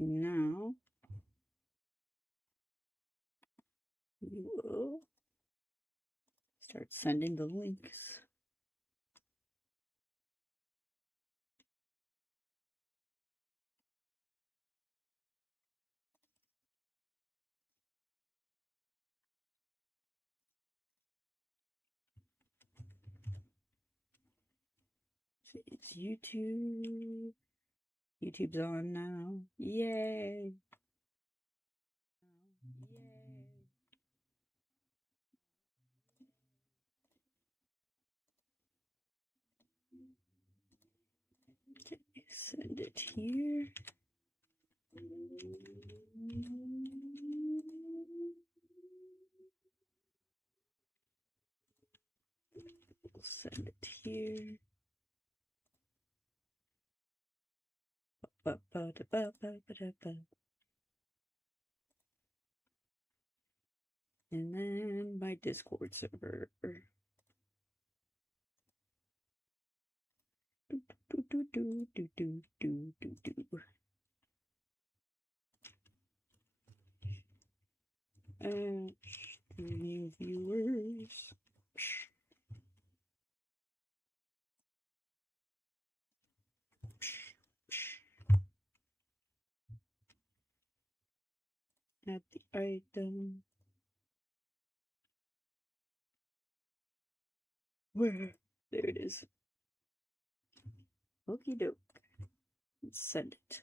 Now we will start sending the links. It's YouTube. YouTube's on now. Yay! Okay, send it here. We'll send it here. And then my Discord server. Stream viewers. Add the item. Where? There it is. Okie doke. Let's send it.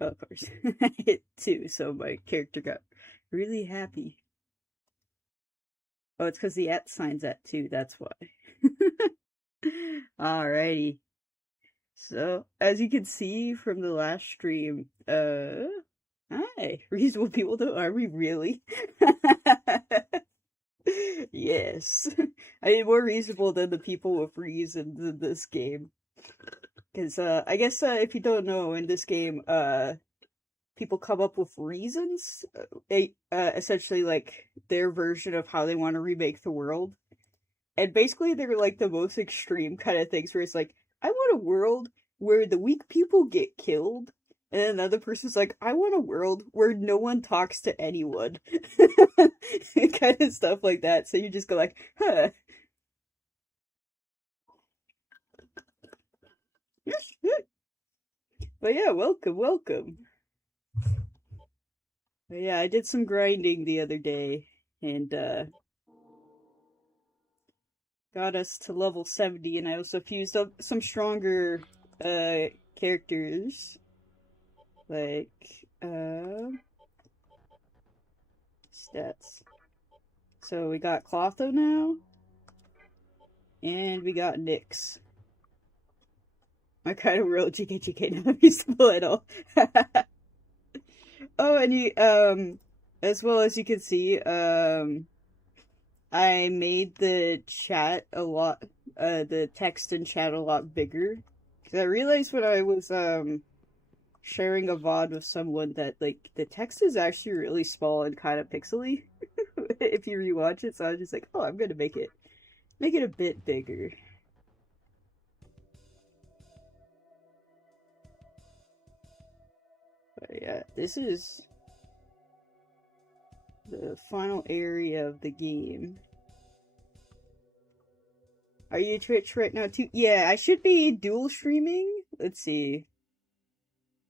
Oh, of course. I hit 2, so my character got really happy. Oh, it's because the @ sign's at 2, that's why. Alrighty. So, as you can see from the last stream, hi, reasonable people don't, are we really? Yes. I mean, more reasonable than the people with reasons in this game. Because, I guess, if you don't know, in this game, people come up with reasons, essentially, like, their version of how they want to remake the world. And basically, they're, like, the most extreme kind of things where it's like, I want a world where the weak people get killed, and another person's like, I want a world where no one talks to anyone. Kind of stuff like that. So you just go like, huh. But yeah, welcome. But yeah, I did some grinding the other day, and got us to level 70, and I also fused up some stronger characters. Like, stats. So we got Clotho now, and we got Nyx. My kind of real GK not usable at all. Oh, and you, as well as you can see, I made the chat a lot, the text in chat a lot bigger. Because I realized when I was, sharing a VOD with someone that, like, the text is actually really small and kind of pixely if you rewatch it. So I was just like, oh, I'm gonna make it a bit bigger. But yeah, this is the final area of the game. Are you Twitch right now too? Yeah, I should be dual streaming. Let's see.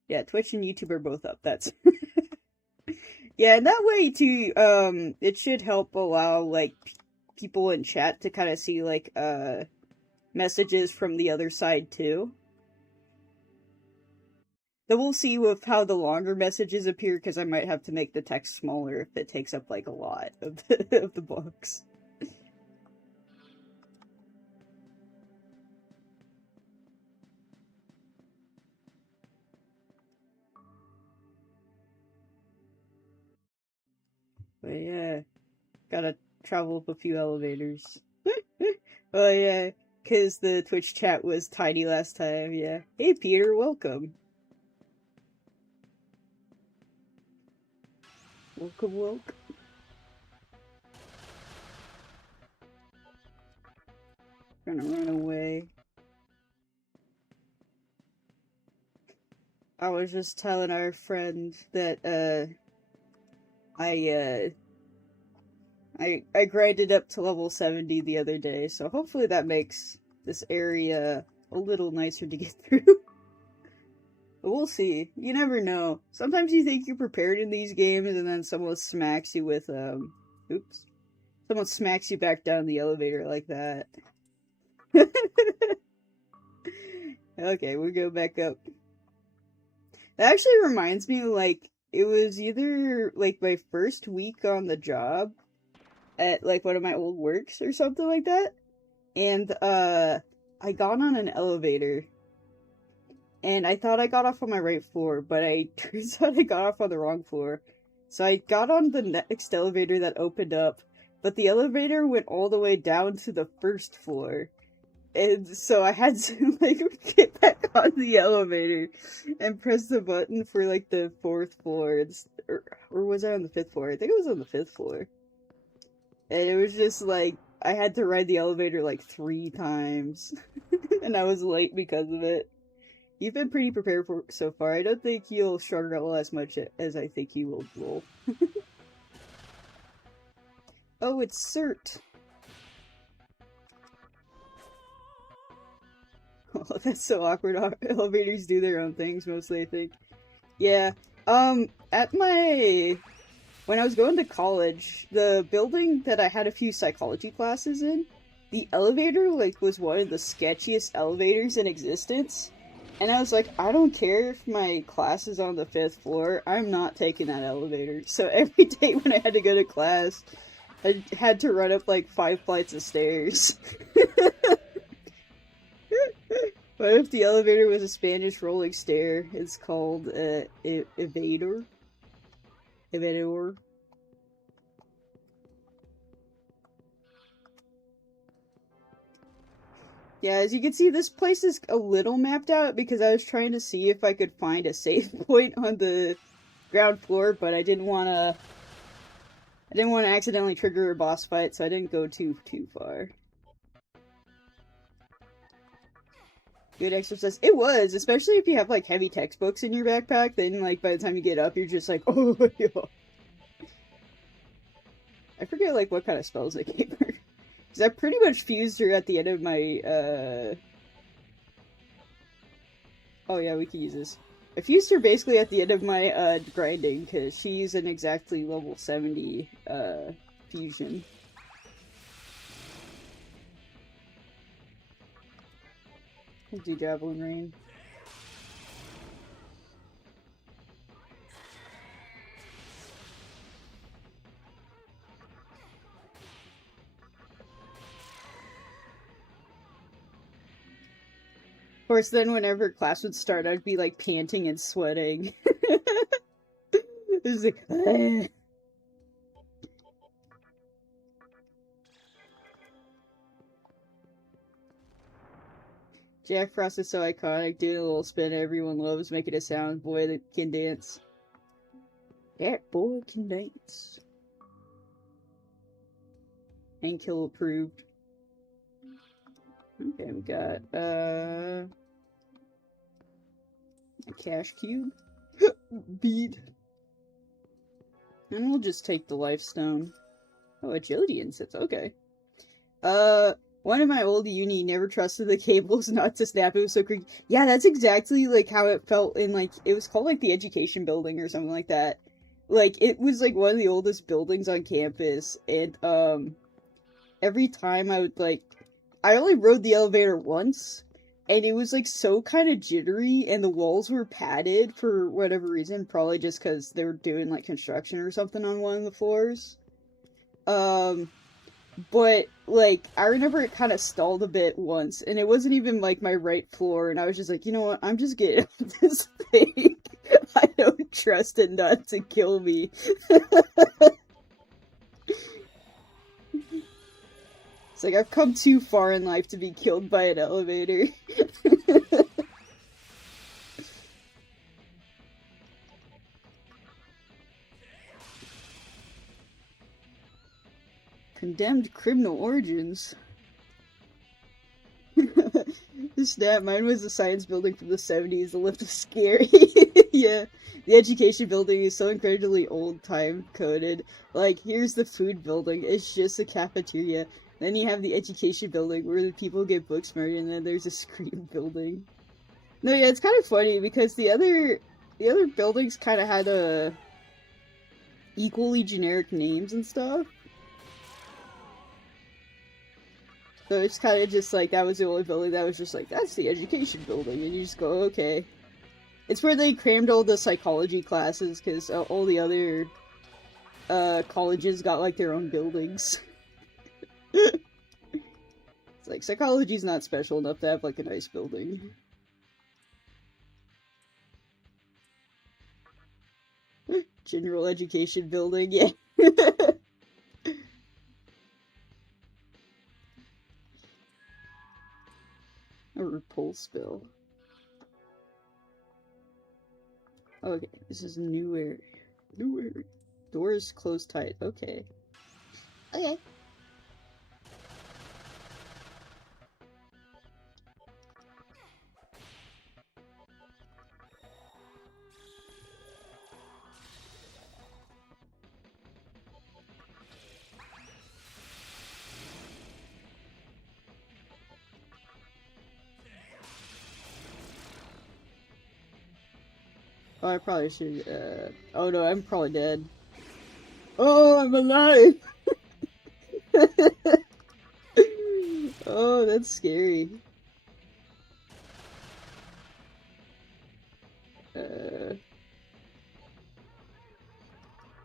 Yeah, Twitch and YouTube are both up. That's yeah, and that way too. It should help allow like people in chat to kind of see like messages from the other side too. Then we'll see with how the longer messages appear, because I might have to make the text smaller if it takes up like a lot of of the box. But yeah, gotta travel up a few elevators. Oh yeah, because the Twitch chat was tiny last time, yeah. Hey Peter, welcome. Welcome. Gonna run away. I was just telling our friend that, I, I grinded up to level 70 the other day, so hopefully that makes this area a little nicer to get through. But we'll see. You never know. Sometimes you think you're prepared in these games, and then someone smacks you with, oops. Someone smacks you back down the elevator like that. Okay, we'll go back up. That actually reminds me, like, it was either, like, my first week on the job at, like, one of my old works or something like that. And, I got on an elevator. And I thought I got off on my right floor, but turns out I got off on the wrong floor. So I got on the next elevator that opened up, but the elevator went all the way down to the first floor. And so I had to, like, get back on the elevator and press the button for, like, the 4th floor. Or was I on the 5th floor? I think it was on the 5th floor. And it was just, like, I had to ride the elevator, like, 3 times. And I was late because of it. You've been pretty prepared for so far. I don't think you'll struggle as much as I think you will roll. Oh, it's Cert! Oh, that's so awkward. Elevators do their own things, mostly, I think. Yeah. At my... When I was going to college, the building that I had a few psychology classes in, the elevator, like, was one of the sketchiest elevators in existence. And I was like, I don't care if my class is on the 5th floor, I'm not taking that elevator. So every day when I had to go to class, I had to run up, like, 5 flights of stairs. What if the elevator was a Spanish rolling stair? It's called, Evador. Evador. Yeah, as you can see, this place is a little mapped out because I was trying to see if I could find a save point on the ground floor, but I didn't want to accidentally trigger a boss fight, so I didn't go too far. Good exercise. It was, especially if you have, like, heavy textbooks in your backpack, then, like, by the time you get up, you're just like, oh, yeah. I forget, like, what kind of spells I gave her. Because I pretty much fused her at the end of my, Oh yeah, we can use this. I fused her basically at the end of my, grinding, because she's an exactly level 70, fusion. We'll do Javelin Rain. Of course, then whenever class would start, I'd be, like, panting and sweating. It was like, ugh. Jack Frost is so iconic, doing a little spin everyone loves, making a sound boy that can dance. That boy can dance. And kill approved. Okay, we got, a cash cube. Bead. And we'll just take the life stone. Oh, agility insets, okay. One of my old uni never trusted the cables not to snap. It was so creepy. Yeah, that's exactly, like, how it felt in, like, it was called, like, the education building or something like that. Like, it was, like, one of the oldest buildings on campus, and, every time I would, like, I only rode the elevator once, and it was, like, so kind of jittery, and the walls were padded for whatever reason, probably just because they were doing, like, construction or something on one of the floors. But, like, I remember it kind of stalled a bit once, and it wasn't even, like, my right floor, and I was just like, you know what, I'm just getting off this thing. I don't trust it not to kill me. It's like, I've come too far in life to be killed by an elevator. Condemned criminal origins. Snap, mine was a science building from the 70s. The lift was scary. Yeah. The education building is so incredibly old time coded. Like, here's the food building. It's just a cafeteria. Then you have the education building where the people get book smart, and then there's a scream building. No, yeah, it's kind of funny because the other buildings kind of had equally generic names and stuff. So it's kind of just like, that was the only building that was just like, that's the education building, and you just go, okay. It's where they crammed all the psychology classes, because all the other colleges got like their own buildings. It's like, psychology's not special enough to have like a nice building. General education building, yeah. A repulse bill. Okay, this is new area. New area. Doors closed tight. Okay. Okay. Oh, I probably should, oh no, I'm probably dead. Oh, I'm alive! Oh, that's scary. Yeah,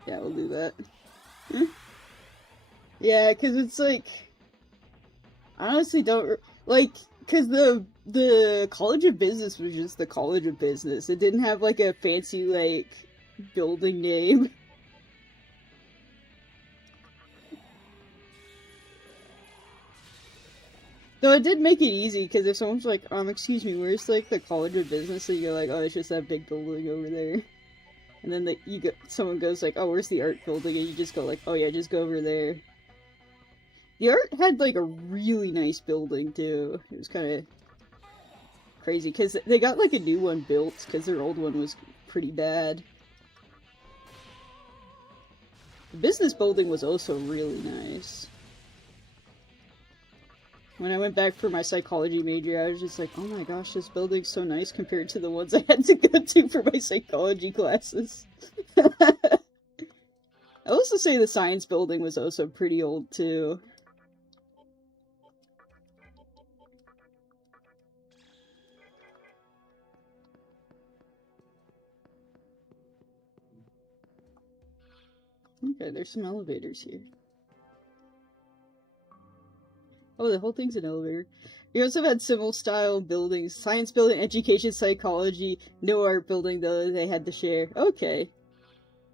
we'll do that. Yeah, because it's like, I honestly don't, like, because the College of Business was just the College of Business. It didn't have, like, a fancy, like, building name. Though it did make it easy, because if someone's like, excuse me, where's, like, the College of Business? And you're like, oh, it's just that big building over there. And then someone goes like, oh, where's the art building? And you just go like, oh yeah, just go over there. The art had, like, a really nice building, too. It was kind of crazy, because they got, like, a new one built, because their old one was pretty bad. The business building was also really nice. When I went back for my psychology major, I was just like, oh my gosh, this building's so nice compared to the ones I had to go to for my psychology classes. I also say the science building was also pretty old, too. Okay, there's some elevators here. Oh, the whole thing's an elevator. We also had similar style buildings. Science building, education, psychology. No art building, though, they had to share. Okay.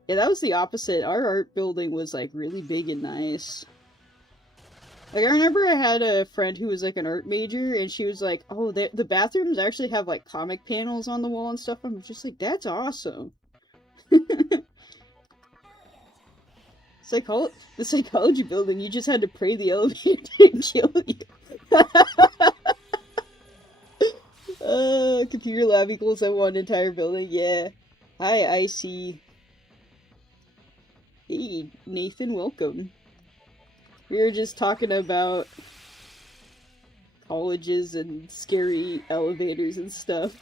Yeah, that was the opposite. Our art building was, like, really big and nice. Like, I remember I had a friend who was, like, an art major, and she was like, oh, the bathrooms actually have, like, comic panels on the wall and stuff. I'm just like, that's awesome. The psychology building, you just had to pray the elevator didn't kill you. Computer lab equals that one entire building, yeah. Hi, I see. Hey, Nathan, welcome. We were just talking about colleges and scary elevators and stuff.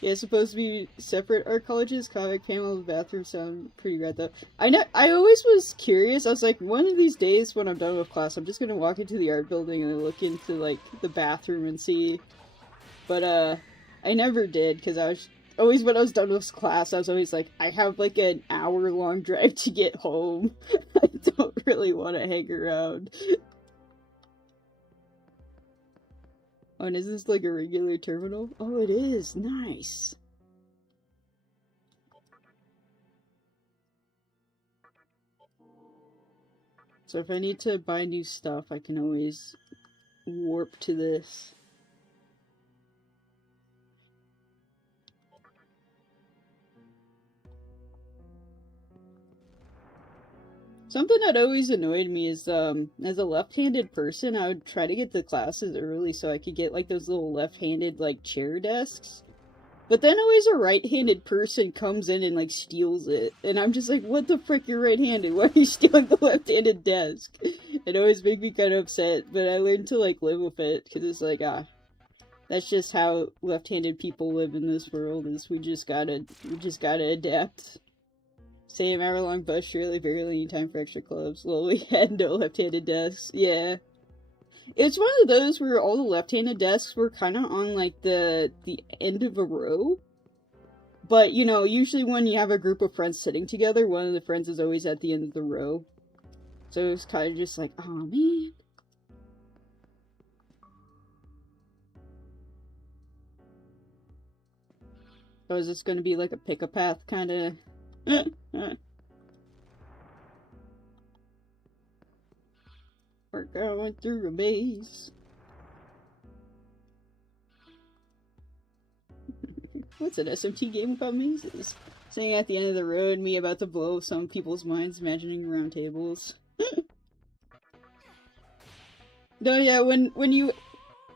Yeah, it's supposed to be separate art colleges, comic panels, bathrooms sound pretty rad though. I always was curious. I was like, one of these days when I'm done with class, I'm just gonna walk into the art building and look into, like, the bathroom and see. But, I never did, because I was always, when I was done with class, I was always like, I have, like, an hour-long drive to get home. I don't really want to hang around. Oh, and is this like a regular terminal? Oh, it is. Nice. So if I need to buy new stuff, I can always warp to this. Something that always annoyed me is, as a left-handed person, I would try to get to classes early so I could get, like, those little left-handed, like, chair desks. But then always a right-handed person comes in and, like, steals it. And I'm just like, what the frick, you're right-handed? Why are you stealing the left-handed desk? It always made me kind of upset, but I learned to, like, live with it, because it's like, that's just how left-handed people live in this world, is we just gotta adapt. Same hour-long bus, really barely any time for extra clubs. Well, we had no left-handed desks. Yeah. It's one of those where all the left-handed desks were kind of on, like, the end of a row. But, you know, usually when you have a group of friends sitting together, one of the friends is always at the end of the row. So it's kind of just like, oh man. Oh, is this gonna be like a pick-a-path kind of... We're going through a maze. What's an SMT game about mazes? Sitting at the end of the road, me about to blow some people's minds, imagining round tables. No, yeah, when you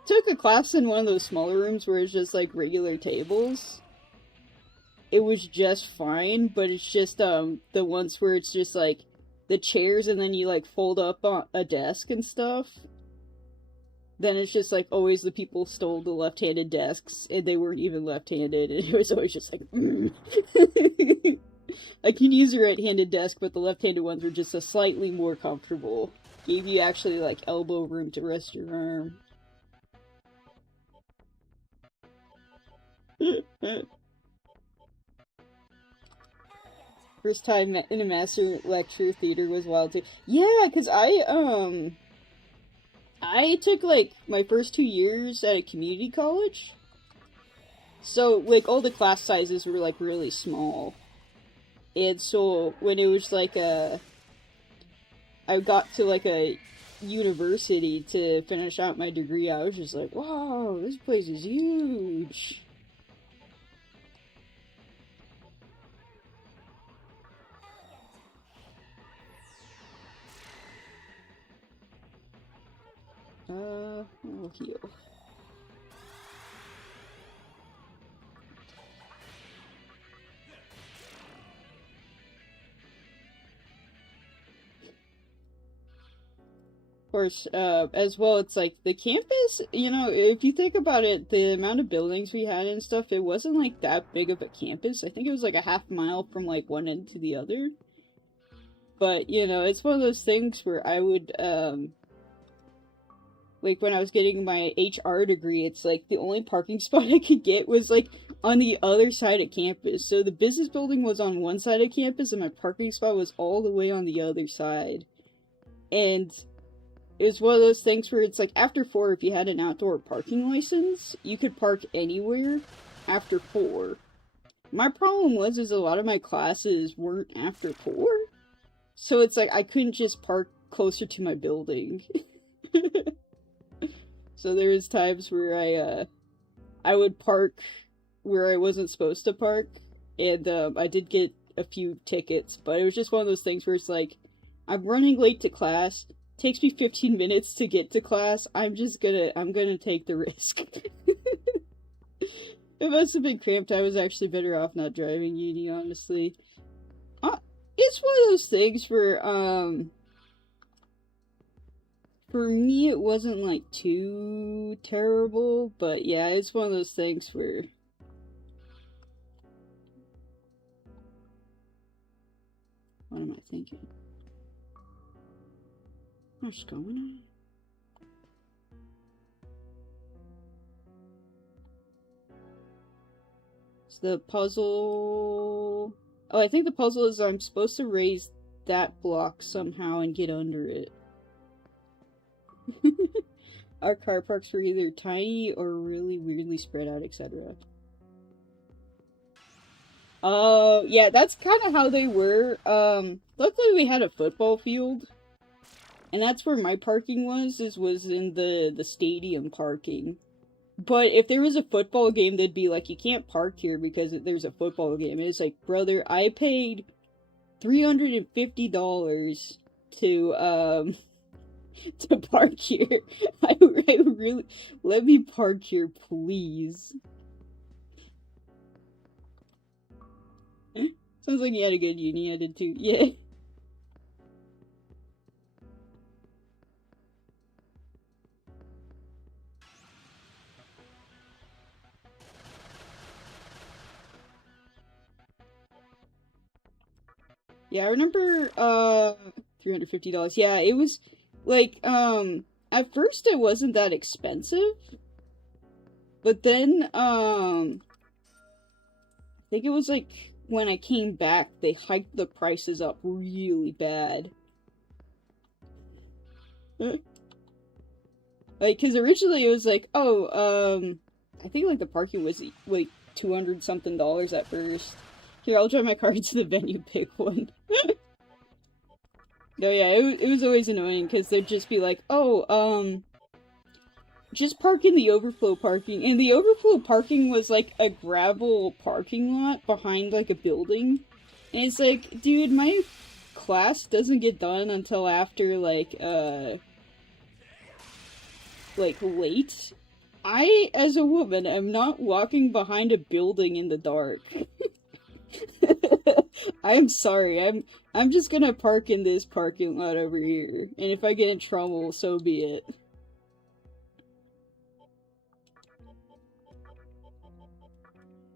took a class in one of those smaller rooms where it's just like regular tables, it was just fine, but it's just the ones where it's just like the chairs and then you like fold up on a desk and stuff. Then it's just like always the people stole the left-handed desks and they weren't even left-handed, and it was always just like I can use a right-handed desk, but the left-handed ones were just a slightly more comfortable. Gave you actually like elbow room to rest your arm. First time in a master lecture theater was wild too. Yeah, because I took, like, my first 2 years at a community college. So, like, all the class sizes were, like, really small. And so, when it was, like, I got to, like, a university to finish out my degree, I was just like, wow, this place is huge. I'll heal. Of course, as well, it's like the campus, you know, if you think about it, the amount of buildings we had and stuff, it wasn't like that big of a campus. I think it was like a half mile from like one end to the other. But, you know, it's one of those things where I would, like, when I was getting my HR degree, it's like the only parking spot I could get was like on the other side of campus. So the business building was on one side of campus and my parking spot was all the way on the other side. And it was one of those things where it's like after 4, if you had an outdoor parking license, you could park anywhere after 4. My problem was is a lot of my classes weren't after 4. So it's like I couldn't just park closer to my building. So there was times where I would park where I wasn't supposed to park, and I did get a few tickets, but it was just one of those things where it's like, I'm running late to class, takes me 15 minutes to get to class, I'm gonna take the risk. It must have been cramped. I was actually better off not driving uni, honestly. It's one of those things where, for me, it wasn't, like, too terrible, but yeah, it's one of those things where... What am I thinking? What's going on? It's the puzzle... Oh, I think the puzzle is I'm supposed to raise that block somehow and get under it. Our car parks were either tiny or really weirdly spread out, etc. Oh, yeah, that's kind of how they were. Luckily we had a football field. And that's where my parking was in the stadium parking. But if there was a football game, they'd be like, you can't park here because there's a football game. And it's like, brother, I paid $350 to to park here. I really let me park here, please. Sounds like you had a good uni. I did too. Yeah. Yeah, I remember $350. Yeah, it was like at first it wasn't that expensive, but then I think it was like when I came back they hiked the prices up really bad. Like, cuz originally it was like, oh, I think like the parking was like 200 something dollars at first. Here, I'll drive my car to the venue, pick one. No, yeah, it was always annoying because they'd just be like, oh, just park in the overflow parking. And the overflow parking was like a gravel parking lot behind like a building. And it's like, dude, my class doesn't get done until after like late. I, as a woman, am not walking behind a building in the dark. I'm sorry. I'm just gonna park in this parking lot over here. And if I get in trouble, so be it.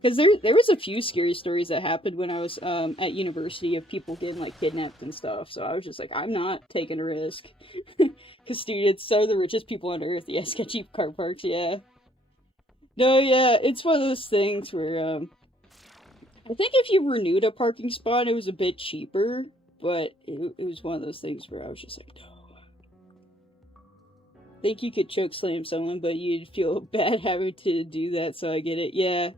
Because there was a few scary stories that happened when I was at university of people getting like kidnapped and stuff. So I was just like, I'm not taking a risk. Because students are the richest people on earth. Yeah, sketchy car parks. Yeah. No, yeah, it's one of those things where I think if you renewed a parking spot, it was a bit cheaper, but it was one of those things where I was just like, no. I think you could choke slam someone, but you'd feel bad having to do that, so I get it. Yeah.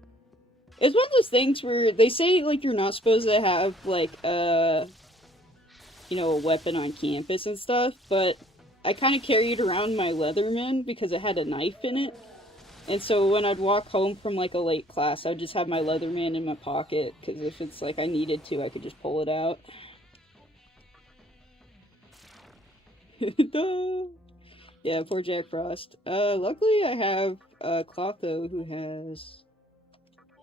It's one of those things where they say, like, you're not supposed to have, like, you know, a weapon on campus and stuff, but I kind of carried around my Leatherman because it had a knife in it. And so when I'd walk home from like a late class, I'd just have my Leatherman in my pocket, because if it's like I needed to, I could just pull it out. No. Yeah, poor Jack Frost. Luckily I have Clotho who has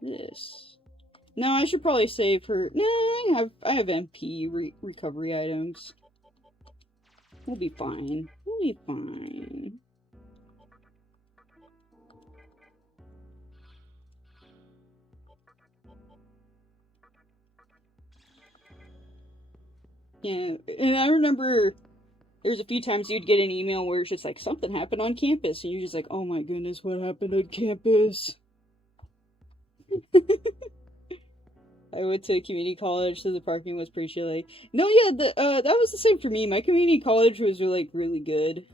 this. No, I should probably save her. No, I have MP recovery items. We'll be fine. We'll be fine. Yeah, and I remember there's a few times you'd get an email where it's just like, something happened on campus, and you're just like, oh my goodness, what happened on campus? I went to community college, so the parking was pretty shitty. No, yeah, that was the same for me. My community college was like really good.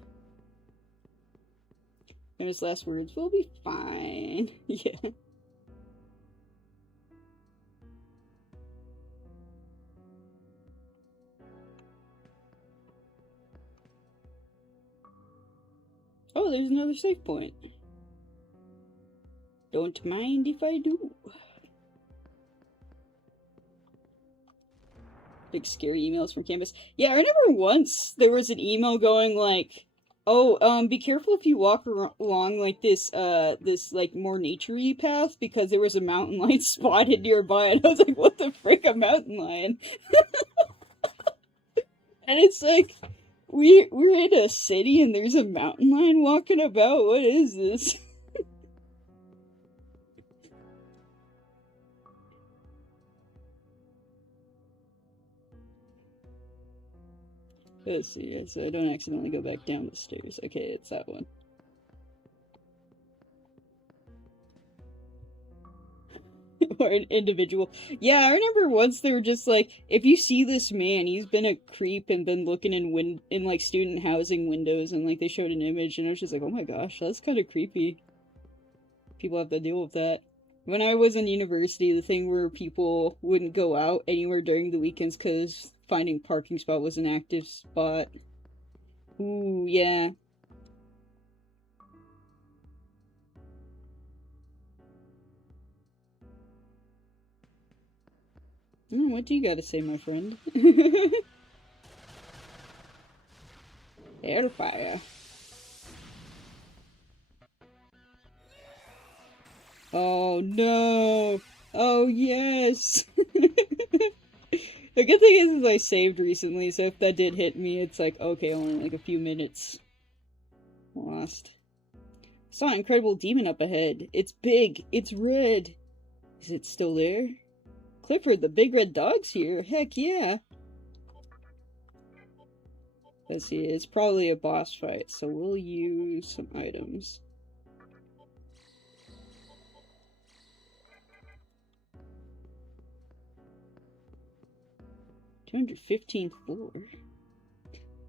Famous last words, we'll be fine. Yeah. Oh, there's another save point. Don't mind if I do. Big scary emails from campus. Yeah, I remember once there was an email going like, oh, be careful if you walk along like this like more naturey path, because there was a mountain lion spotted nearby. And I was like, what the frick, a mountain lion? And it's like, we're in a city and there's a mountain lion walking about. What is this? Let's see, so I don't accidentally go back down the stairs. Okay, it's that one. Or an individual. Yeah, I remember once they were just like, if you see this man, he's been a creep and been looking in like student housing windows, and like they showed an image, and I was just like, oh my gosh, that's kind of creepy. People have to deal with that. When I was in university, the thing where people wouldn't go out anywhere during the weekends because finding parking spot was an active spot. Ooh, yeah. What do you gotta say, my friend? Hellfire. Oh no! Oh yes! The good thing is I saved recently, so if that did hit me, it's like, okay, only like a few minutes lost. Saw an incredible demon up ahead. It's big. It's red. Is it still there? Clifford, the big red dog's here. Heck yeah. Let's see, it's probably a boss fight, so we'll use some items. $215th floor.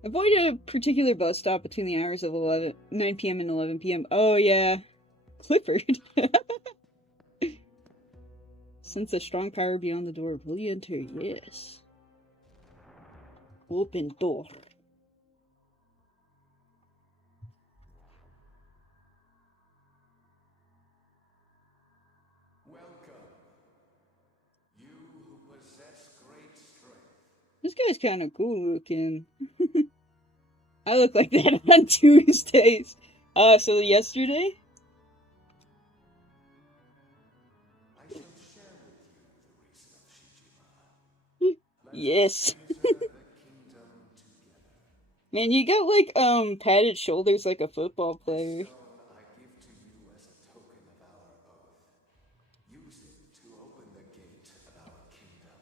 Avoid a particular bus stop between the hours of 9 p.m. and 11 p.m. Oh yeah, Clifford. Sense a strong power beyond the door. Will you enter? Yes. Open door. This guy's kind of cool looking. I look like that on Tuesdays. So yesterday? I shall share with you the reason of Shijima. Yes. Man, you got like, padded shoulders like a football player. I give to you as a token of our oath. Use it to open the gate of our kingdom.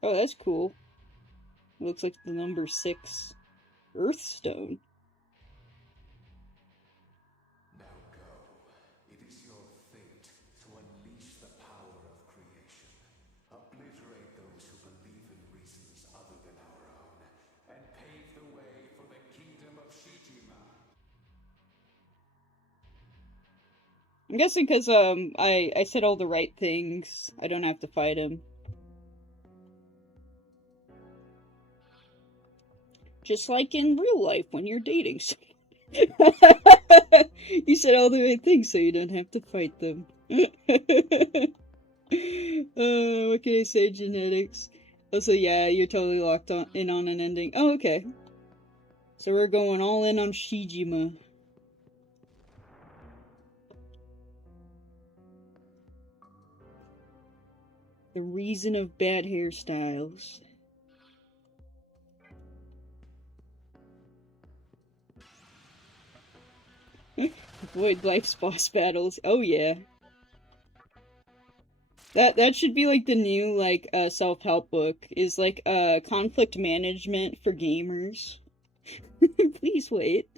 Oh, that's cool. Looks like the number 6 Earthstone. Now go. It is your fate to unleash the power of creation. Obliterate those who believe in reasons other than our own, and pave the way for the kingdom of Shijima. I'm guessing because, I said all the right things. I don't have to fight him. Just like in real life when you're dating someone. You said all the right things so you don't have to fight them. What can I say? Genetics. Also, yeah, you're totally locked in on an ending. Oh, okay. So we're going all in on Shijima. The reason of bad hairstyles. Avoid life's boss battles. Oh yeah. That should be like the new like self-help book is like conflict management for gamers. Please wait.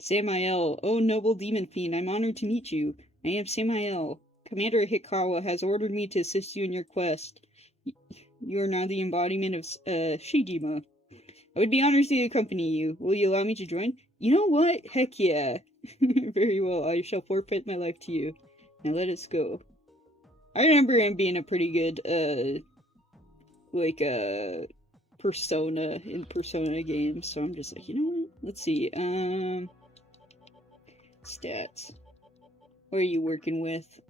Samael, oh noble demon fiend, I'm honored to meet you. I am Samael. Commander Hikawa has ordered me to assist you in your quest. You are now the embodiment of Shijima. I would be honored to accompany you. Will you allow me to join? You know what? Heck yeah. Very well, I shall forfeit my life to you. Now let us go. I remember him being a pretty good, persona in Persona games, so I'm just like, you know what? Let's see, stats. What are you working with?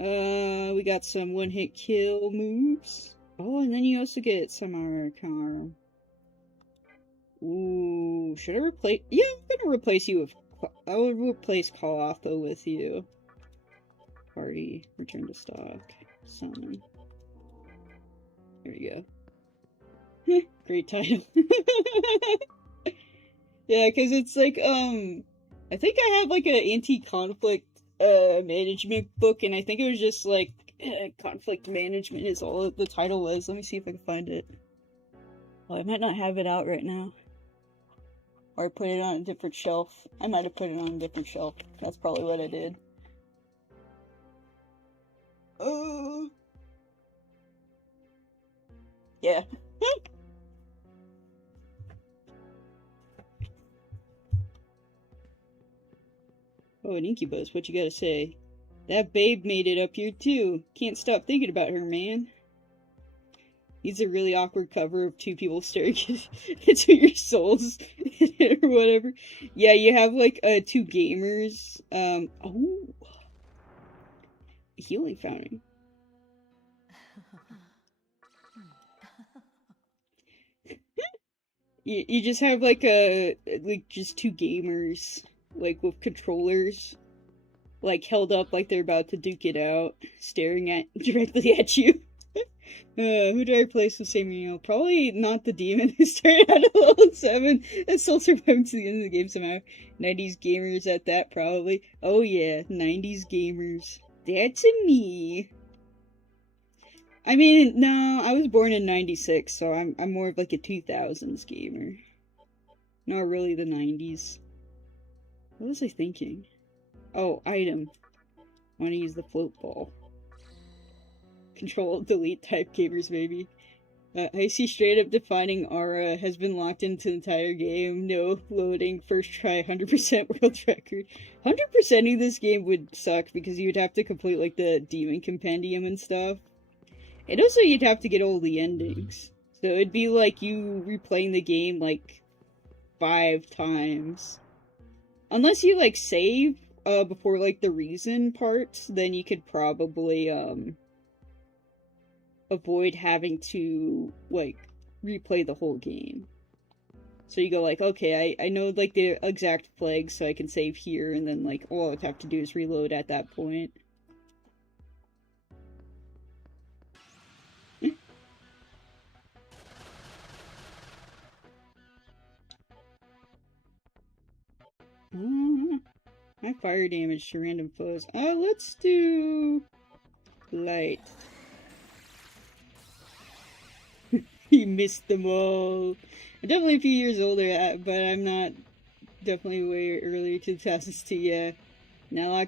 We got some one-hit kill moves. Oh, and then you also get some Arcana. Ooh, should I replace? Yeah, I'm gonna replace you with. I would replace Kalatha with you. Party, return to stock, summon. There you go. Great title. Yeah, because it's like, I think I have like an anti-conflict management book, and I think it was just like conflict management is all the title was. Let me see if I can find it. Well, I might not have it out right now. Or I put it on a different shelf. I might have put it on a different shelf. That's probably what I did. Yeah. Oh, an incubus. What you gotta say? That babe made it up here too. Can't stop thinking about her, man. He's a really awkward cover of two people staring into your souls or whatever. Yeah, you have like two gamers. Oh. healing fountain. You just have like just two gamers like with controllers like held up like they're about to duke it out, staring at directly at you. Who do I replace with Samuel? Probably not the demon who started at a level 7 and still survived to the end of the game somehow. 90s gamers at that, probably. Oh yeah, 90s gamers. That's me. I mean, no, I was born in 96, so I'm more of like a 2000s gamer. Not really the 90s. What was I thinking? Oh, item. Want to use the float ball. Control delete type gamers, maybe. I see straight up defining aura has been locked into the entire game. No loading, first try, 100% world record. 100%ing this game would suck because you'd have to complete like the demon compendium and stuff. And also you'd have to get all the endings. So it'd be like you replaying the game like 5 times. Unless you like save before like the reason parts, then you could probably avoid having to like replay the whole game. So you go like, okay, I know like the exact flags, so I can save here, and then like all I have to do is reload at that point. My fire damage to random foes. Let's do light. He missed them all. I'm definitely a few years older, but I'm not. Definitely way earlier 2000s too, yeah. Now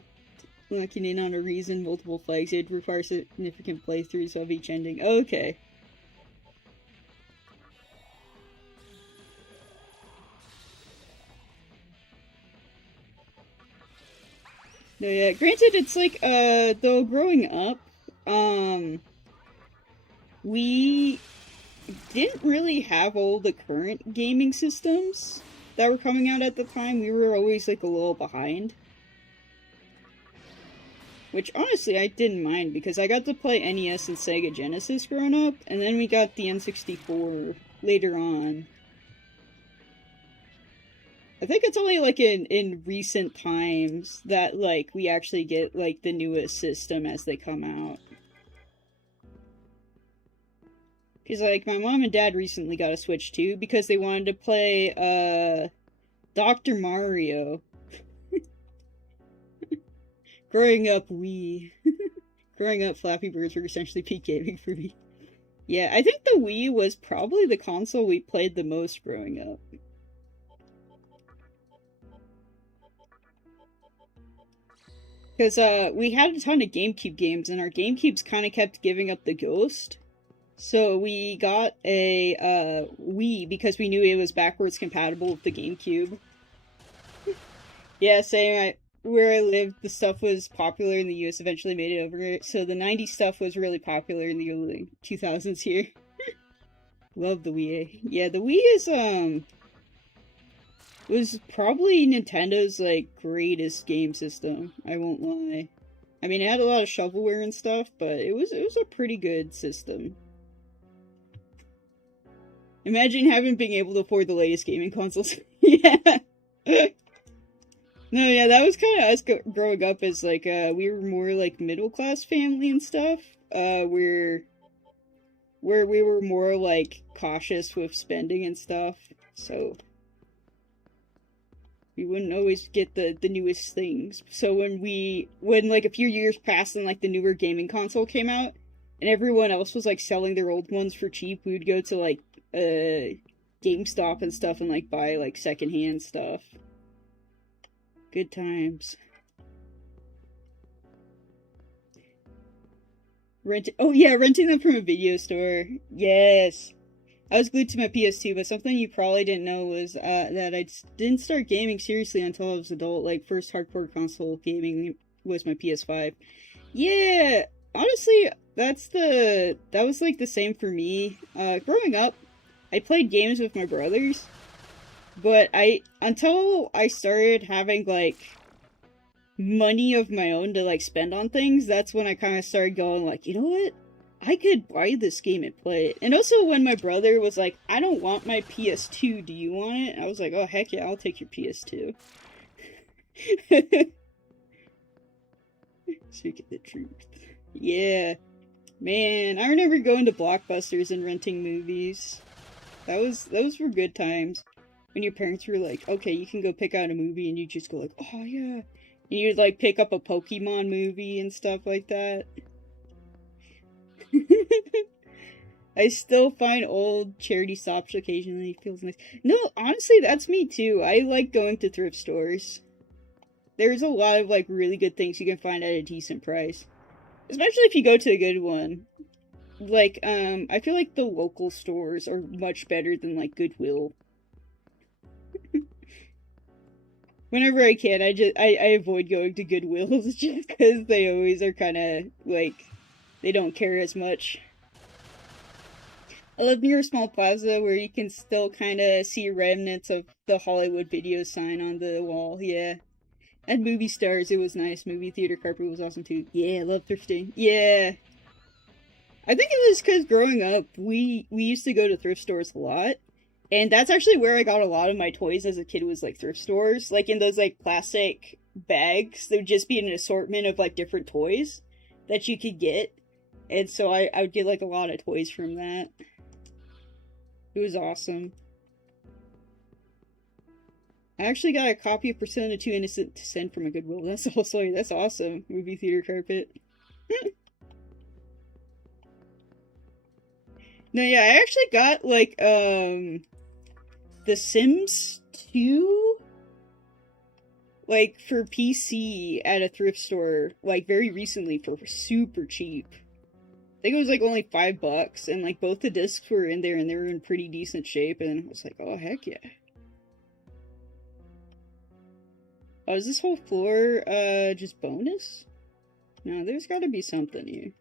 locking in on a reason, multiple flags, it requires significant playthroughs of each ending. Okay. No, yeah, granted, it's like, though growing up, we didn't really have all the current gaming systems that were coming out at the time. We were always, like, a little behind. Which, honestly, I didn't mind, because I got to play NES and Sega Genesis growing up, and then we got the N64 later on. I think it's only, like, in recent times that, like, we actually get, like, the newest system as they come out. Because, like, my mom and dad recently got a Switch, too, because they wanted to play, Dr. Mario. Growing up, growing up, Flappy Birds were essentially peak gaming for me. Yeah, I think the Wii was probably the console we played the most growing up. Because, we had a ton of GameCube games, and our GameCubes kind of kept giving up the ghost. So we got a, Wii because we knew it was backwards compatible with the GameCube. Yeah, same. Where I lived, the stuff was popular in the US, eventually made it over. So the 90s stuff was really popular in the early 2000s here. Love the Wii. Yeah, the Wii is, was probably Nintendo's, like, greatest game system. I won't lie. I mean, it had a lot of shovelware and stuff, but it was a pretty good system. Imagine having been able to afford the latest gaming consoles. Yeah. No, yeah, that was kind of us growing up as, like, we were more, like, middle-class family and stuff, where we were more, like, cautious with spending and stuff, so we wouldn't always get the newest things. So when, like, a few years passed and, like, the newer gaming console came out, and everyone else was, like, selling their old ones for cheap, we would go to, like, GameStop and stuff and, like, buy, like, secondhand stuff. Good times. Oh yeah, renting them from a video store. Yes. I was glued to my PS2, but something you probably didn't know was that I didn't start gaming seriously until I was an adult. Like, first hardcore console gaming was my PS5. Yeah, honestly, that was like the same for me. Growing up, I played games with my brothers. But until I started having, like, money of my own to like spend on things, that's when I kind of started going like, you know what? I could buy this game and play it. And also when my brother was like, I don't want my PS2, do you want it? I was like, oh heck yeah, I'll take your PS2. Speaking the truth. Yeah. Man, I remember going to Blockbusters and renting movies. Those were good times. When your parents were like, okay, you can go pick out a movie, and you just go like, oh yeah. And you'd like pick up a Pokemon movie and stuff like that. I still find old charity shops occasionally feels nice. No, honestly, that's me too. I like going to thrift stores. There's a lot of like really good things you can find at a decent price. Especially if you go to a good one. Like, I feel like the local stores are much better than like Goodwill. Whenever I can, I avoid going to Goodwills just because they always are kind of like they don't care as much. I live near a small plaza where you can still kind of see remnants of the Hollywood video sign on the wall. Yeah. And movie stars, it was nice. Movie theater carpet was awesome too. Yeah, I love thrifting. Yeah. I think it was because growing up, we used to go to thrift stores a lot. And that's actually where I got a lot of my toys as a kid was like thrift stores. Like in those like plastic bags, there would just be an assortment of like different toys that you could get. And so I would get like a lot of toys from that. It was awesome. I actually got a copy of Persona 2 Innocent to send from a Goodwill. That's also that's awesome. Movie theater carpet. No, yeah, I actually got like The Sims 2 like for PC at a thrift store like very recently for super cheap. I think it was like only $5 and like both the discs were in there and they were in pretty decent shape and I was like, oh heck yeah. Oh, is this whole floor just bonus? No, there's gotta be something here.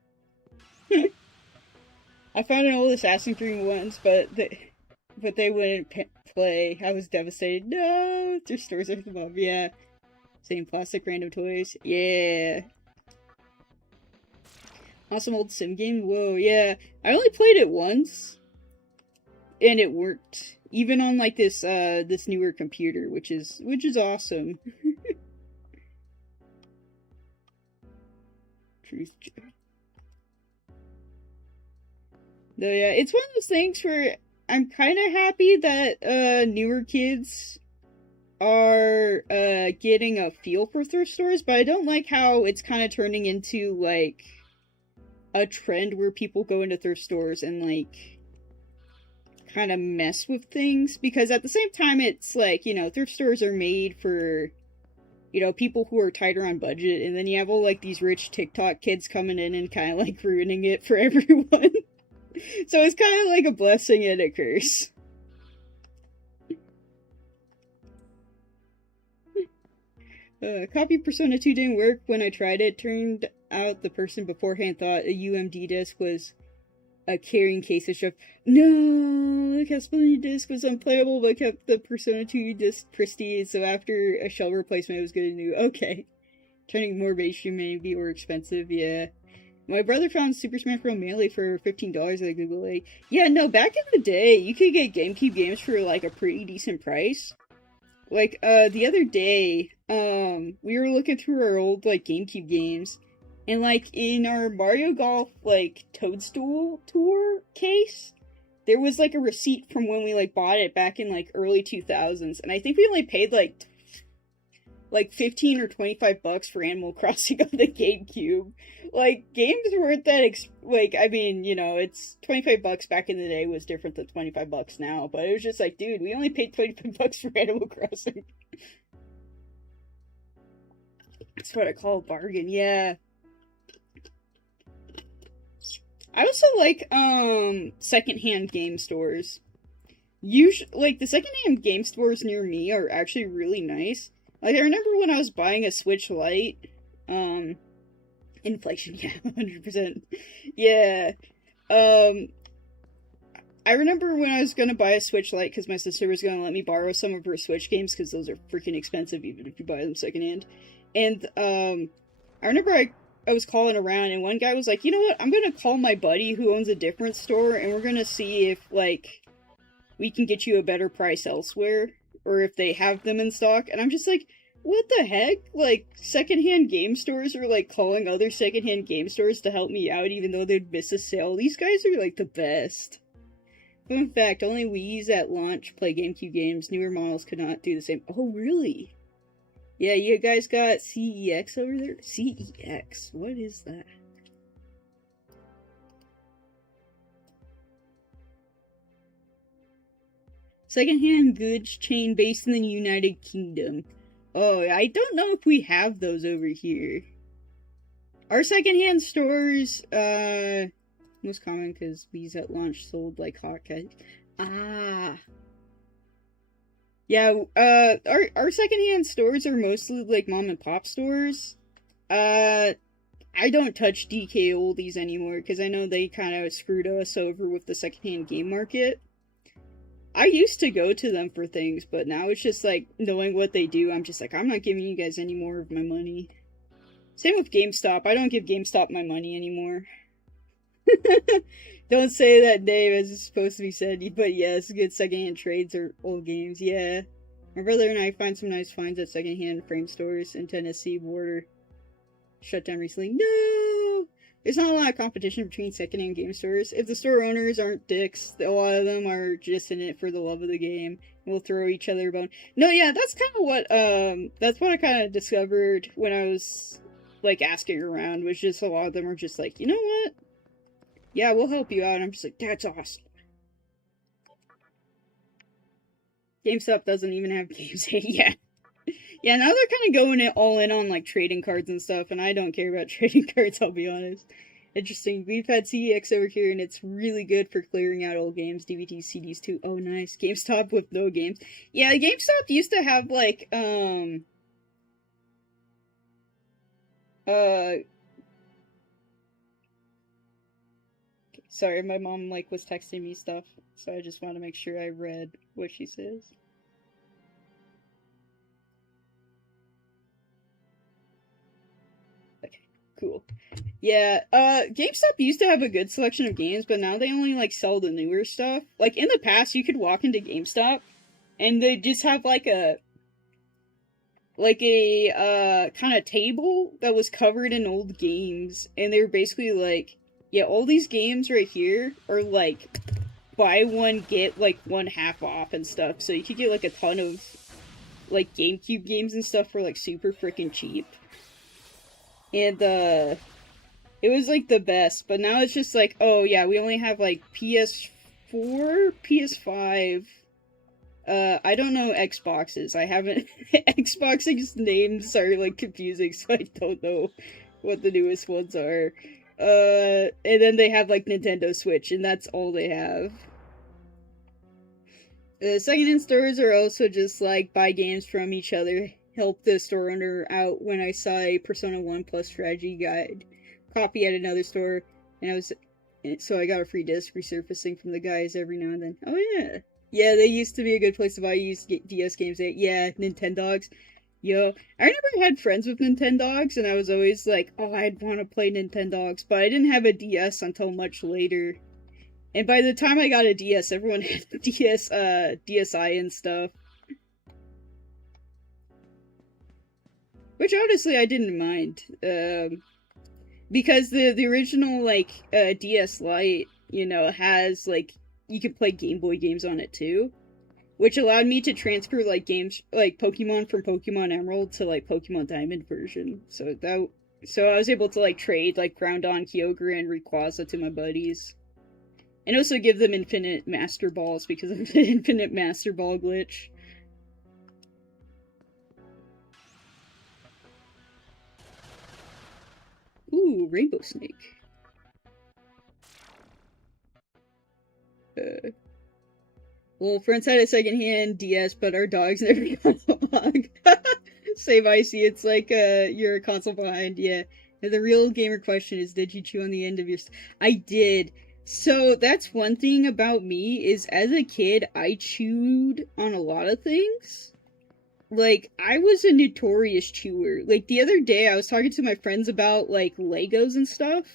I found an old Assassin's Creed once, but they wouldn't play. I was devastated. No, their stores are the mob. Yeah. Same plastic random toys. Yeah. Awesome old sim game. Whoa, yeah. I only played it once. And it worked. Even on like this this newer computer, which is awesome. Truth. No, yeah, it's one of those things where I'm kind of happy that newer kids are getting a feel for thrift stores, but I don't like how it's kind of turning into like a trend where people go into thrift stores and like kind of mess with things, because at the same time it's like, you know, thrift stores are made for, you know, people who are tighter on budget, and then you have all like these rich TikTok kids coming in and kind of like ruining it for everyone. So it's kind of like a blessing and a curse. Copy Persona 2 didn't work when I tried it. Turned out the person beforehand thought a UMD disc was a carrying case of stuff. No, the Castlevania disc was unplayable, but kept the Persona 2 disc pristine, so after a shell replacement, it was good and new. Okay. Turning more mainstream maybe or expensive, yeah. My brother found Super Smash Bros. Melee for $15 at Google A. Yeah, no, back in the day, you could get GameCube games for, like, a pretty decent price. Like, the other day, we were looking through our old, like, GameCube games, and, like, in our Mario Golf, like, Toadstool Tour case, there was, like, a receipt from when we, like, bought it back in, like, early 2000s, and I think we only paid, like 15 or $25 for Animal Crossing on the GameCube. Like, games weren't that, like, I mean, you know, it's $25 back in the day was different than $25 now, but it was just like, dude, we only paid $25 for Animal Crossing. That's what I call a bargain, yeah. I also like, secondhand game stores. Usually, like, the secondhand game stores near me are actually really nice. Like, I remember when I was buying a Switch Lite, inflation, yeah, 100%. Yeah, I remember when I was gonna buy a Switch Lite, because my sister was gonna let me borrow some of her Switch games, because those are freaking expensive, even if you buy them secondhand. And I remember I was calling around, and one guy was like, "You know what? I'm gonna call my buddy who owns a different store, and we're gonna see if like we can get you a better price elsewhere, or if they have them in stock." And I'm just like, what the heck? Like, secondhand game stores are like calling other secondhand game stores to help me out, even though they'd miss a sale. These guys are like the best. Fun fact: only Wii's at launch play GameCube games. Newer models could not do the same. Oh, really? Yeah, you guys got CEX over there? CEX? What is that? Secondhand goods chain based in the United Kingdom. Oh, I don't know if we have those over here. Our secondhand stores, most common because these at launch sold like hotcakes. Ah. Yeah, our secondhand stores are mostly like mom and pop stores. I don't touch DK oldies anymore because I know they kind of screwed us over with the secondhand game market. I used to go to them for things, but now it's just like knowing what they do, I'm just like, I'm not giving you guys any more of my money. Same with GameStop. I don't give GameStop my money anymore. Don't say that name as it's supposed to be said, but yes, good secondhand trades or old games, yeah. My brother and I find some nice finds at secondhand frame stores in Tennessee border. Shut down recently. No! There's not a lot of competition between secondhand game stores. If the store owners aren't dicks, a lot of them are just in it for the love of the game. We'll throw each other a bone. No, yeah, that's kind of what, that's what I kind of discovered when I was, like, asking around, was just a lot of them are just like, you know what? Yeah, we'll help you out. And I'm just like, that's awesome. GameStop doesn't even have games. Yeah. Yeah, now they're kind of going all in on like trading cards and stuff, and I don't care about trading cards, I'll be honest. Interesting. We've had CEX over here, and it's really good for clearing out old games, DVDs, CDs too. Oh, nice. GameStop with no games. Yeah, GameStop used to have like sorry, my mom like was texting me stuff, so I just want to make sure I read what she says. Okay, cool. Yeah, GameStop used to have a good selection of games, but now they only like sell the newer stuff. Like in the past, you could walk into GameStop and they just have like a kind of table that was covered in old games, and they were basically like, yeah, all these games right here are like buy one get like one half off and stuff. So you could get like a ton of like GameCube games and stuff for like super freaking cheap. And it was like the best, but now it's just like, oh yeah, we only have like PS4, PS5. I don't know Xboxes. I haven't. Xbox's names are like confusing, so I don't know what the newest ones are. And then they have like Nintendo Switch, and that's all they have. Secondhand stores are also just like buy games from each other. Help the store owner out. When I saw a Persona 1 Plus strategy guide copy at another store, and so I got a free disc resurfacing from the guys every now and then. Oh yeah. Yeah, they used to be a good place to buy used DS games. Yeah, Nintendogs. Yo, I remember I had friends with Nintendogs, and I was always like, oh, I'd want to play Nintendogs, but I didn't have a DS until much later. And by the time I got a DS, everyone had DSi and stuff. Which honestly I didn't mind. Because the original, like, DS Lite, you know, has, like, you can play Game Boy games on it too. Which allowed me to transfer, like, games, like, Pokemon from Pokemon Emerald to, like, Pokemon Diamond version. So I was able to, like, trade, like, Groundon, Kyogre, and Rayquaza to my buddies. And also give them infinite Master Balls because of the infinite Master Ball glitch. Ooh, Rainbow Snake. Well, friends had a secondhand DS, but our dogs never got along. Same icy, it's like, you're a console behind, yeah. And the real gamer question is, did you chew on the end of your... I did. So, that's one thing about me, is as a kid, I chewed on a lot of things. like, I was a notorious chewer. Like, the other day I was talking to my friends about, like, Legos and stuff,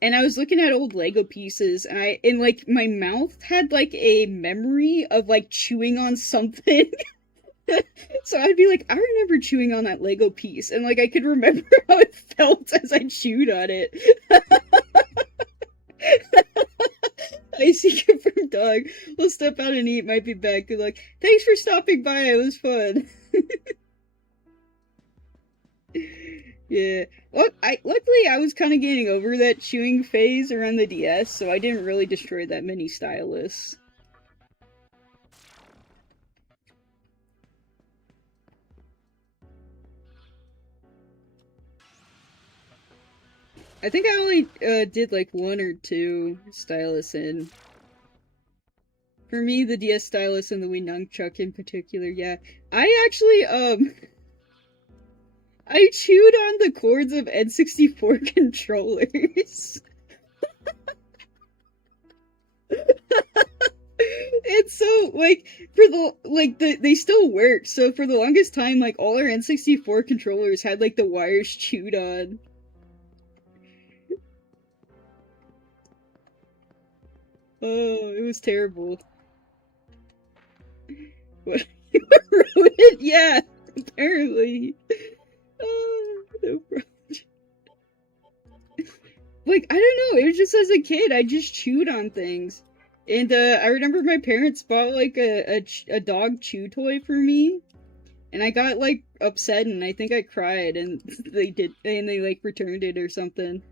and I was looking at old Lego pieces, and like, my mouth had, like, a memory of, like, chewing on something. So I'd be like, I remember chewing on that Lego piece, and, like, I could remember how it felt as I chewed on it. I see you from Dog. We'll step out and eat, might be back. Good luck. Thanks for stopping by, it was fun. Yeah. Well, luckily I was kind of getting over that chewing phase around the DS, so I didn't really destroy that many styluses. I think I only did like one or two stylus in. For me, the DS stylus and the Wii Nunchuck in particular, yeah. I actually, I chewed on the cords of N64 controllers. It's so, like, they still work, so for the longest time, like, all our N64 controllers had, like, the wires chewed on. Oh, it was terrible. What? You wrote it? Yeah, apparently. Oh, no problem. Like, I don't know, it was just as a kid, I just chewed on things. And, I remember my parents bought, like, a dog chew toy for me. And I got, like, upset and I think I cried and they, like, returned it or something.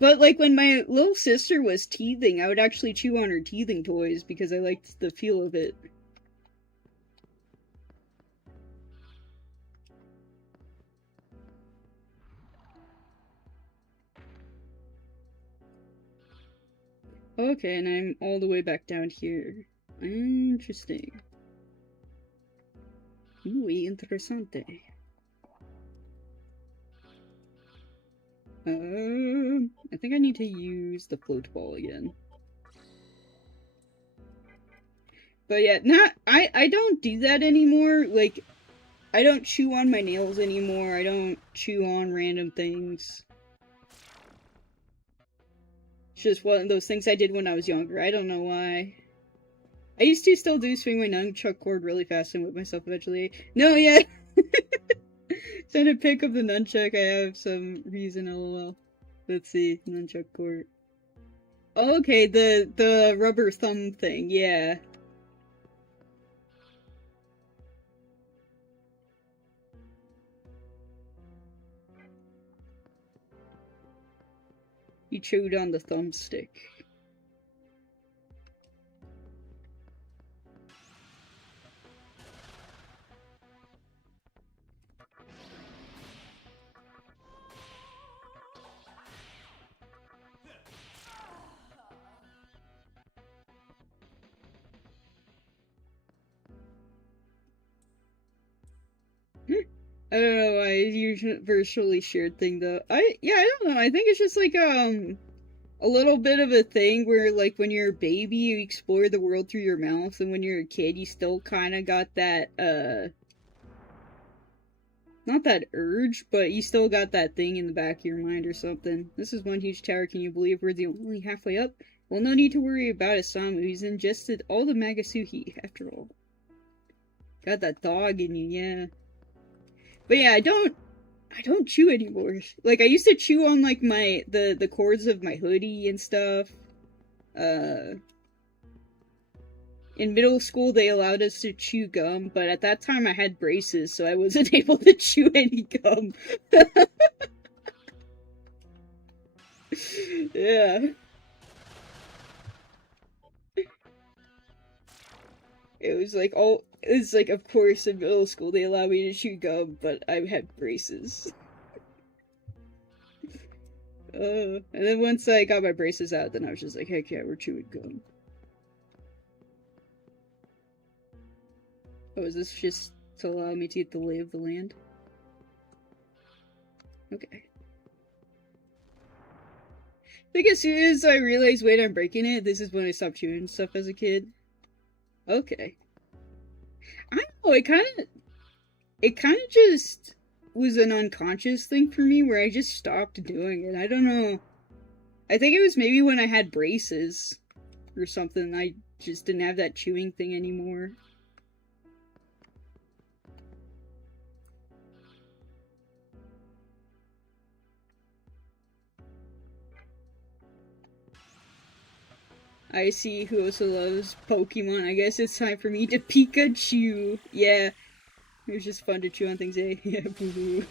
But, like, when my little sister was teething, I would actually chew on her teething toys because I liked the feel of it. Okay, and I'm all the way back down here. Interesting. Muy interesante. I think I need to use the float ball again. But yeah, I don't do that anymore. Like, I don't chew on my nails anymore. I don't chew on random things. It's just one of those things I did when I was younger. I don't know why. I used to still do swing my nunchuck cord really fast and whip myself eventually. No, yeah. Send a pic of the nunchuck. I have some reason, lol. Let's see, nunchuck cord. Oh, okay, the rubber thumb thing, yeah. You chewed on the thumbstick. I don't know why it's universally shared thing though. I don't know. I think it's just like a little bit of a thing where, like, when you're a baby you explore the world through your mouth, and when you're a kid you still kind of got that not that urge, but you still got that thing in the back of your mind or something. This is one huge tower. Can you believe we're the only halfway up? Well, no need to worry about Isamu. He's ingested all the Magasuhi after all. Got that dog in you, yeah. But yeah, I don't chew anymore. Like, I used to chew on, like, the cords of my hoodie and stuff. In middle school they allowed us to chew gum, but at that time I had braces, so I wasn't able to chew any gum. Yeah. It's like, of course, in middle school they allowed me to chew gum, but I had braces. And then once I got my braces out, then I was just like, heck yeah, we're chewing gum. Oh, is this just to allow me to get the lay of the land? Okay. I think as soon as I realized, wait, I'm breaking it, this is when I stopped chewing stuff as a kid. Okay. I don't know, it kind of just was an unconscious thing for me where I just stopped doing it. I don't know. I think it was maybe when I had braces or something. I just didn't have that chewing thing anymore. I see who also loves Pokemon. I guess it's time for me to Pikachu. Yeah, it was just fun to chew on things, eh? Yeah, boo boo.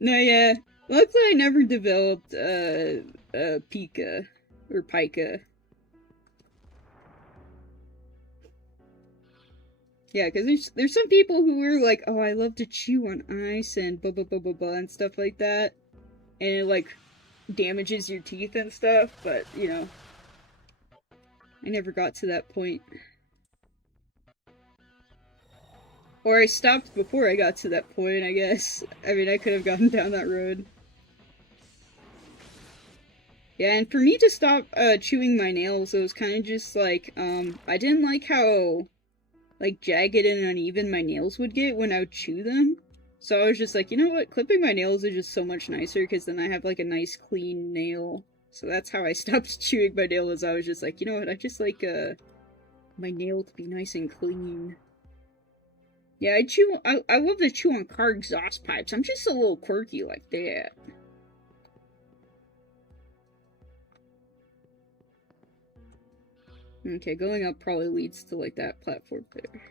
No, yeah. Luckily, I never developed Pika or Pika. Yeah, because there's some people who are like, oh, I love to chew on ice and blah blah blah blah blah and stuff like that, and it like damages your teeth and stuff. But you know, I never got to that point, or I stopped before I got to that point. I guess. I mean, I could have gotten down that road. Yeah, and for me to stop chewing my nails, it was kind of just like I didn't like how like jagged and uneven my nails would get when I would chew them. So I was just like, you know what? Clipping my nails is just so much nicer because then I have like a nice clean nail. So that's how I stopped chewing my nails. I was just like, you know what? I just like my nail to be nice and clean. Yeah, I love to chew on car exhaust pipes. I'm just a little quirky like that. Okay, going up probably leads to like that platform there.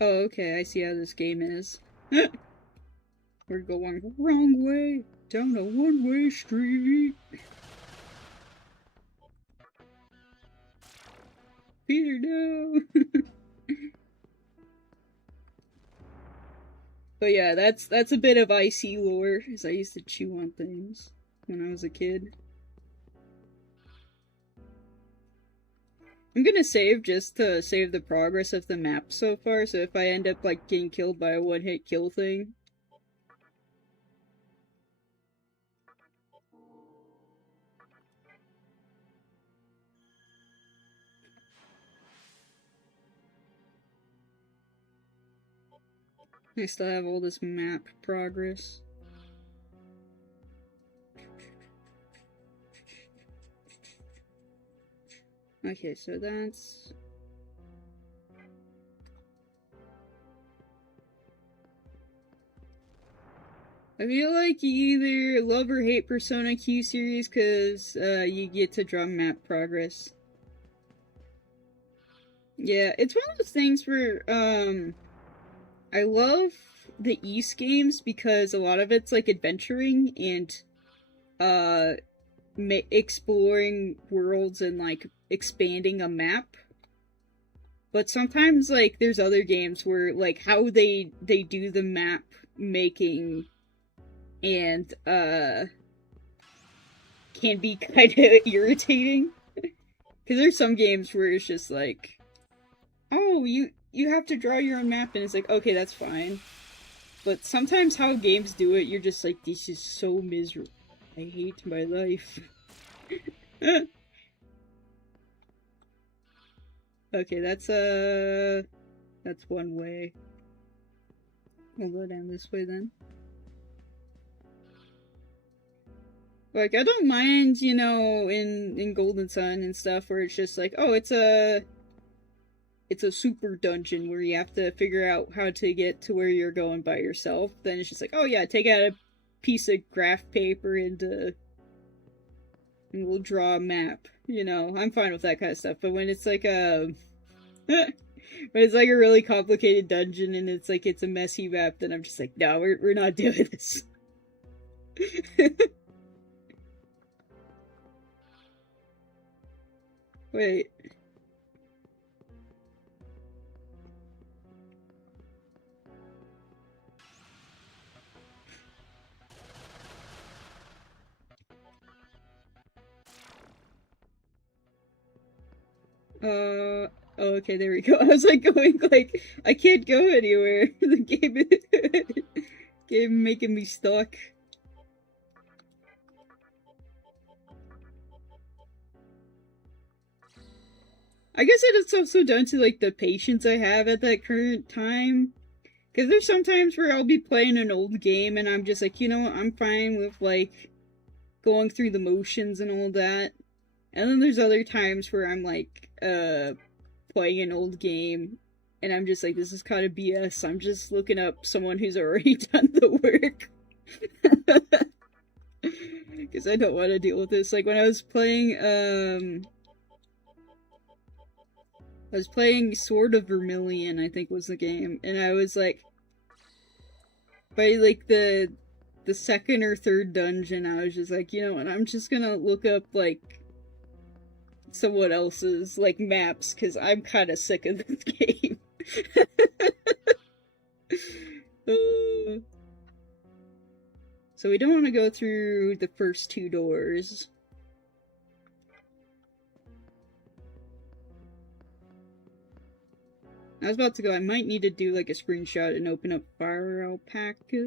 Oh, okay, I see how this game is. We're going the wrong way, down a one-way street. Peter, no! But yeah, that's a bit of IC lore, as I used to chew on things when I was a kid. I'm gonna save just to save the progress of the map so far, so if I end up like getting killed by a one-hit kill thing. I still have all this map progress. Okay, so that's... I feel like you either love or hate Persona Q series because you get to draw map progress. Yeah, it's one of those things where I love the East games because a lot of it's like adventuring and exploring worlds and like expanding a map. But sometimes like there's other games where like how they do the map making and can be kind of irritating because there's some games where it's just like, oh, you have to draw your own map, and it's like, okay, that's fine. But sometimes how games do it, you're just like, this is so miserable. I hate my life. Okay, that's one way. We'll go down this way then. Like, I don't mind, you know, in Golden Sun and stuff where it's just like, oh, it's a super dungeon where you have to figure out how to get to where you're going by yourself. Then it's just like, oh yeah, take out a piece of graph paper and we'll draw a map. You know, I'm fine with that kind of stuff. But when it's like a when it's like a really complicated dungeon and it's like it's a messy map, then I'm just like, no, we're not doing this. Wait. Oh, okay, there we go. I was like going like I can't go anywhere. The game making me stuck. I guess it's also down to like the patience I have at that current time. Because there's sometimes where I'll be playing an old game and I'm just like, you know what, I'm fine with like going through the motions and all that. And then there's other times where I'm like, playing an old game and I'm just like, this is kind of BS. I'm just looking up someone who's already done the work. Because I don't want to deal with this. Like when I was playing Sword of Vermilion, I think was the game, and I was like, by like the second or third dungeon, I was just like, you know what, I'm just gonna look up like someone else's like maps because I'm kind of sick of this game. So we don't want to go through the first two doors. I was about to go, I might need to do like a screenshot and open up Fire Alpaca.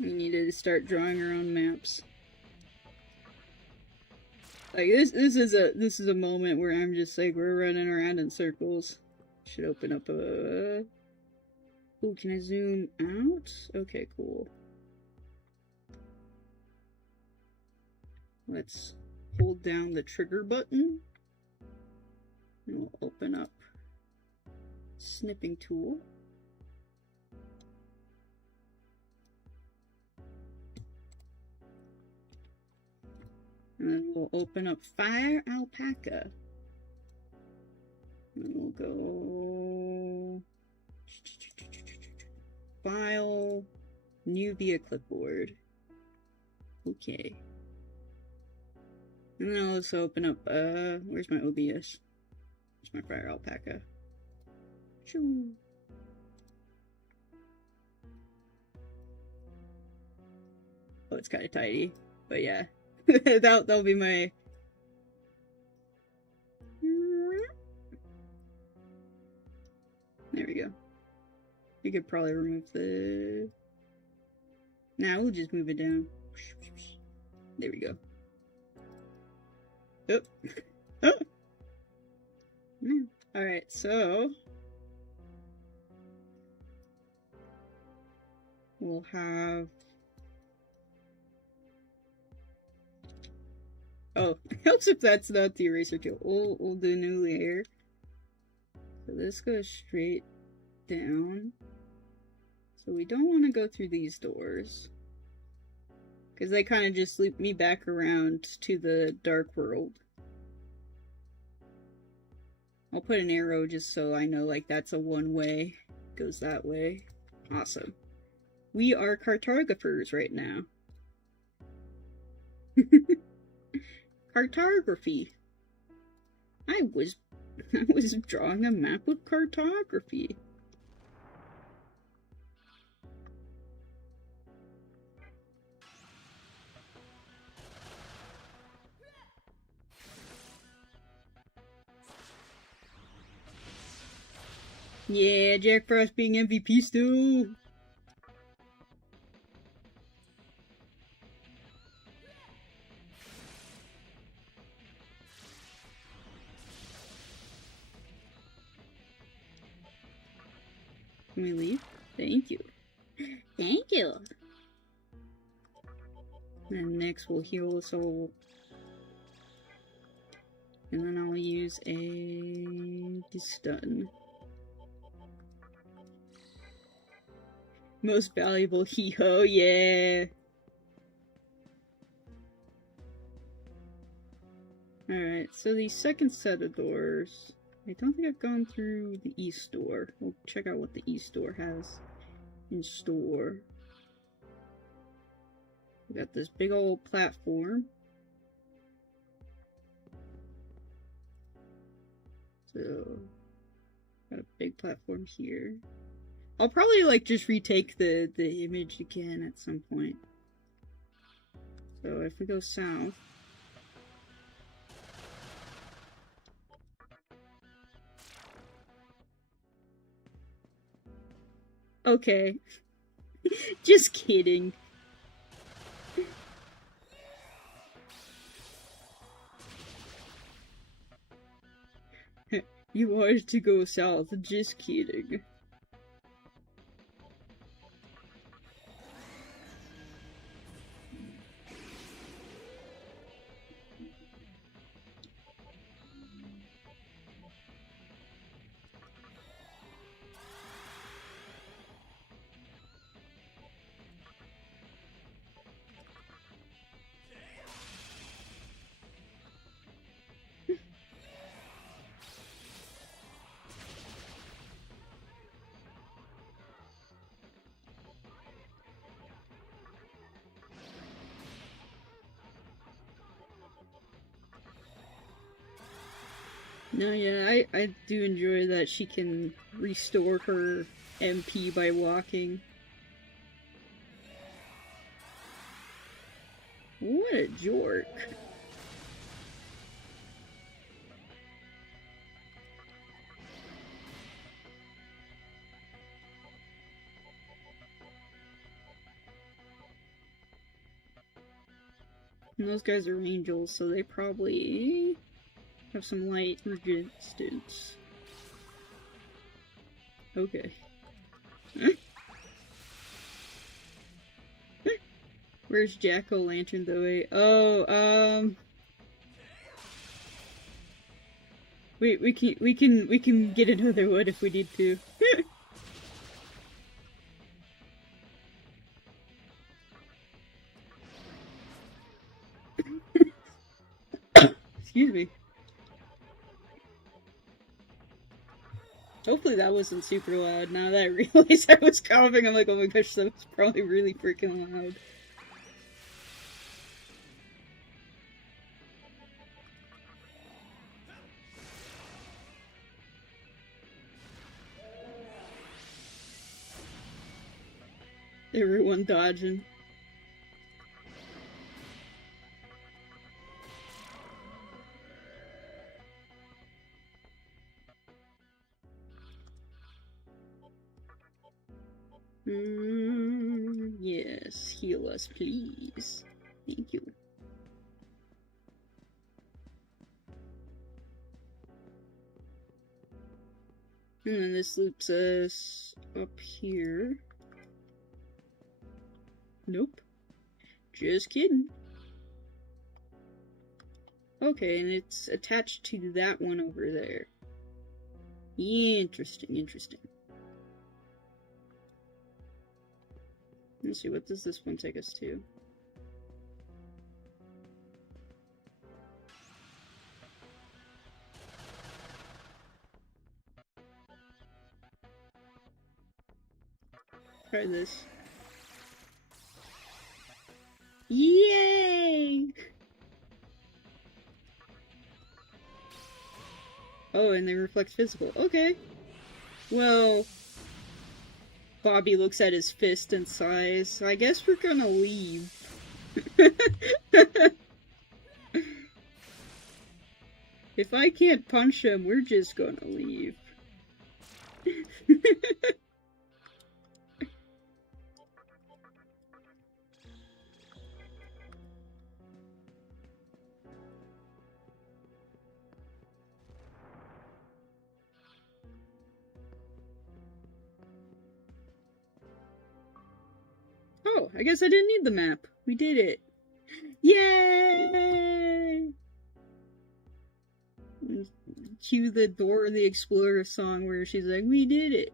We needed to start drawing our own maps. Like this is a moment where I'm just like, we're running around in circles. Should open up a. Ooh, can I zoom out? Okay, cool. Let's hold down the trigger button. And we'll open up snipping tool. And then we'll open up Fire Alpaca. And we'll go File, New via Clipboard. Okay. And then I'll also open up, where's my OBS? Where's my Fire Alpaca? Shoo. Oh, it's kind of tidy, but yeah. that'll be my. There we go. You could probably remove the. Nah, we'll just move it down. There we go. Oh. Oh. Alright, so. We'll have. Oh, helps if that's not the eraser tool. We'll do a new layer. So this goes straight down. So we don't want to go through these doors. Because they kind of just loop me back around to the dark world. I'll put an arrow just so I know like that's a one-way. Goes that way. Awesome. We are cartographers right now. Cartography. I was drawing a map with cartography. Yeah, Jack Frost being MVP still. Can we leave? Thank you. Thank you. And next we'll heal us all. And then I'll use a stun. Most valuable hee-ho, yeah. Alright, so the second set of doors. I don't think I've gone through the east door. We'll check out what the east door has in store. We got this big old platform. So, got a big platform here. I'll probably like just retake the image again at some point. So if we go south. Okay. Just kidding. You wanted to go south, just kidding. No, yeah, I do enjoy that she can restore her MP by walking. What a jork. And those guys are angels, so they probably have some light resistance. Okay. Where's Jack-o'-lantern though? Oh, we can get another one if we need to. Excuse me. Hopefully that wasn't super loud. Now that I realized I was coughing, I'm like, oh my gosh, that was probably really freaking loud. Everyone dodging. Yes, heal us, please. Thank you. And then this loops us up here. Nope. Just kidding. Okay, and it's attached to that one over there. Interesting, interesting. Let's see, what does this one take us to? Try this. Yay! Oh, and they reflect physical. Okay. Well, Bobby looks at his fist and sighs. So I guess we're gonna leave. If I can't punch him, we're just gonna leave. Oh, I guess I didn't need the map. We did it. Yay! Cue the Dora the Explorer song where she's like, "We did it.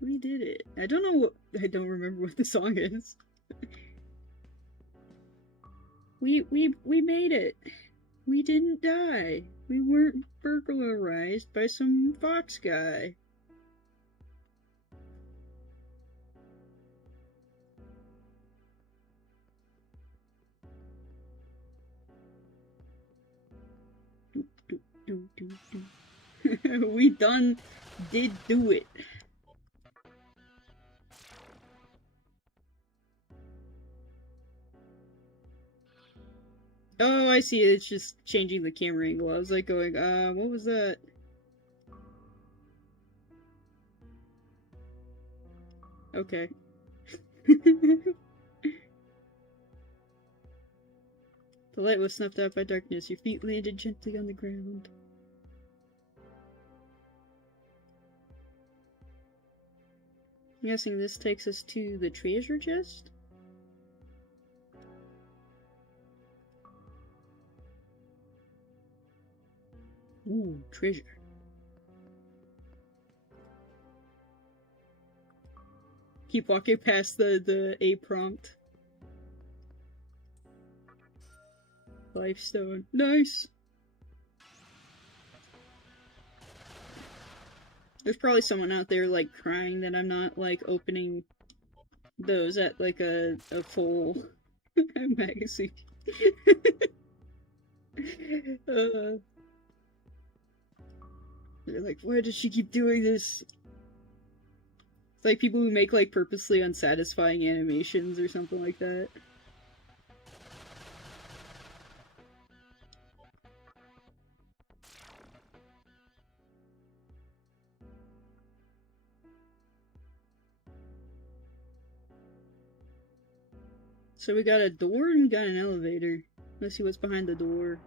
We did it." I don't remember what the song is. We made it. We didn't die. We weren't burglarized by some fox guy. We did do it. Oh, I see. It's just changing the camera angle. I was like going, what was that? Okay. The light was snuffed out by darkness. Your feet landed gently on the ground. I'm guessing this takes us to the treasure chest? Ooh, treasure. Keep walking past the A prompt. Lifestone. Nice! There's probably someone out there, like, crying that I'm not, like, opening those at, like, a full magazine. They're like, why does she keep doing this? It's like people who make, like, purposely unsatisfying animations or something like that. So we got a door and we got an elevator. Let's see what's behind the door.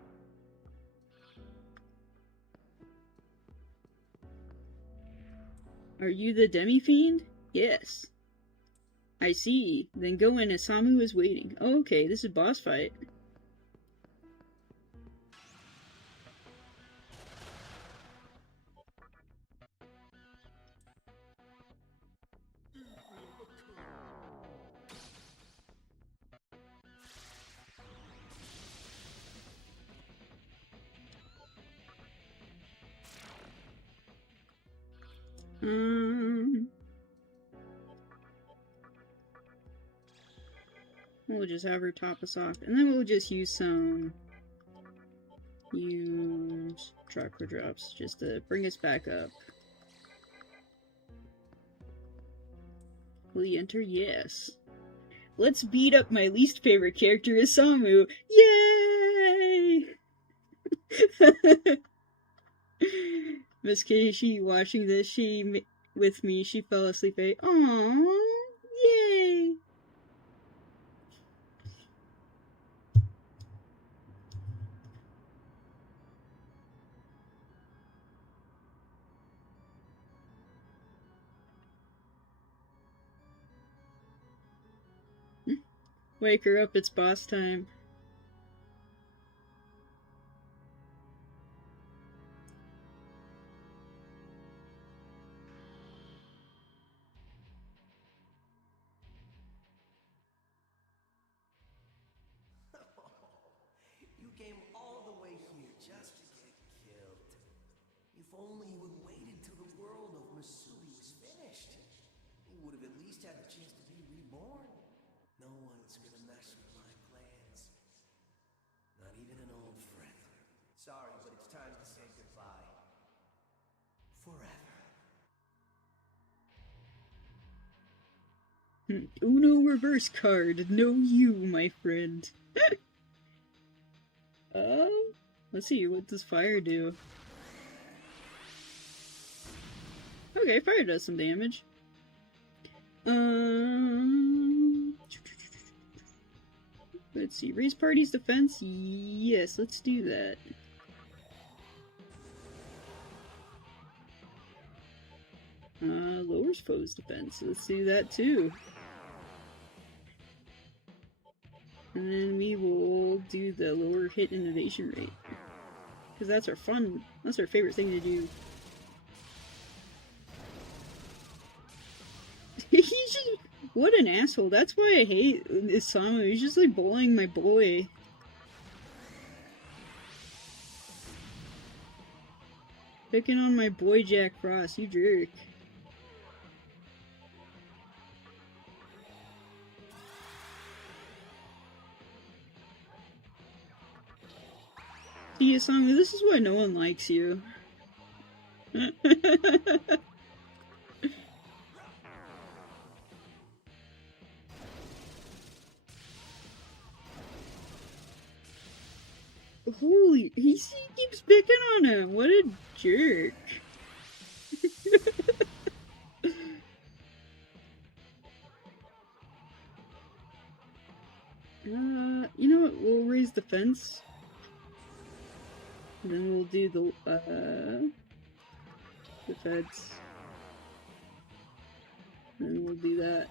Are you the demi-fiend? Yes. I see. Then go in, Isamu is waiting. Oh, okay, this is boss fight. We'll just have her top us off, and then we'll just use chakra drops just to bring us back up. Will you enter? Yes. Let's beat up my least favorite character, Isamu. Yay! Miss Keishi watching this, with me, she fell asleep. Aww, yay! Wake her up, it's boss time. You came all the way here just to get killed. If only you had waited till the world of Masubi was finished. You would have at least had the chance to be reborn. No one's gonna mess with my plans. Not even an old friend. Sorry, but it's time to say goodbye. Forever. Uno reverse card. No you, my friend. Let's see, what does fire do? Okay, fire does some damage. Let's see, raise party's defense? Yes, let's do that. Lowers foe's defense. Let's do that too. And then we will do the lower hit and evasion rate. Because that's our favorite thing to do. What an asshole. That's why I hate Isamu. He's just like bullying my boy. Picking on my boy Jack Frost, you jerk. See, Isamu, this is why no one likes you. Holy, he keeps picking on him. What a jerk. You know what? We'll raise the fence. And then we'll do the fence. And then we'll do that.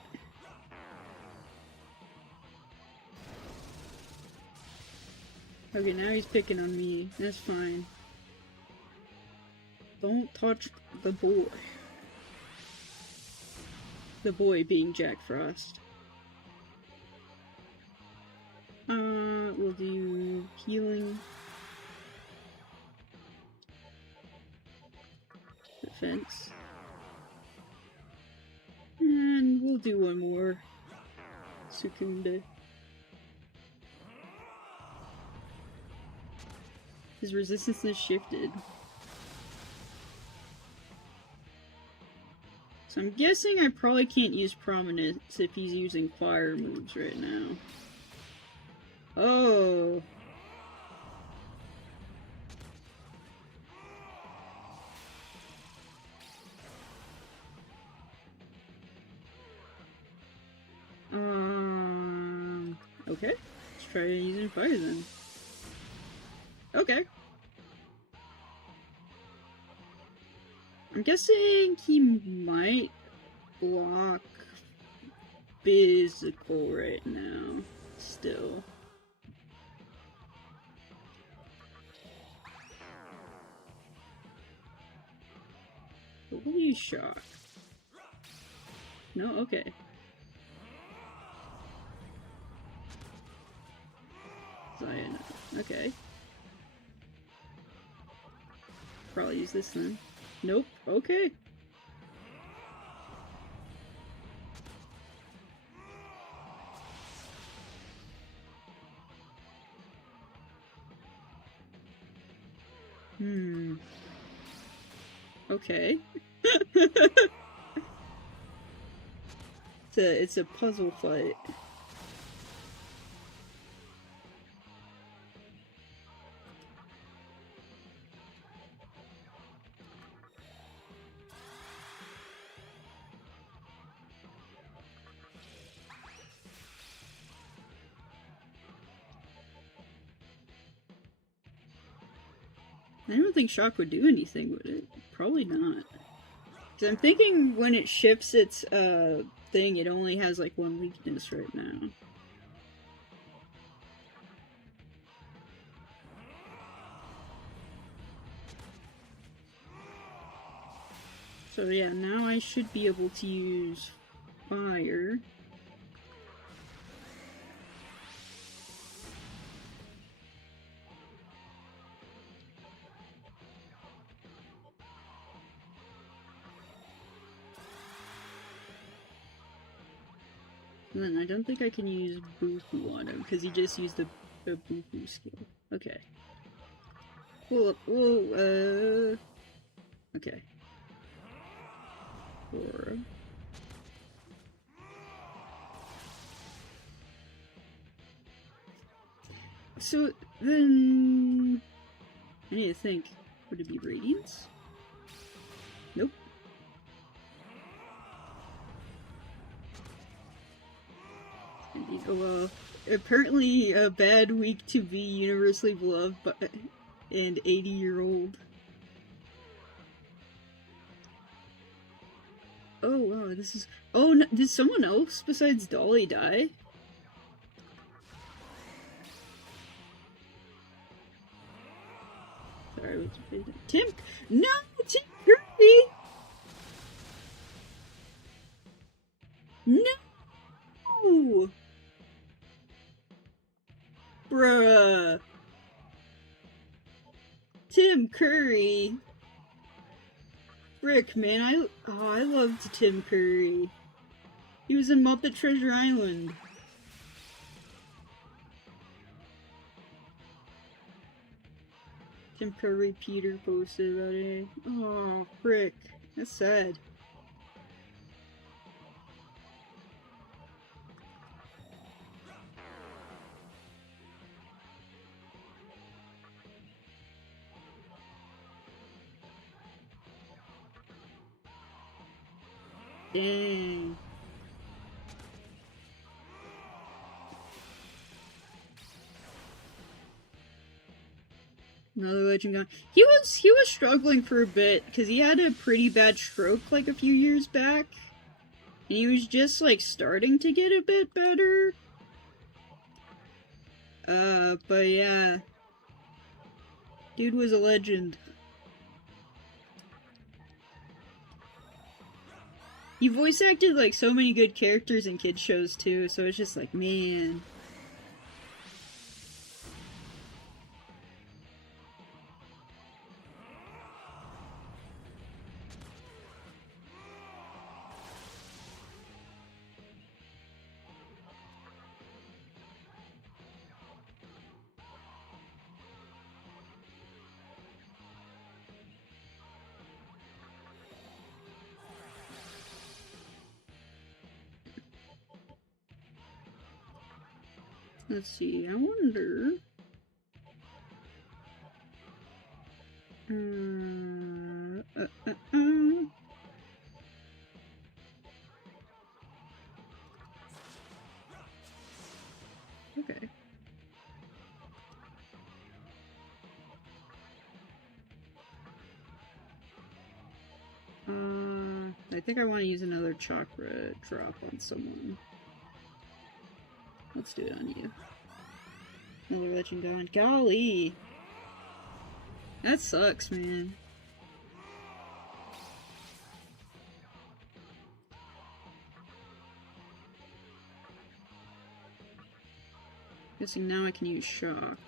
Okay, now he's picking on me. That's fine. Don't touch the boy. The boy being Jack Frost. We'll do healing. Defense. And we'll do one more. Sukunde. His resistance has shifted. So I'm guessing I probably can't use Prominence if he's using fire moves right now. Oh. Okay. Let's try using fire then. Okay. I'm guessing he might block physical right now. Still. But will you shock? No? Okay. Zion. Okay. Probably use this then. Nope. Okay. Okay. It's a puzzle fight. I don't think shock would do anything with it. Probably not. Because I'm thinking when it shifts its thing, it only has like one weakness right now. So yeah, now I should be able to use fire. And then I don't think I can use Bufu on him, because he just used the Bufu skill. Okay. Whoa, okay. 4. So, then... I need to think. Would it be Radiance? Nope. Oh well. Apparently a bad week to be universally beloved and 80-year-old. Oh wow, this is... Oh, no, did someone else besides Dolly die? Sorry, what's your face? Tim? No! Tim Curry! No! Bruh. Tim Curry. Frick, man, I loved Tim Curry. He was in Muppet Treasure Island. Tim Curry Peter posted about it. Oh, frick. That's sad. Dang. Another legend gone. He was struggling for a bit because he had a pretty bad stroke like a few years back, and he was just like starting to get a bit better. But yeah, dude was a legend. He voice acted like so many good characters in kids shows too, so it's just like, man. Let's see, I wonder... Okay. I think I want to use another chakra drop on someone. Let's do it on you. Another legend gone. Golly! That sucks, man. Guessing now I can use shock.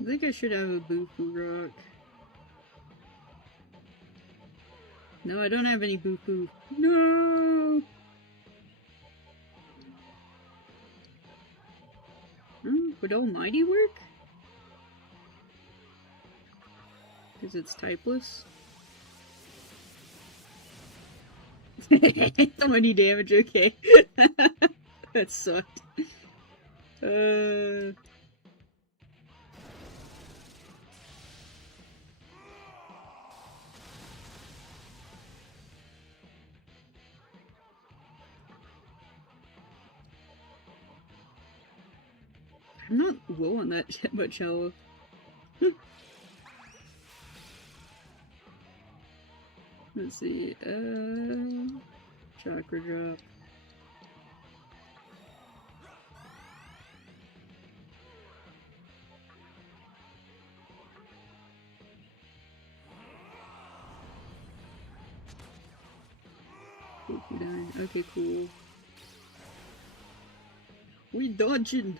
I think I should have a Bufu rock. No, I don't have any Bufu. No! Would Almighty work? Because it's typeless. 20 damage, okay. That sucked. I'm not low on that much health. Let's see, chakra drop. Okay, cool. We dodging.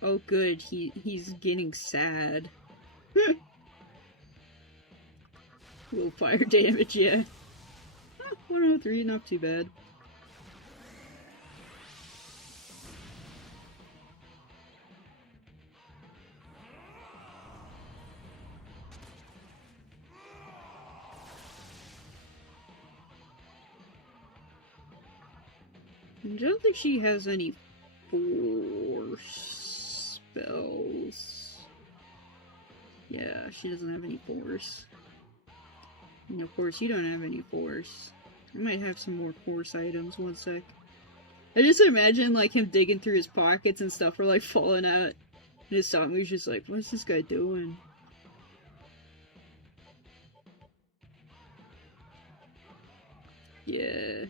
Oh good, he's getting sad. Little fire damage, yeah. 103, not too bad. I don't think she has any force spells. Yeah, she doesn't have any force. And of course, you don't have any force. I might have some more force items, one sec. I just imagine, like, him digging through his pockets and stuff are, like, falling out. And his Samu's just like, what's this guy doing? Yeah.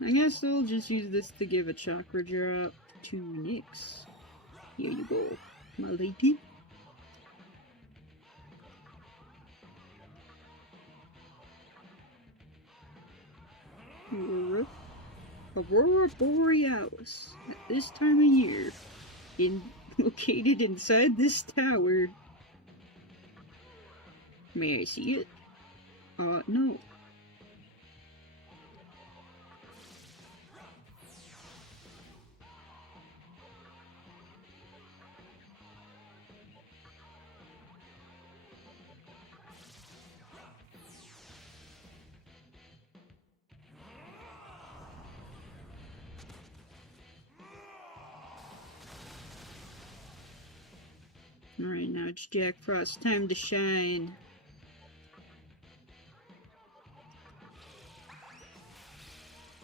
I guess I'll just use this to give a chakra drop to Nyx. Here you go, my lady. Aurora Borealis. At this time of year, located inside this tower. May I see it? No. Alright, now it's Jack Frost's time to shine.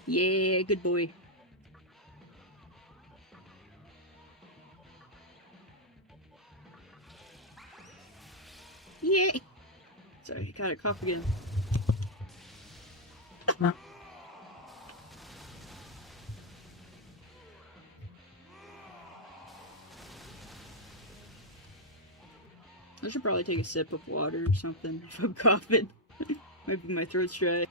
Yeah, good boy. Yeah! Sorry, I got a cough again. I should probably take a sip of water or something if I'm coughing. Maybe my throat's dry.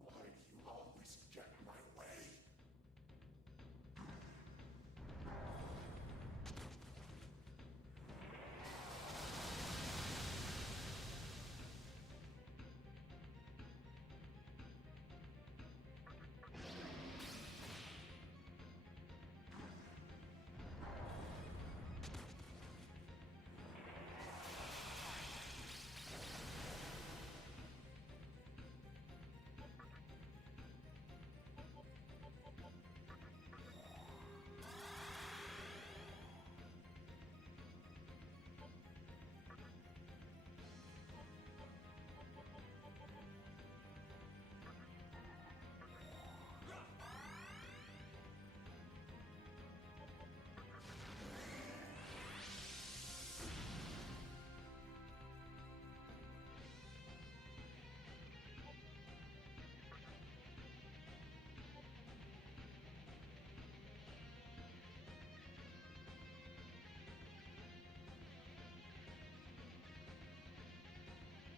Why do you always get in my way?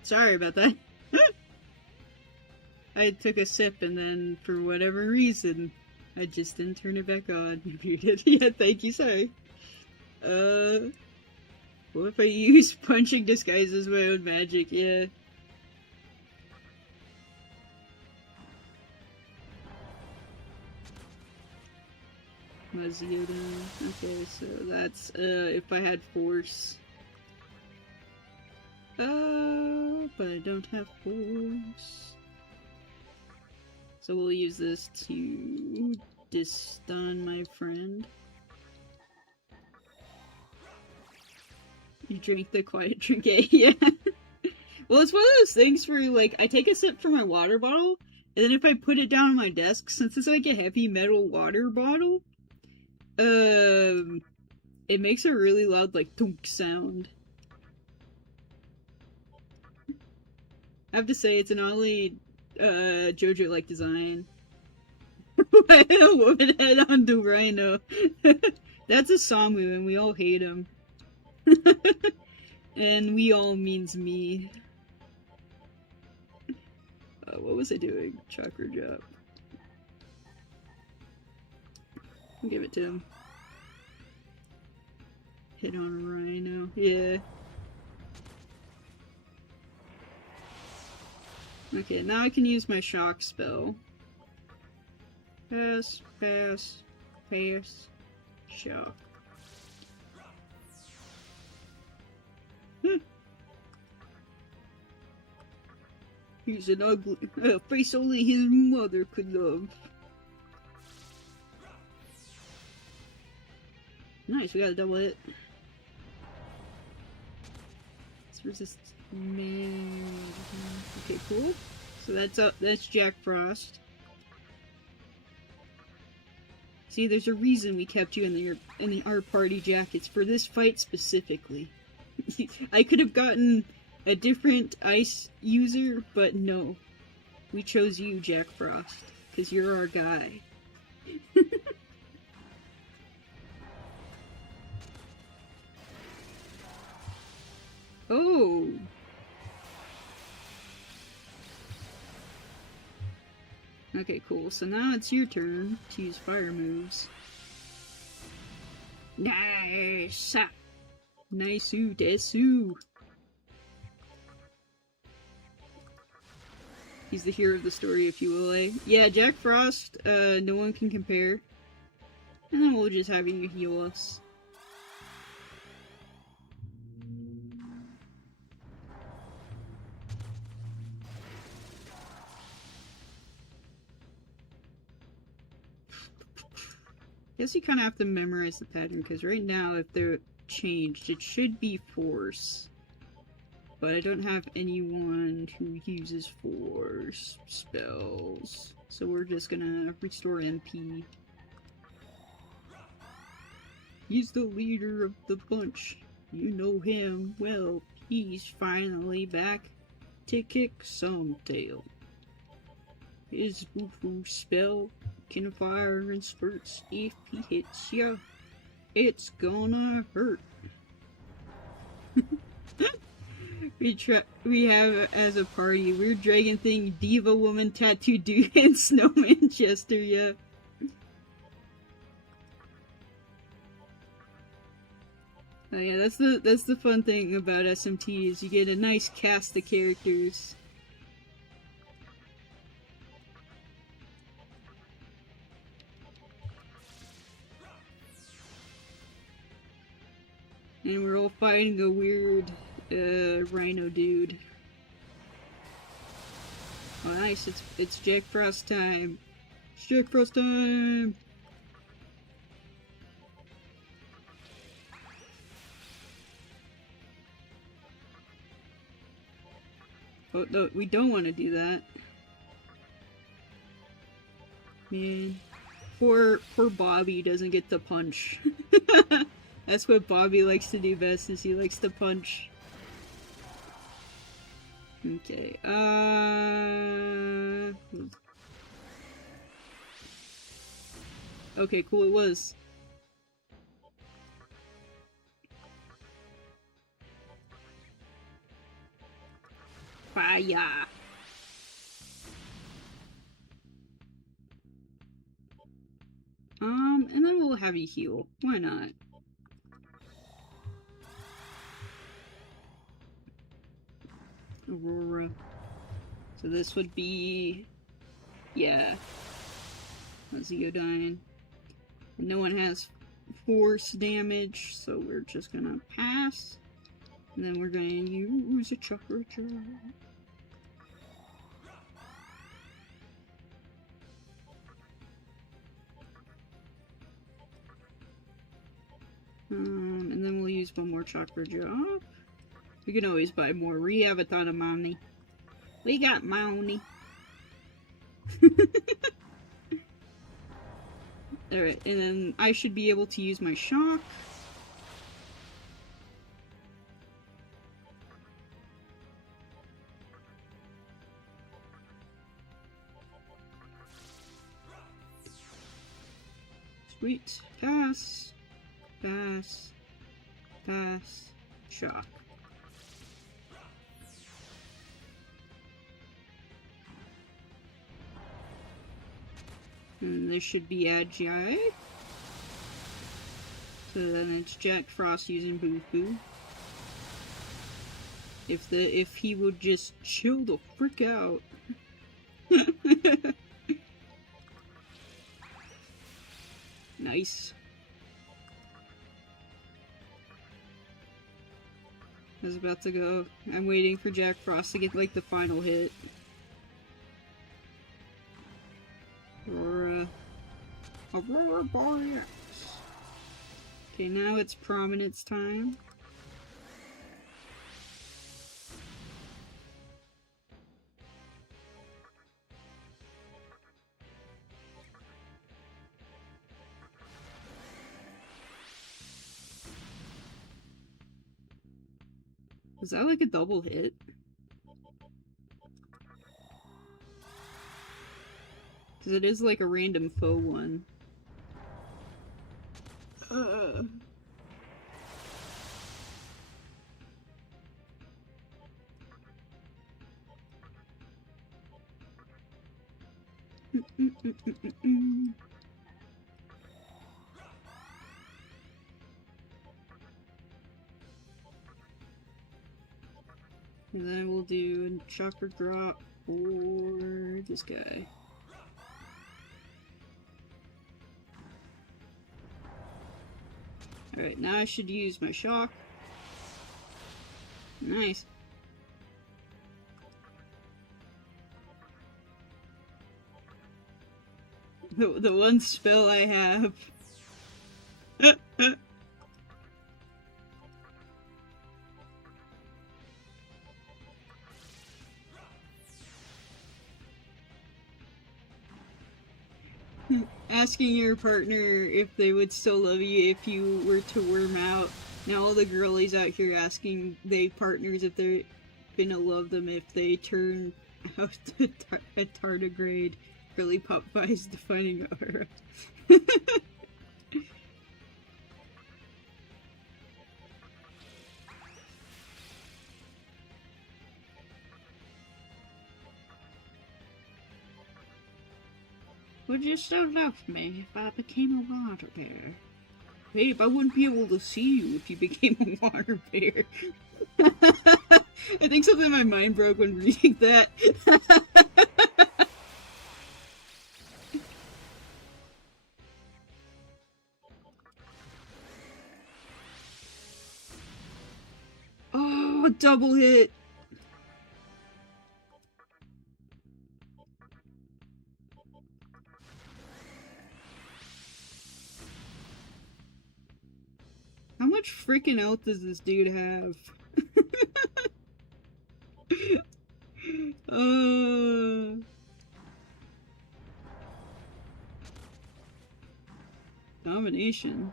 Sorry about that. I took a sip and then, for whatever reason, I just didn't turn it back on. Muted. Yeah, thank you, sorry. What if I use punching disguise as my own magic? Yeah. Mazioda. Okay, so that's, if I had force. But I don't have force. So we'll use this to disstun my friend. You drink the quiet drink, yeah. Well, it's one of those things where, like, I take a sip from my water bottle, and then if I put it down on my desk, since it's like a heavy metal water bottle, it makes a really loud, like, thunk sound. I have to say, it's an oddly, JoJo-like design. Woman head on the rhino. That's a Samu, and we all hate him. And we all means me. What was I doing? Chakra drop. I'll give it to him. Hit on a rhino. Yeah. Okay, now I can use my shock spell. Pass, pass, pass. Shock. He's an ugly face only his mother could love. Nice, we got a double hit. Let's resist. Okay, cool. So that's Jack Frost. See, there's a reason we kept you in our party, Jack. It's for this fight specifically. I could have gotten a different ice user, but no. We chose you, Jack Frost, because you're our guy. Oh! Okay, cool. So now it's your turn to use fire moves. Nice! Nice-oo, desu! He's the hero of the story, if you will, eh? Yeah, Jack Frost, no one can compare. And then we'll just have you heal us. Guess you kind of have to memorize the pattern, because right now, if they're changed, it should be force. But I don't have anyone who uses force spells. So we're just gonna restore MP. He's the leader of the bunch. You know him well. He's finally back to kick some tail. His Boo-Foo spell can fire in spurts. If he hits ya, it's gonna hurt. We have as a party Weird Dragon Thing, Diva Woman, Tattoo Dude, and Snowman Chester, yeah. Oh yeah, that's the fun thing about SMT is you get a nice cast of characters. And we're all fighting a weird rhino dude. Oh nice, it's Jack Frost time. It's Jack Frost time! Oh no, we don't want to do that. Man. Poor Bobby doesn't get to punch. That's what Bobby likes to do best, is he likes to punch. Okay, okay, cool, it was. Fire! And then we'll have you heal. Why not? Aurora. So this would be... yeah. Zeodyne. No one has force damage, so we're just gonna pass. And then we're gonna use a chakra jar. And then we'll use one more chakra drop. We can always buy more. We have a ton of money. We got money. Alright, and then I should be able to use my shock. Sweet. Pass. Pass. Pass. Shock. And this should be Agi. So then it's Jack Frost using Boo-Foo. If he would just chill the frick out. Nice. I was about to go. I'm waiting for Jack Frost to get, like, the final hit. Aurora Borealis. Okay, now it's Prominence time. Was that like a double hit? Because it is like a random foe one. And then we'll do a chakra drop for this guy. Alright, now I should use my shock. Nice. The one spell I have. Asking your partner if they would still love you if you were to worm out. Now all the girlies out here asking they partners if they're gonna love them if they turn out a tardigrade. Really Popeye's defining aura. Would you still love me if I became a water bear? Babe, I wouldn't be able to see you if you became a water bear. I think something in my mind broke when reading that. Oh, double hit. How much freaking health does this dude have? Domination.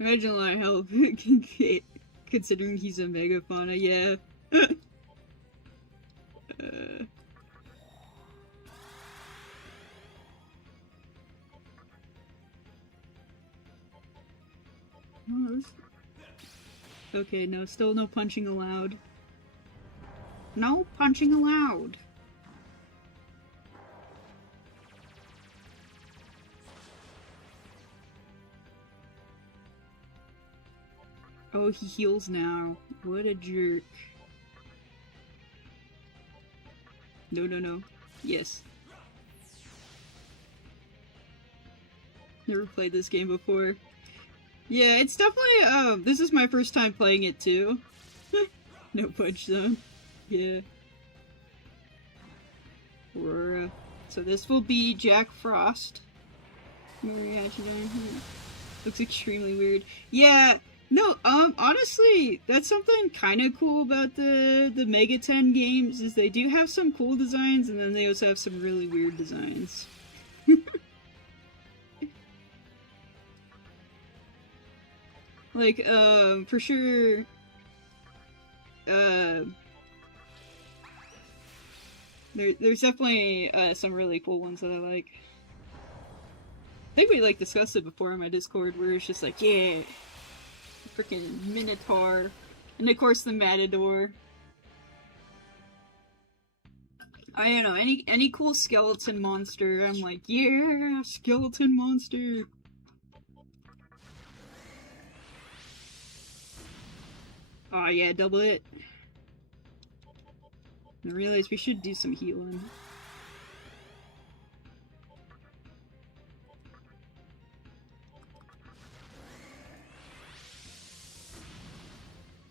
Imagine a lot of health can get, considering he's a megafauna, yeah. Okay, no, still no punching allowed. No punching allowed. Oh, he heals now. What a jerk. No, no, no. Yes. Never played this game before. Yeah, it's definitely, this is my first time playing it too. No punch zone. Yeah. Aurora. So this will be Jack Frost. Looks extremely weird. Yeah, no, honestly, that's something kind of cool about the Mega 10 games, is they do have some cool designs, and then they also have some really weird designs. Like, for sure, there's definitely, some really cool ones that I like. I think we, like, discussed it before on my Discord, where it's just like, yeah, freaking Minotaur, and of course the Matador. I don't know, any cool skeleton monster, I'm like, yeah, skeleton monster! Aw, yeah, double it. I realized we should do some healing.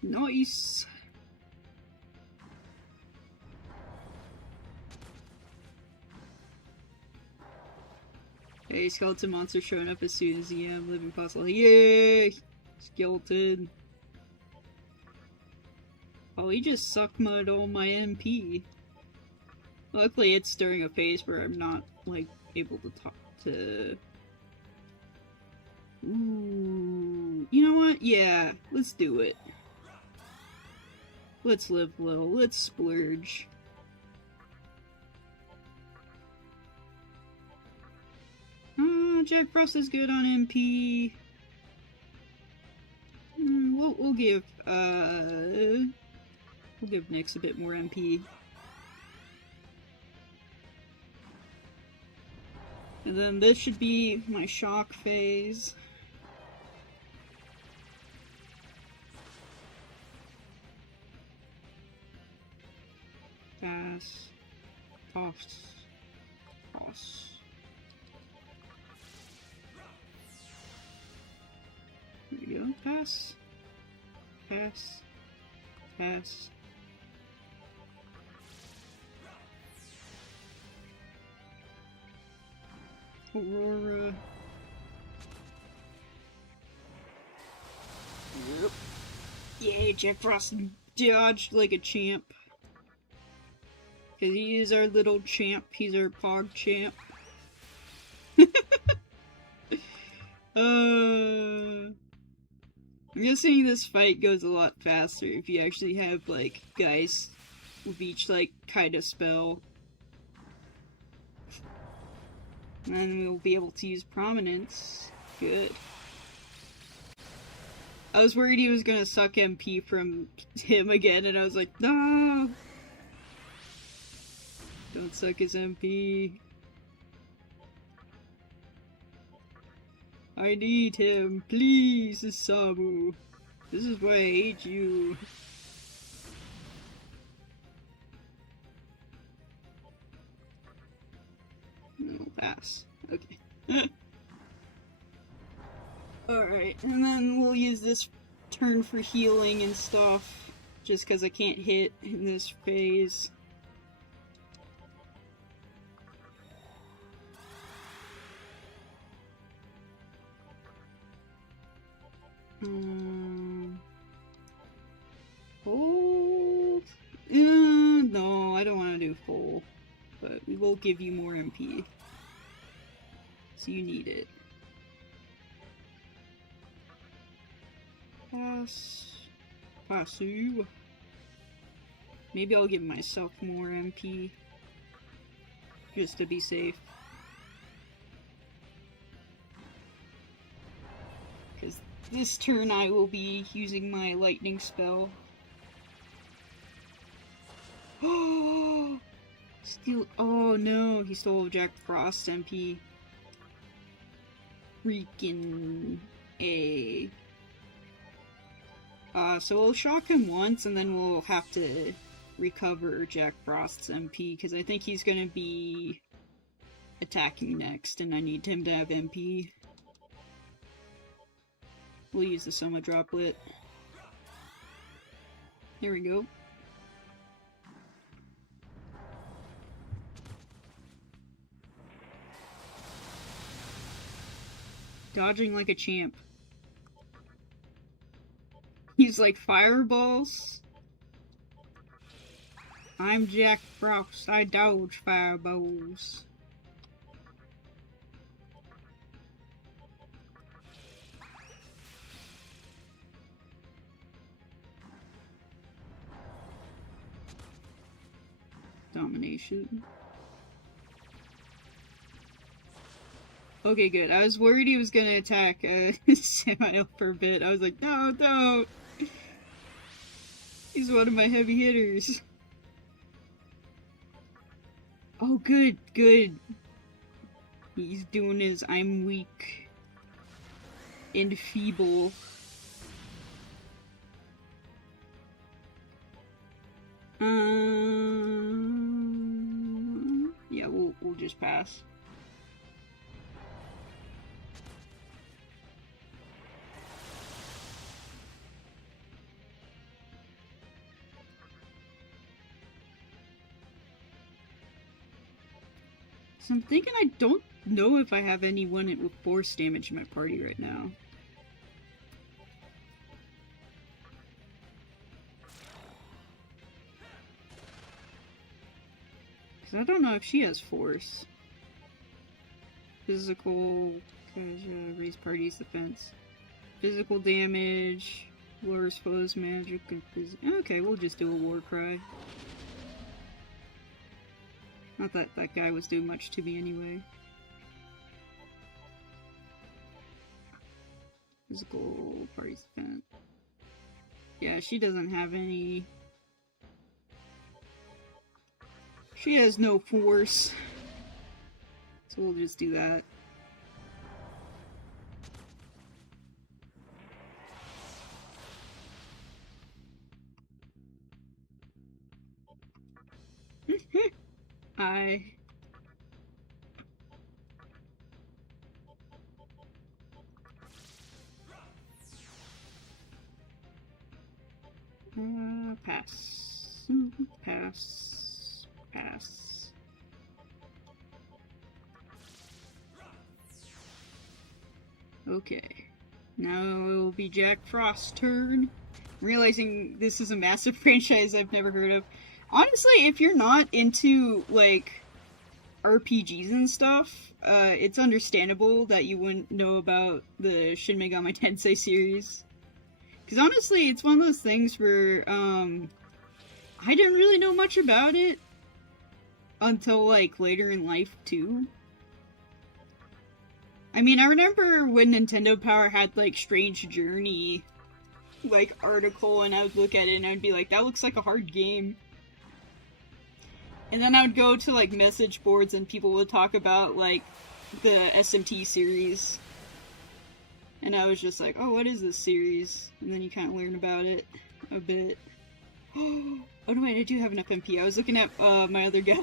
Nice. Hey, skeleton monster showing up as soon as the living fossil. Yay! Skeleton. Oh, he just suck mud all my MP. Luckily, it's during a phase where I'm not, like, able to talk to... Ooh. You know what? Yeah, let's do it. Let's live little. Let's splurge. Jack Frost is good on MP. We'll give Nyx a bit more MP. And then this should be my shock phase. Pass. Toss. Toss. There we go. Pass. Pass. Pass. Aurora. Yep. Yay, Jack Frost dodged like a champ. Because he is our little champ. He's our pog champ. I'm guessing this fight goes a lot faster if you actually have, like, guys with each, like, kind of spell. And we'll be able to use Prominence. Good. I was worried he was gonna suck MP from him again, and I was like, no! Don't suck his MP. I need him, please, Samu. This is why I hate you. No, pass. Okay. Alright, and then we'll use this turn for healing and stuff, just because I can't hit in this phase. Hold? No, I don't want to do full, but we will give you more MP. So you need it. Pass. Pass you. Maybe I'll give myself more MP. Just to be safe. Because this turn I will be using my lightning spell. Oh! Steal. Oh no, he stole Jack Frost MP. Freaking A. So we'll shock him once, and then we'll have to recover Jack Frost's MP, because I think he's gonna be attacking next, and I need him to have MP. We'll use the Soma Droplet. There we go. Dodging like a champ. He's like fireballs. I'm Jack Frost. I dodge fireballs. Domination. Okay, good. I was worried he was gonna attack Samael for a bit. I was like, no, don't! He's one of my heavy hitters. Oh, good, good. He's doing his I'm weak and feeble. Yeah, we'll just pass. So I'm thinking I don't know if I have anyone with force damage in my party right now. Because I don't know if she has force. Physical, raise party's defense. Physical damage, lowers foes magic, and okay, we'll just do a war cry. Not that that guy was doing much to me anyway. Physical party's defense. Yeah, she doesn't have any. She has no force. So we'll just do that. I... pass. Pass. Pass. Okay. Now it will be Jack Frost's turn. Realizing this is a massive franchise I've never heard of. Honestly, if you're not into, like, RPGs and stuff, it's understandable that you wouldn't know about the Shin Megami Tensei series. Because honestly, it's one of those things where, I didn't really know much about it until, like, later in life, too. I mean, I remember when Nintendo Power had, like, Strange Journey, like, article, and I would look at it and I'd be like, that looks like a hard game. And then I would go to, like, message boards and people would talk about, like, the SMT series. And I was just like, oh, what is this series? And then you kind of learn about it a bit. Oh, no, wait, I do have enough MP. I was looking at, my other guy.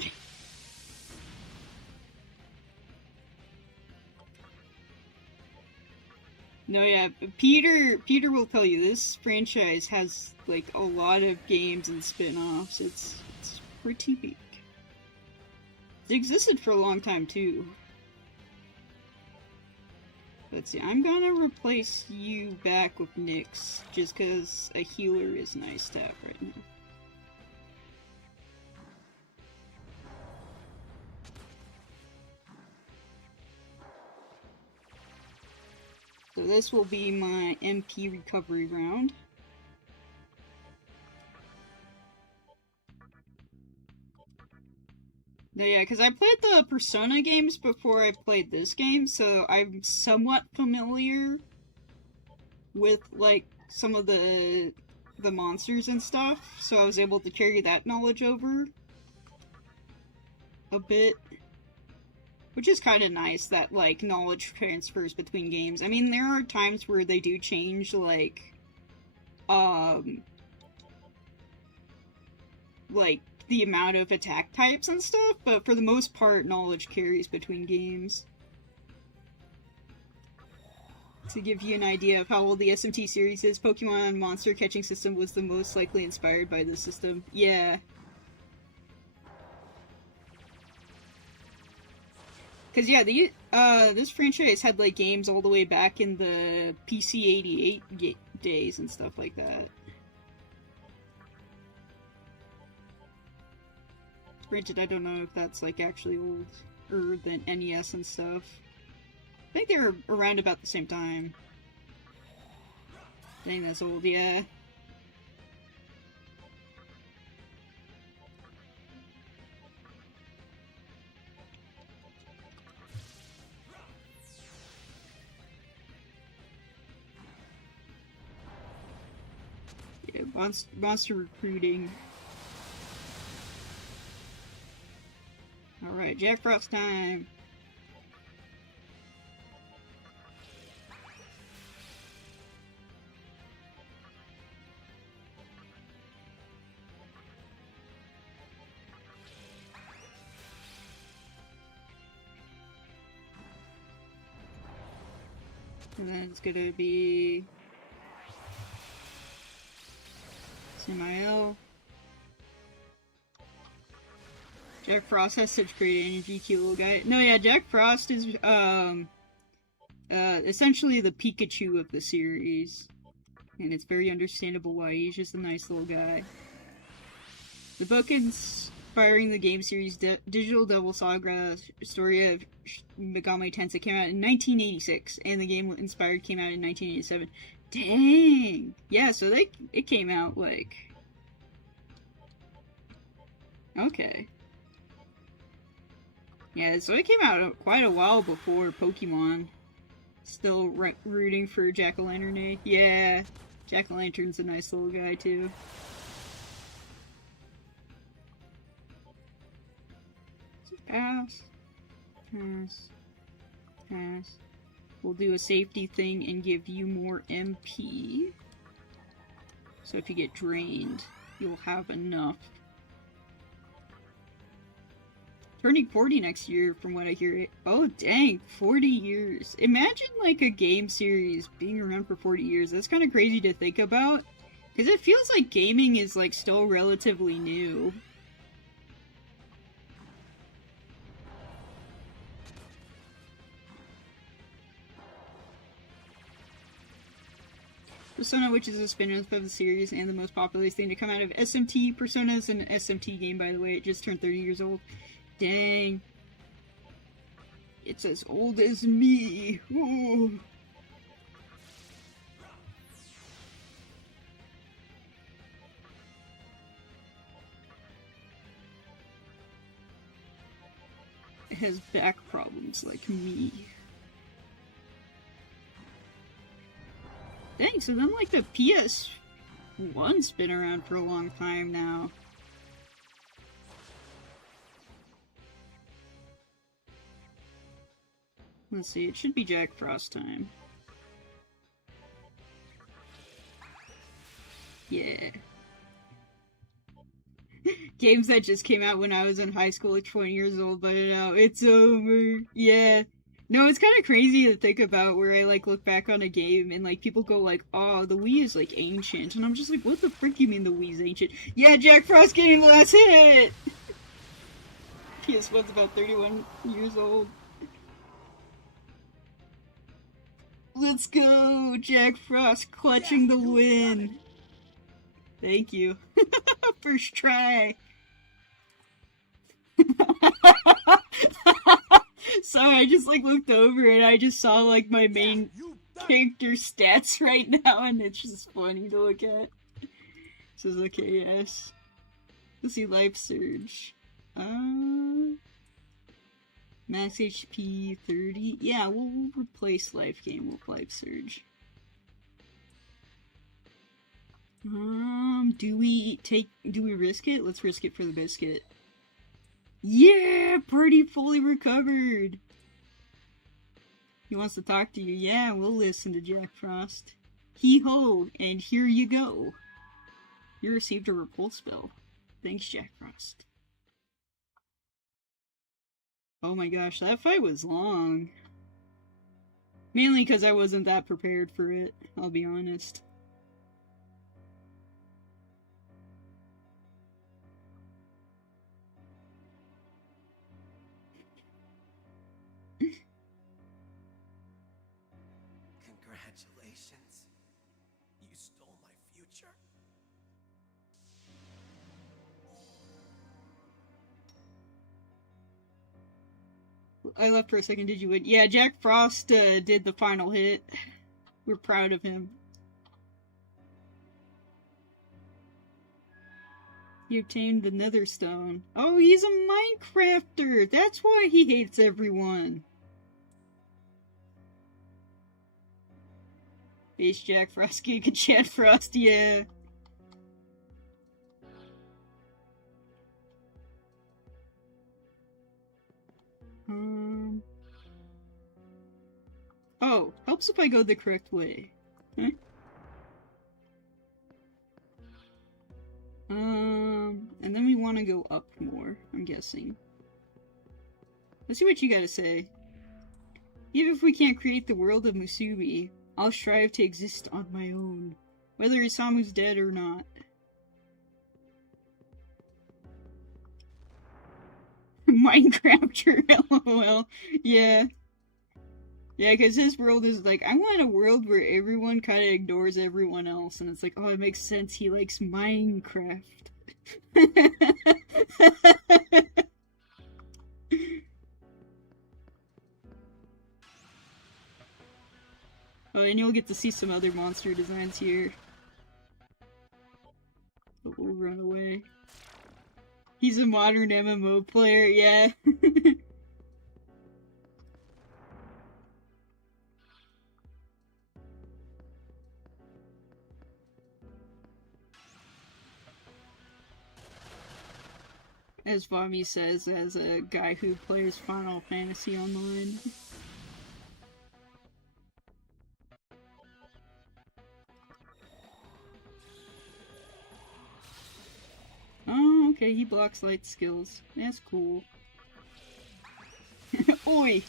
No, yeah, Peter will tell you, this franchise has, like, a lot of games and spin-offs. It's pretty big. It existed for a long time, too. Let's see, I'm gonna replace you back with Nyx, just because a healer is nice to have right now. So this will be my MP recovery round. No, yeah, because I played the Persona games before I played this game, so I'm somewhat familiar with, like, some of the monsters and stuff, so I was able to carry that knowledge over a bit. Which is kind of nice that, like, knowledge transfers between games. I mean, there are times where they do change, like, the amount of attack types and stuff, but for the most part, knowledge carries between games. To give you an idea of how old the SMT series is, Pokemon Monster Catching System was the most likely inspired by this system. Yeah. Because, yeah, this franchise had, like, games all the way back in the PC-88 days and stuff like that. Granted, I don't know if that's, like, actually older than NES and stuff. I think they were around about the same time. I think that's old, yeah. Yeah, monster recruiting. Alright, Jack Frost time! And then it's gonna be Samael. Jack Frost has such great energy, cute little guy. No, yeah, Jack Frost is, essentially the Pikachu of the series. And it's very understandable why. He's just a nice little guy. The book inspiring the game series Digital Devil Saga story of Megami Tensei came out in 1986, and the game inspired came out in 1987. Dang! Yeah, so it came out, like... Okay. Yeah, so it came out quite a while before Pokemon. Still rooting for Jack-o'-lantern. Yeah, Jack-o'-lantern's a nice little guy, too. Pass. Pass. Pass. We'll do a safety thing and give you more MP. So if you get drained, you'll have enough. Turning 40 next year, from what I hear. Oh, dang, 40 years. Imagine, like, a game series being around for 40 years. That's kind of crazy to think about. Because it feels like gaming is, like, still relatively new. Persona, which is a spin-off of the series and the most popular thing to come out of SMT. Persona is an SMT game, by the way. It just turned 30 years old. Dang. It's as old as me. Ooh. It has back problems like me. Dang, so then like the PS1's been around for a long time now. Let's see, it should be Jack Frost time. Yeah. Games that just came out when I was in high school at 20 years old, but now it's over. Yeah. No, it's kind of crazy to think about where I, like, look back on a game and, like, people go, like, oh, the Wii is, like, ancient. And I'm just like, what the frick do you mean the Wii's ancient? Yeah, Jack Frost getting the last hit! PS1's about 31 years old. Let's go! Jack Frost clutching the win! Thank you. First try! Sorry, I just like looked over and I just saw like my main character stats right now and it's just funny to look at. It says okay, yes. Let's see, life surge. Max HP 30. Yeah, we'll replace life gain with life surge. Do we risk it? Let's risk it for the biscuit. Yeah, party fully recovered. He wants to talk to you. Yeah, we'll listen to Jack Frost. Hee-ho, and here you go. You received a repulse spell. Thanks, Jack Frost. Oh my gosh, that fight was long. Mainly because I wasn't that prepared for it, I'll be honest. Congratulations. You stole my future. I left for a second, did you win? Yeah, Jack Frost did the final hit. We're proud of him. He obtained the Nether Stone. Oh, he's a Minecrafter! That's why he hates everyone. Base Jack Frost, Giga Chat Frost, yeah. Oh, helps if I go the correct way. Huh? And then we want to go up more, I'm guessing. Let's see what you gotta say. Even if we can't create the world of Musubi, I'll strive to exist on my own, whether Isamu's dead or not. Minecrafter, lol. Yeah. Yeah, because his world is like, I want a world where everyone kind of ignores everyone else, and it's like, oh, it makes sense. He likes Minecraft. Oh, and you'll get to see some other monster designs here. But we'll run away. He's a modern MMO player, yeah. As Vami says, as a guy who plays Final Fantasy Online. Oh, okay, he blocks light skills. That's cool. Oi!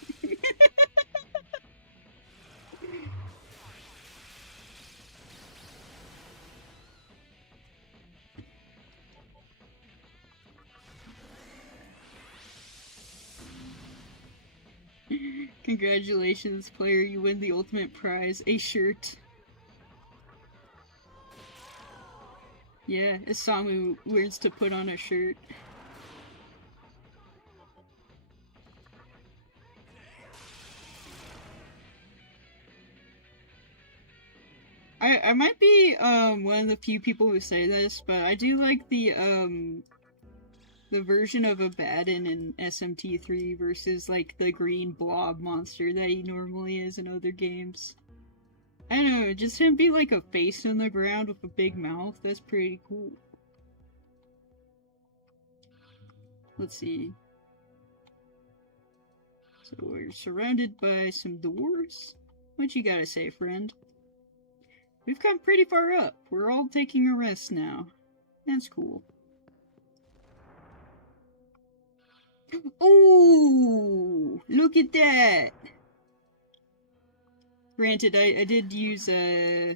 Congratulations, player, you win the ultimate prize, a shirt. Yeah, Isamu learns to put on a shirt. I might be one of the few people who say this, but I do like the version of Abaddon in SMT 3 versus like the green blob monster that he normally is in other games. I don't know, just him be like a face in the ground with a big mouth, that's pretty cool. Let's see. So we're surrounded by some doors. What you gotta say, friend? We've come pretty far up. We're all taking a rest now. That's cool. Oh, look at that! Granted, I did use a...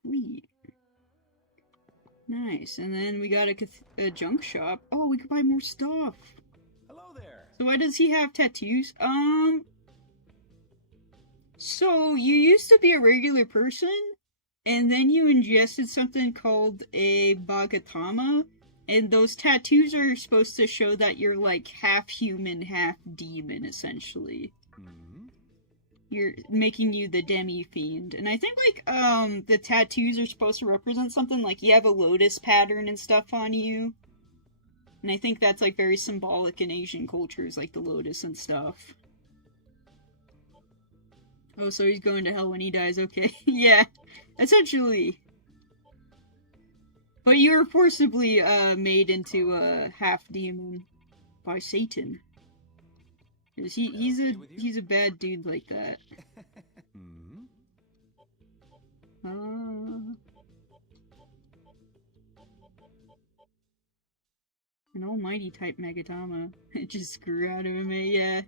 Sweet. Nice, and then we got a junk shop. Oh, we could buy more stuff. Hello there. So why does he have tattoos? So you used to be a regular person, and then you ingested something called a Bagatama, and those tattoos are supposed to show that you're like half human, half demon, essentially. You're making you the demi-fiend. And I think, like, the tattoos are supposed to represent something, like you have a lotus pattern and stuff on you. And I think that's, like, very symbolic in Asian cultures, like the lotus and stuff. Oh, so he's going to hell when he dies, okay. Yeah, essentially. But you were forcibly, made into a half-demon by Satan. He's a bad dude like that. An almighty type Megatama. It just grew out of him, yeah.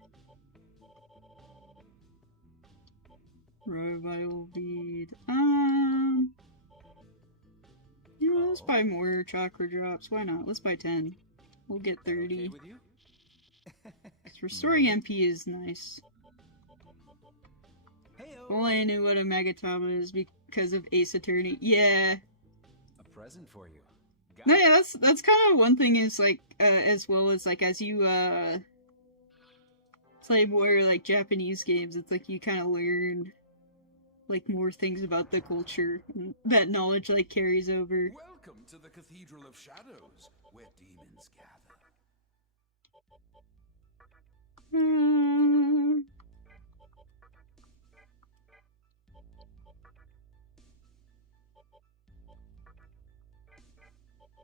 Revival bead. Yeah, let's buy more chakra drops. Why not? Let's buy 10. We'll get 30. Restoring MP is nice. If only I knew what a Megatama is because of Ace Attorney. Yeah. A present for you. No, yeah, that's kind of one thing is like, as well as like as you play more like Japanese games, it's like you kind of learn like more things about the culture, and that knowledge like carries over. Welcome to the Cathedral of Shadows, where demons gather. I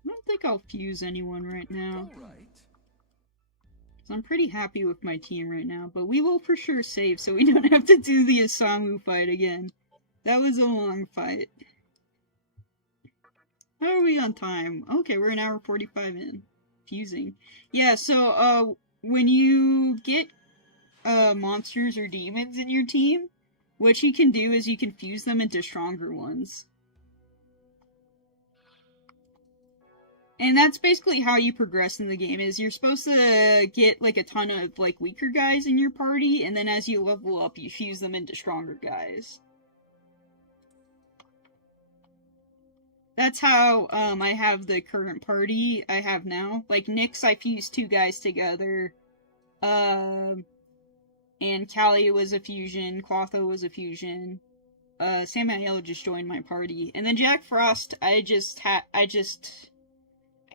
don't think I'll fuse anyone right now. All right. So I'm pretty happy with my team right now, but we will for sure save so we don't have to do the Isamu fight again. That was a long fight. How are we on time? Okay, we're an hour 45 in. Fusing. Yeah, so, when you get, monsters or demons in your team, what you can do is you can fuse them into stronger ones. And that's basically how you progress in the game, is you're supposed to get, like, a ton of, like, weaker guys in your party, and then as you level up, you fuse them into stronger guys. That's how, I have the current party I have now. Like, Nyx, I fused 2 guys together. And Callie was a fusion, Clotho was a fusion. Samael just joined my party. And then Jack Frost, I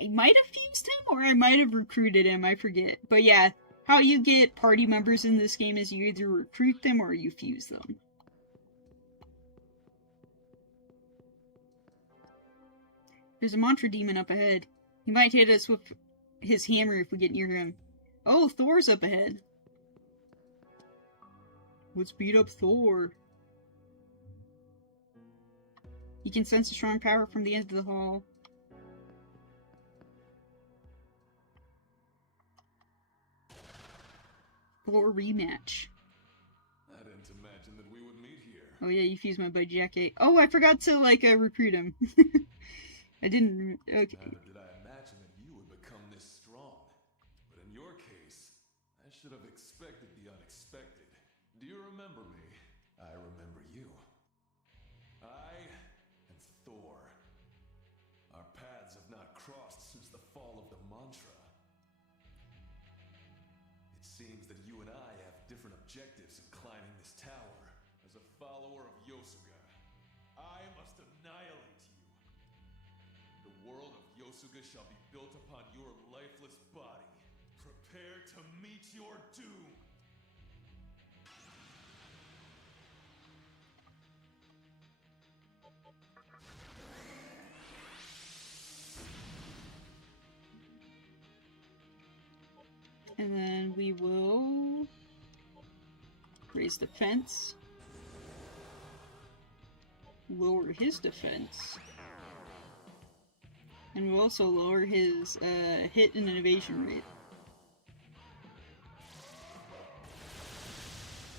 might have fused him, or I might have recruited him, I forget. But yeah, how you get party members in this game is you either recruit them or you fuse them. There's a Mantra Demon up ahead. He might hit us with his hammer if we get near him. Oh, Thor's up ahead. Let's beat up Thor. You can sense a strong power from the end of the hall. Thor rematch. I didn't imagine that we would meet here. Oh yeah, you fused my buddy Jack 8. Oh, I forgot to, like, recruit him. I didn't... Okay. Neither did I imagine that you would become this strong. But in your case, I should have expected the unexpected. Do you remember me? I remember you. I and Thor. Our paths have not crossed since the fall of the mantra. It seems that you and I have different objectives in climbing this tower. As a follower of Yosuga, I must annihilate you. The world of Yosuga shall be built upon your lifeless body. Prepare to meet your doom. And then we will raise defense. Lower his defense. And we'll also lower his hit and evasion rate.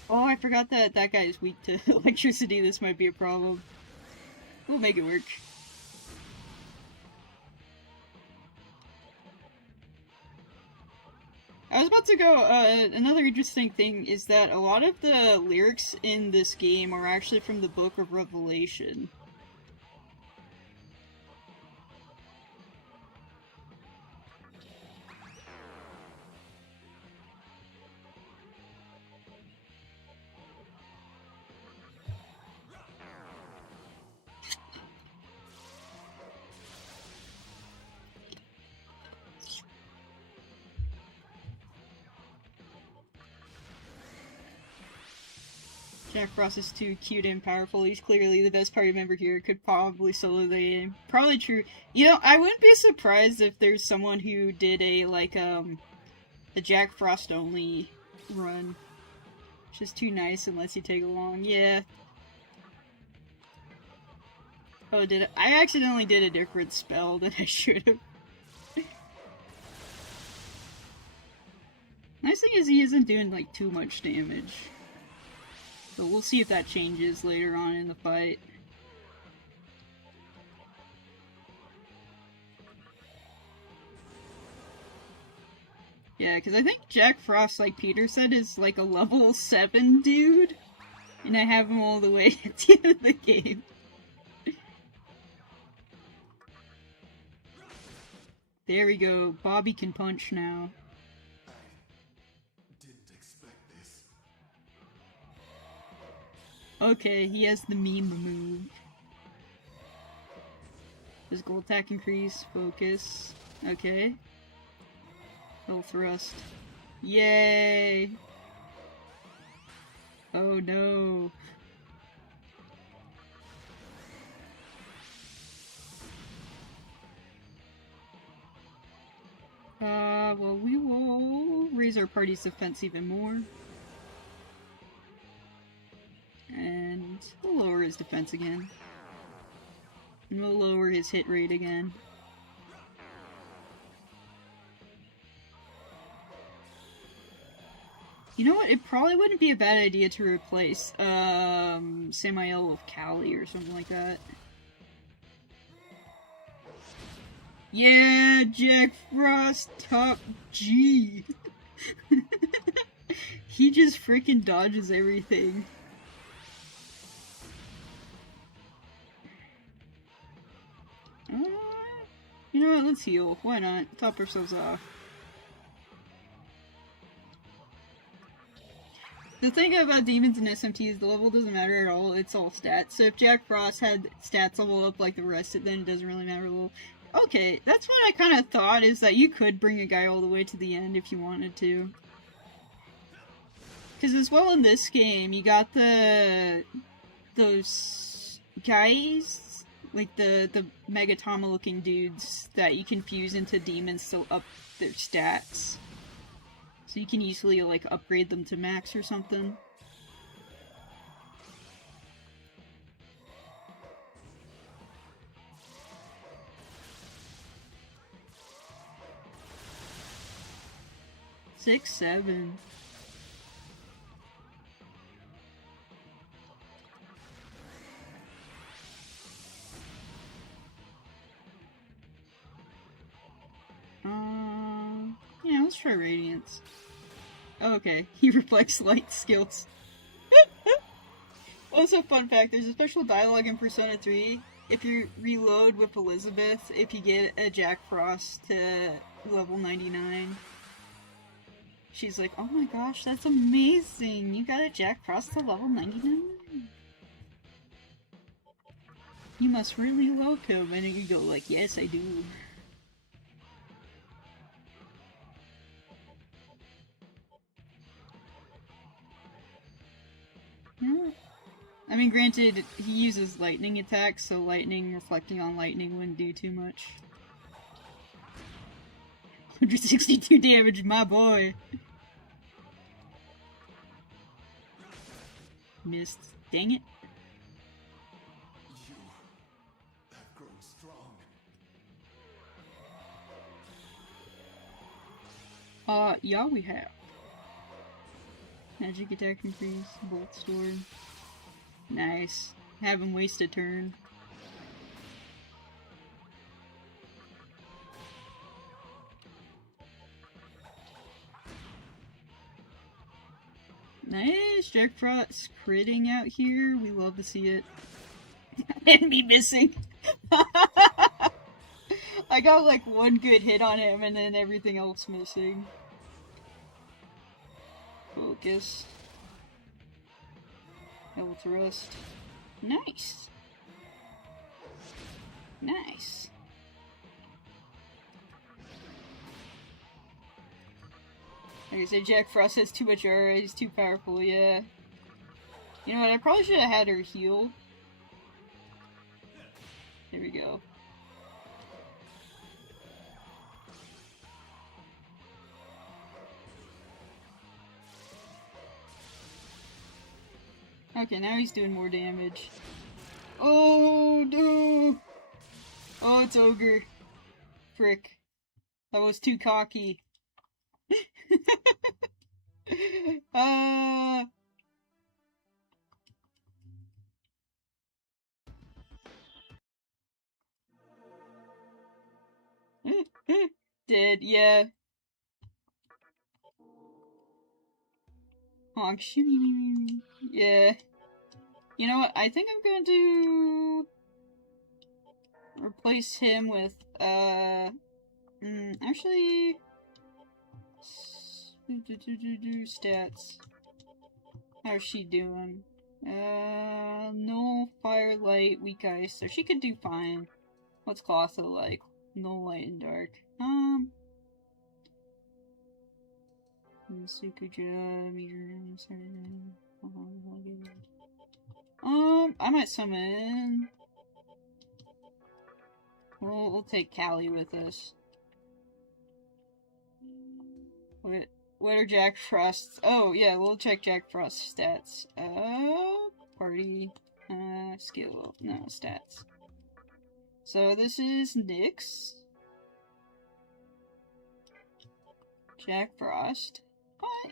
Oh, I forgot that that guy is weak to electricity. This might be a problem. We'll make it work. I was about to go, another interesting thing is that a lot of the lyrics in this game are actually from the Book of Revelation. Jack Frost is too cute and powerful. He's clearly the best party member here. Could probably solo the game. Probably true. You know, I wouldn't be surprised if there's someone who did a, like, a Jack Frost only run. Which is too nice and lets you take along. Yeah. Oh, did I accidentally did a different spell than I should have. Nice thing is he isn't doing, like, too much damage. But we'll see if that changes later on in the fight. Yeah, because I think Jack Frost, like Peter said, is like a level 7 dude. And I have him all the way at the end of the game. There we go. Bobby can punch now. Okay, he has the meme move. Physical attack increase, focus. Okay. Full thrust. Yay! Oh no. Well, we will raise our party's defense even more. And we'll lower his defense again. And we'll lower his hit rate again. You know what? It probably wouldn't be a bad idea to replace Samael with Callie or something like that. Yeah, Jack Frost, top G. He just freaking dodges everything. You know what, let's heal. Why not? Top ourselves off. The thing about demons and SMT is the level doesn't matter at all, it's all stats. So if Jack Frost had stats level up like the rest, then it doesn't really matter a little. Okay, that's what I kind of thought, is that you could bring a guy all the way to the end if you wanted to. Because as well in this game, you got those guys, like the Megatama looking dudes that you can fuse into demons to up their stats. So you can easily like upgrade them to max or something. Six, 7. Yeah, let's try Radiance. Oh, okay, he reflects light skills. Also, fun fact, there's a special dialogue in Persona 3. If you reload with Elizabeth, if you get a Jack Frost to level 99. She's like, oh my gosh, that's amazing! You got a Jack Frost to level 99? You must really love him. And then you go like, yes, I do. Yeah. I mean, granted, he uses lightning attacks, so lightning reflecting on lightning wouldn't do too much. 162 damage, my boy! Missed. Dang it. You have grown strong. Yeah, we have. Magic attack increase, bolt sword. Nice. Have him waste a turn. Nice! Jack Frost critting out here. We love to see it. And me missing. I got like one good hit on him and then everything else missing. Focus. Double thrust. Nice. Nice. Like I said, Jack Frost has too much aura. He's too powerful, yeah. You know what, I probably should have had her heal. There we go. Okay, now he's doing more damage. Oh, no! Oh, it's Ogre. Frick. I was too cocky. Dead, yeah. Honk, shimmy. Yeah. You know what? I think I'm going to replace him with, actually, stats. How's she doing? No fire, light, weak ice, so she could do fine. What's Clotho like? No light and dark. Sukuja, I might summon. We'll take Callie with us. What are Jack Frost's? Oh yeah, we'll check Jack Frost's stats. Party, skill, no stats. So this is Nyx. Jack Frost.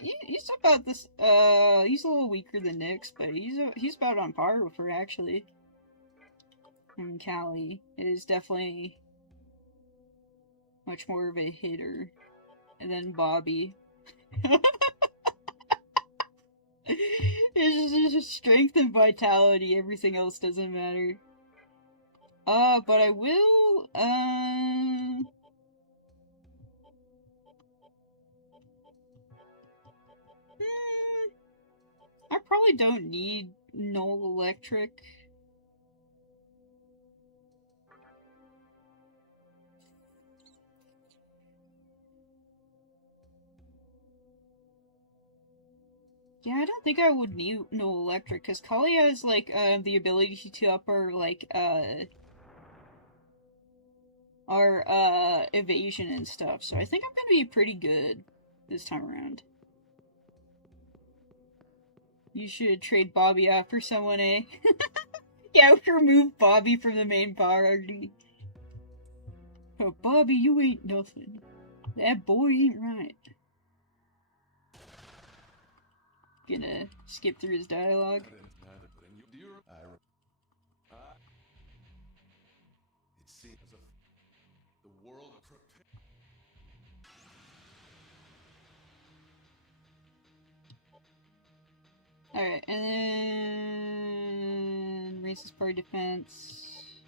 He's about this. He's a little weaker than Nyx, but he's about on par with her actually. And Callie is definitely much more of a hitter. And then Bobby. It's just strength and vitality, everything else doesn't matter. But I will, I probably don't need null electric. Yeah, I don't think I would need null electric, because Kali has, like, the ability to up our evasion and stuff, so I think I'm gonna be pretty good this time around. You should trade Bobby out for someone, eh? Yeah, remove Bobby from the main party. Oh, Bobby, you ain't nothing. That boy ain't right. Gonna skip through his dialogue. It seems the world Alright, and then raises party defense.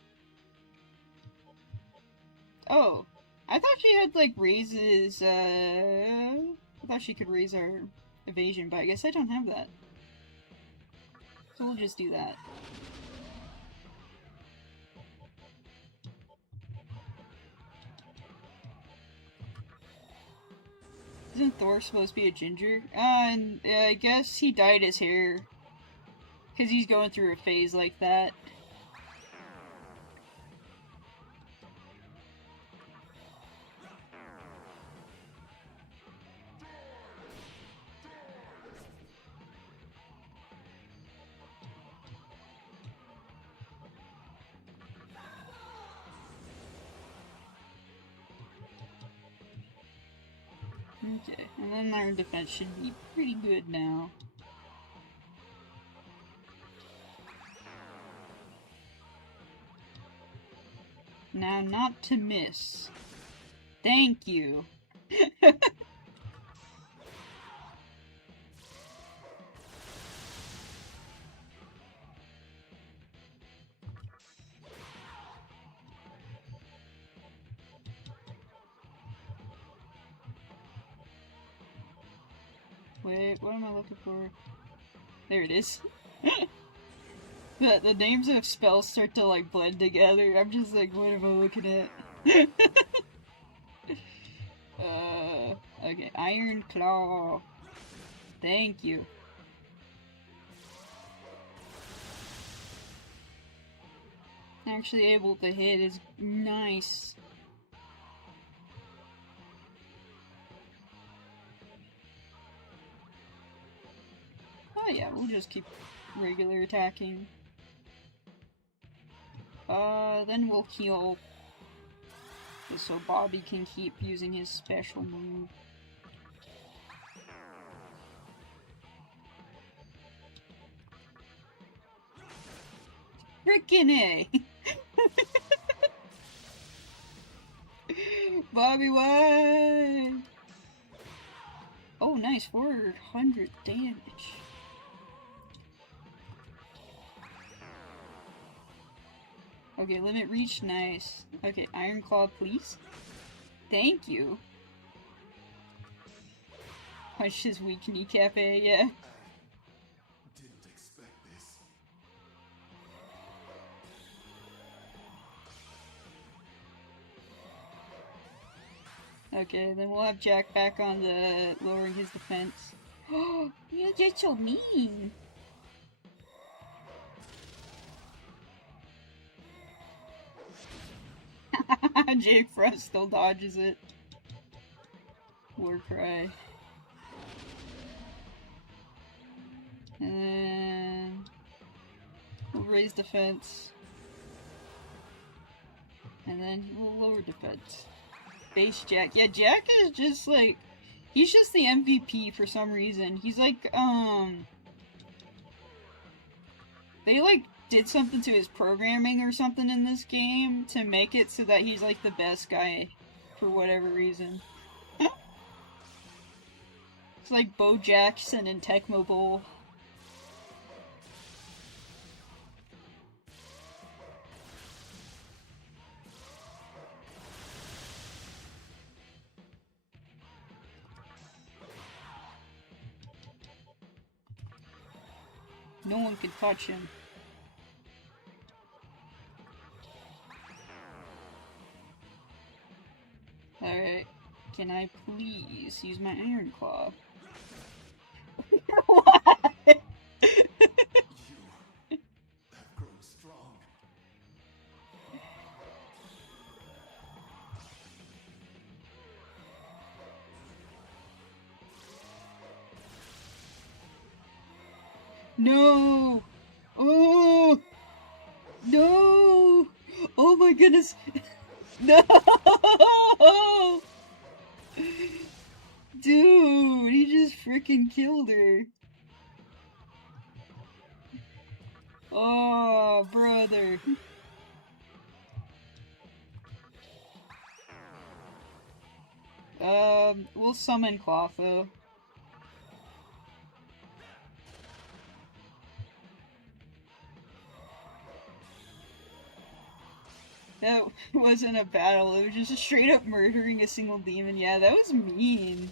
Oh, I thought she had, like, raises, I thought she could raise our evasion, but I guess I don't have that. So we'll just do that. Isn't Thor supposed to be a ginger? And I guess he dyed his hair. Because he's going through a phase like that. Okay, and then our defense should be pretty good now. Now, not to miss. Thank you. Wait, what am I looking for? There it is. The names of spells start to, like, blend together. I'm just like, what am I looking at? Okay, Iron Claw. Thank you. Actually able to hit is nice. Oh yeah, we'll just keep regular attacking. Then we'll heal. Just so Bobby can keep using his special move. Frickin' A! Bobby, why? Oh, nice, 400 damage. Okay, limit reach, nice. Okay, Iron Claw, please. Thank you. Punch his weak kneecap, eh? Yeah. didn't expect this. Okay, then we'll have Jack back on the lowering his defense. Oh, you're just so mean. Jake Frost still dodges it. Warcry. And then we'll raise defense. And then we'll lower defense. Base Jack. Yeah, Jack is just like, he's just the MVP for some reason. He's like, they like did something to his programming or something in this game to make it so that he's like the best guy for whatever reason. It's like Bo Jackson and Tecmo Bowl. No one can touch him. Alright. Can I please use my Iron Claw? What? You have grown strong. No! Oh! No! Oh my goodness! No! Dude, he just freaking killed her. Oh, brother. We'll summon Clotho. That wasn't a battle, it was just straight up murdering a single demon. Yeah, that was mean.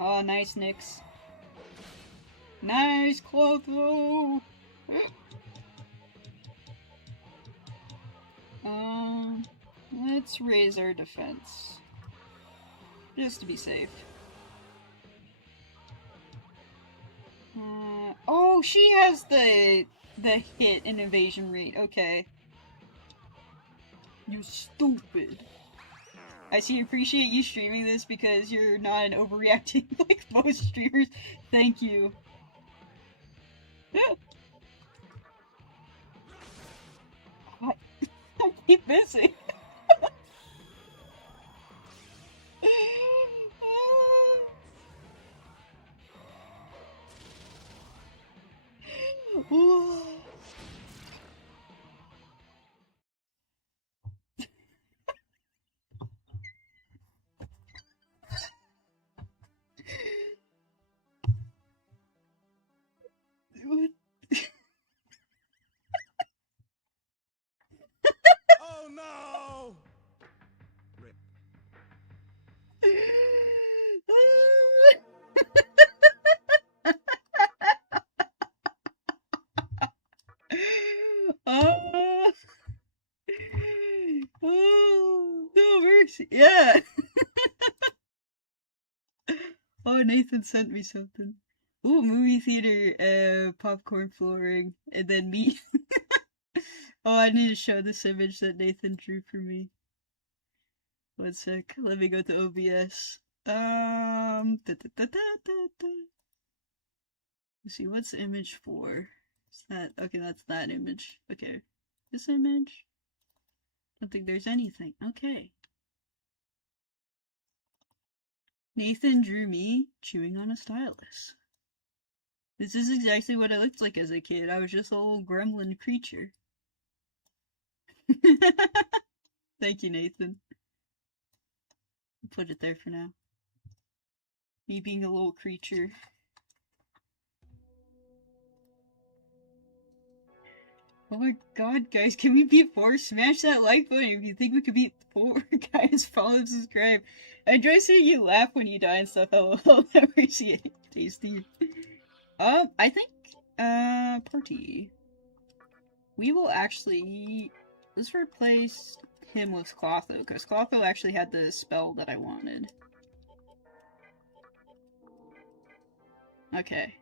Oh, nice, Nyx. Nice, Clotho! Let's raise our defense. Just to be safe. Oh, she has the hit and evasion rate. Okay. You stupid. I see. Appreciate you streaming this because you're not overreacting like most streamers. Thank you. I keep missing. What? Oh no! Rip. Oh, no mercy. Yeah. Oh, Nathan sent me something. Ooh, movie theater, popcorn flooring, and then me. Oh, I need to show this image that Nathan drew for me. One sec. Let me go to OBS. Let's see, what's the image for? Is that okay? That's that image. Okay, this image. I don't think there's anything. Okay. Nathan drew me chewing on a stylus. This is exactly what I looked like as a kid. I was just a little gremlin creature. Thank you, Nathan. Put it there for now. Me being a little creature. Oh my god, guys, can we beat 4? Smash that like button if you think we could beat 4. Guys, follow and subscribe. I enjoy seeing you laugh when you die and stuff. I'll never see it. Tasty. I think, party. We will actually, let's replace him with Clotho, because Clotho actually had the spell that I wanted. Okay.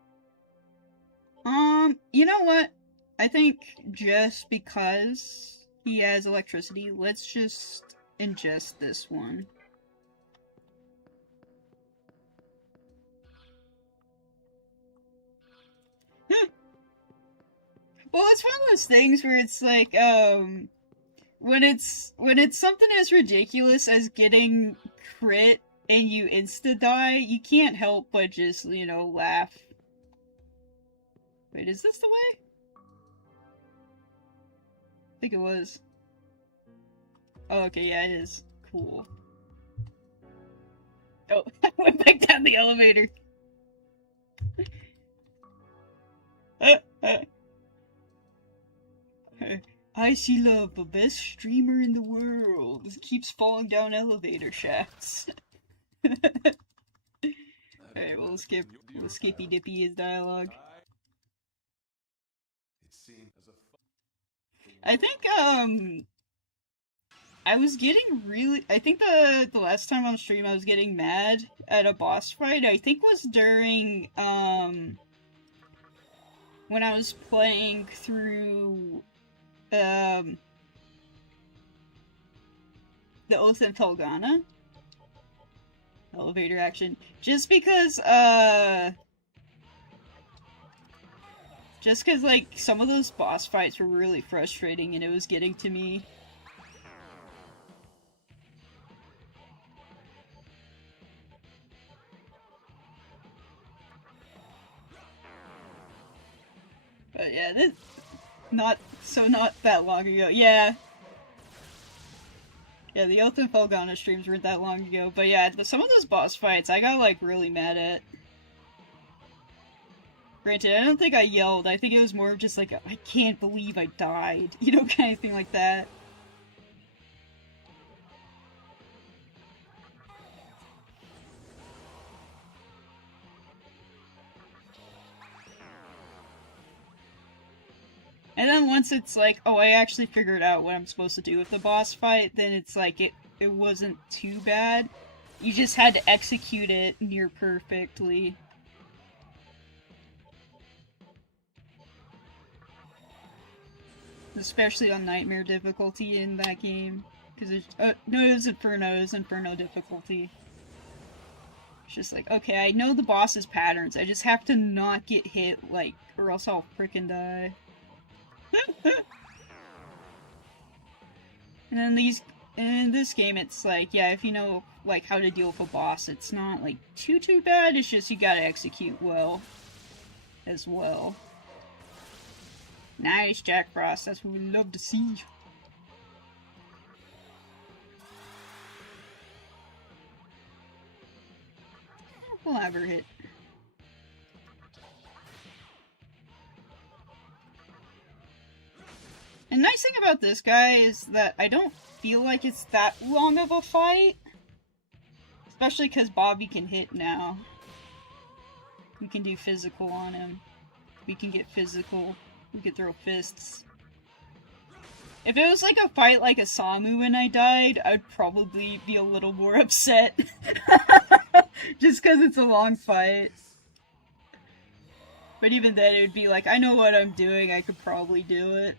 You know what? I think just because he has electricity, let's just ingest this one. Well, it's one of those things where it's like, when it's something as ridiculous as getting crit and you insta-die, you can't help but just, you know, laugh. Wait, is this the way? I think it was. Oh, okay, yeah, it is. Cool. Oh, I went back down the elevator. I see love, the best streamer in the world. Keeps falling down elevator shafts. Alright, we'll skippy dippy his dialogue. I think, I was getting really. I think the last time on stream I was getting mad at a boss fight, I think was during, when I was playing through, the Oath and Felghana. Elevator action. Just because, like, some of those boss fights were really frustrating and it was getting to me. But yeah, this not that long ago. Yeah. Yeah, the Oath and Felghana streams weren't that long ago, but yeah, some of those boss fights I got, like, really mad at. Granted, I don't think I yelled, I think it was more of just like, I can't believe I died, you know, kind of thing like that. And then once it's like, oh, I actually figured out what I'm supposed to do with the boss fight, then it's like, it wasn't too bad. You just had to execute it near perfectly. Especially on Nightmare difficulty in that game. Because it's, no, it was Inferno difficulty. It's just like, okay, I know the boss's patterns, I just have to not get hit, like, or else I'll frickin' die. And then in this game, it's like, yeah, if you know, like, how to deal with a boss, it's not, like, too bad, it's just you gotta execute well, as well. Nice, Jack Frost, that's what we love to see. We'll have her hit. And nice thing about this guy is that I don't feel like it's that long of a fight. Especially because Bobby can hit now. We can do physical on him. We can get physical. We can throw fists. If it was like a fight like a Samu when I died, I'd probably be a little more upset. Just because it's a long fight. But even then, it would be like, I know what I'm doing, I could probably do it.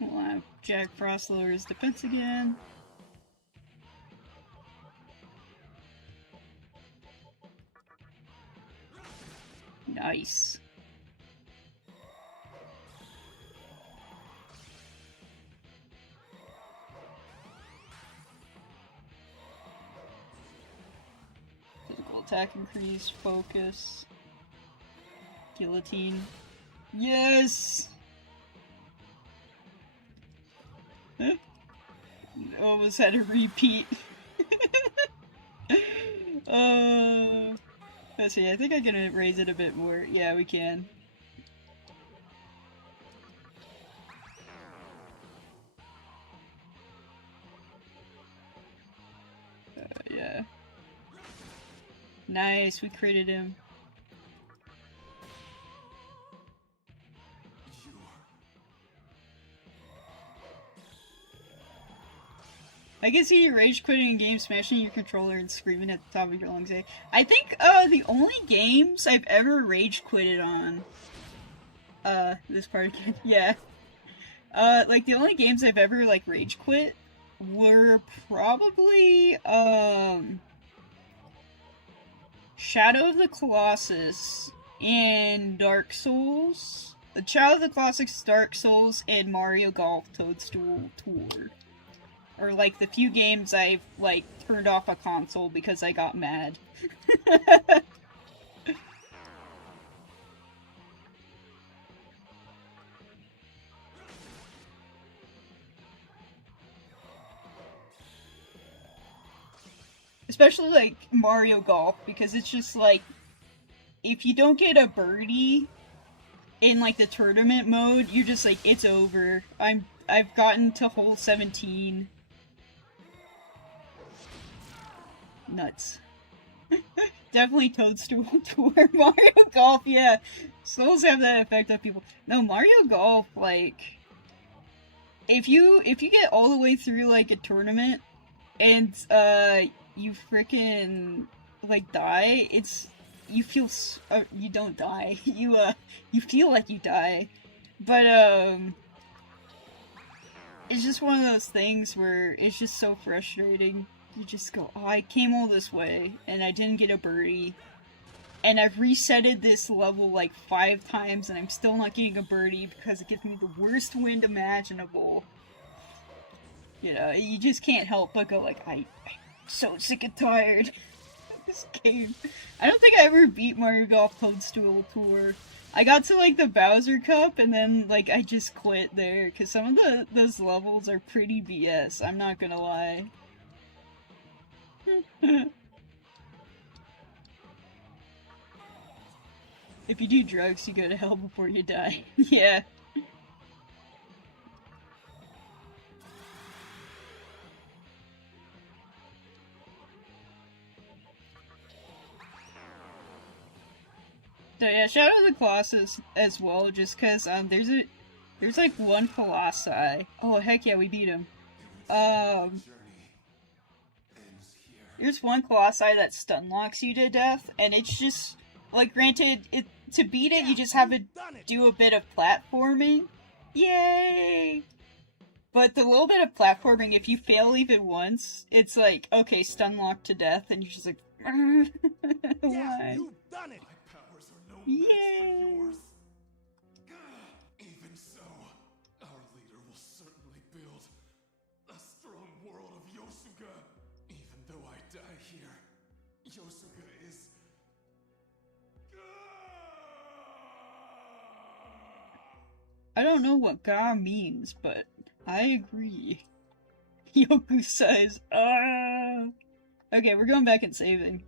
We'll have Jack Frost lower his defense again. Nice. Physical attack increase, focus. Guillotine. Yes! Almost had a repeat. Let's see, I think I can raise it a bit more. Yeah, we can. Yeah. Nice, we critted him. I can see you rage quitting a game, smashing your controller, and screaming at the top of your lungs. I think, the only games I've ever rage quitted on, this part again, yeah. Like, the only games I've ever, like, rage quit were probably, Shadow of the Colossus and Dark Souls. Shadow of the Colossus, Dark Souls, and Mario Golf Toadstool Tour. Or, like, the few games I've, like, turned off a console because I got mad. Especially, like, Mario Golf, because it's just, like, if you don't get a birdie in, like, the tournament mode, you're just like, it's over. I've gotten to hole 17. Nuts. Definitely Toadstool Tour. Mario Golf, yeah. Souls have that effect on people. No, Mario Golf, like, if you get all the way through, like, a tournament and you freaking, like, die, it's, you feel you don't die. You feel like you die. But it's just one of those things where it's just so frustrating. You just go, oh, I came all this way and I didn't get a birdie. And I've resetted this level like 5 times and I'm still not getting a birdie because it gives me the worst wind imaginable. You know, you just can't help but go like, I'm so sick and tired of this game. I don't think I ever beat Mario Golf Toadstool Tour. I got to like the Bowser Cup and then like I just quit there because some of those levels are pretty BS. I'm not gonna lie. If you do drugs, you go to hell before you die. Yeah. So yeah, shout out to the Colossus as well, just cause there's like one Colossi. Oh heck yeah, we beat him. There's one Colossi that stun locks you to death, and it's just like, granted, to beat it you just have to do a bit of platforming. Yay! But the little bit of platforming, if you fail even once, it's like, okay, stun locked to death, and you're just like, why? You've done it. My powers are no match Yay! for yours. Even so, our leader will certainly build a strong world of Yosuga. Even though I die here, Yosuga is... I don't know what ga means, but I agree. Yoku says, ah. Okay, we're going back and saving.